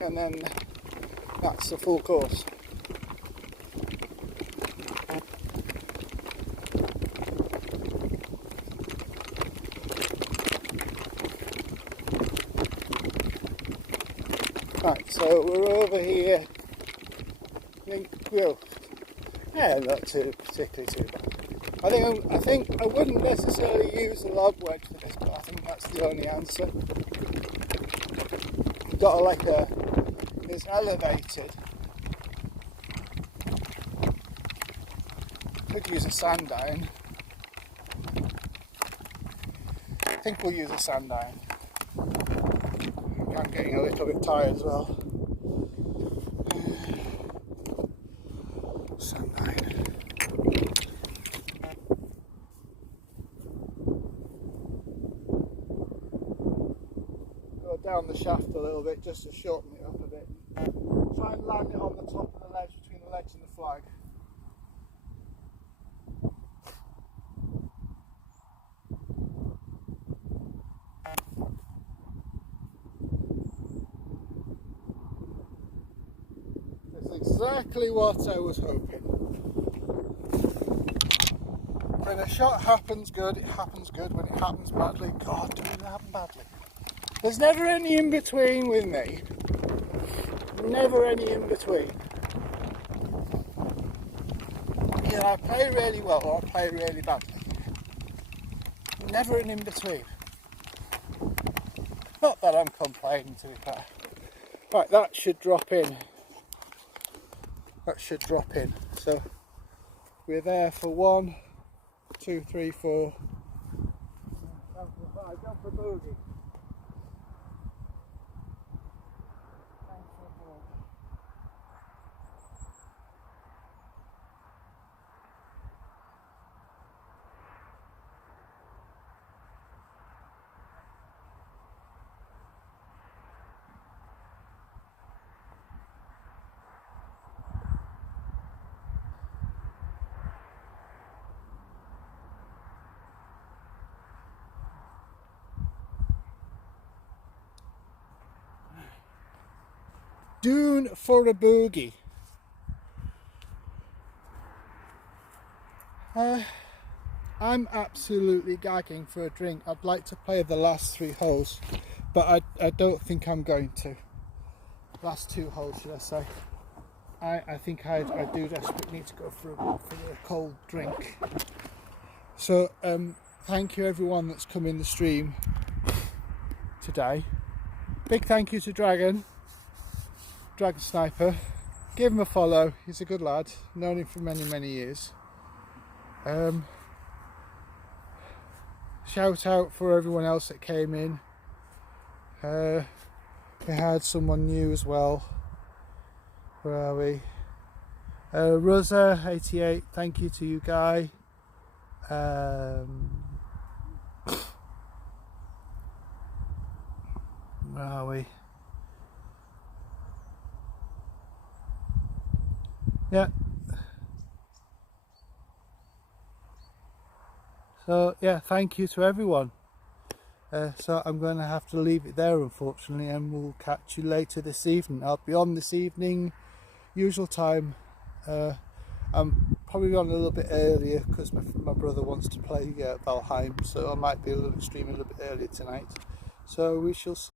And then that's the full course. Right, so we're over here. Yeah, not too particularly too bad. I think I wouldn't necessarily use a log wedge for this, but I think that's the only answer. Got it's elevated. Could use a sand iron. I think we'll use a sand iron. I'm getting a little bit tired as well. Sand iron. Go down the shaft a little bit just to shorten it up a bit. Try and land it on the top of the ledge, between the ledge and the flag. That's exactly what I was hoping. When a shot happens good, it happens good. When it happens badly, God, does it happen badly? There's never any in between with me. Never any in between. Either I play really well or I play really badly. Never an in between. Not that I'm complaining, to be fair. Right, that should drop in. That should drop in. So we're there for 1, 2, 3, 4. Go for 5, go for boogie. Thanks for boogie. Dune for a boogie. I'm absolutely gagging for a drink. I'd like to play the last 3 holes, but I don't think I'm going to. Last 2 holes, should I say. I think I do desperately need to go for a cold drink. So thank you everyone that's come in the stream today. Big thank you to Dragon Sniper. Give him a follow, he's a good lad, known him for many years. Shout out for everyone else that came in. We had someone new as well. Where are we? Rosa 88, thank you to you, Guy. Where are we? Yeah. So yeah, thank you to everyone. So I'm going to have to leave it there, unfortunately, and we'll catch you later this evening. I'll be on this evening, usual time. I'm probably on a little bit earlier because my brother wants to play Valheim, so I might be streaming a little bit earlier tonight. So we shall see.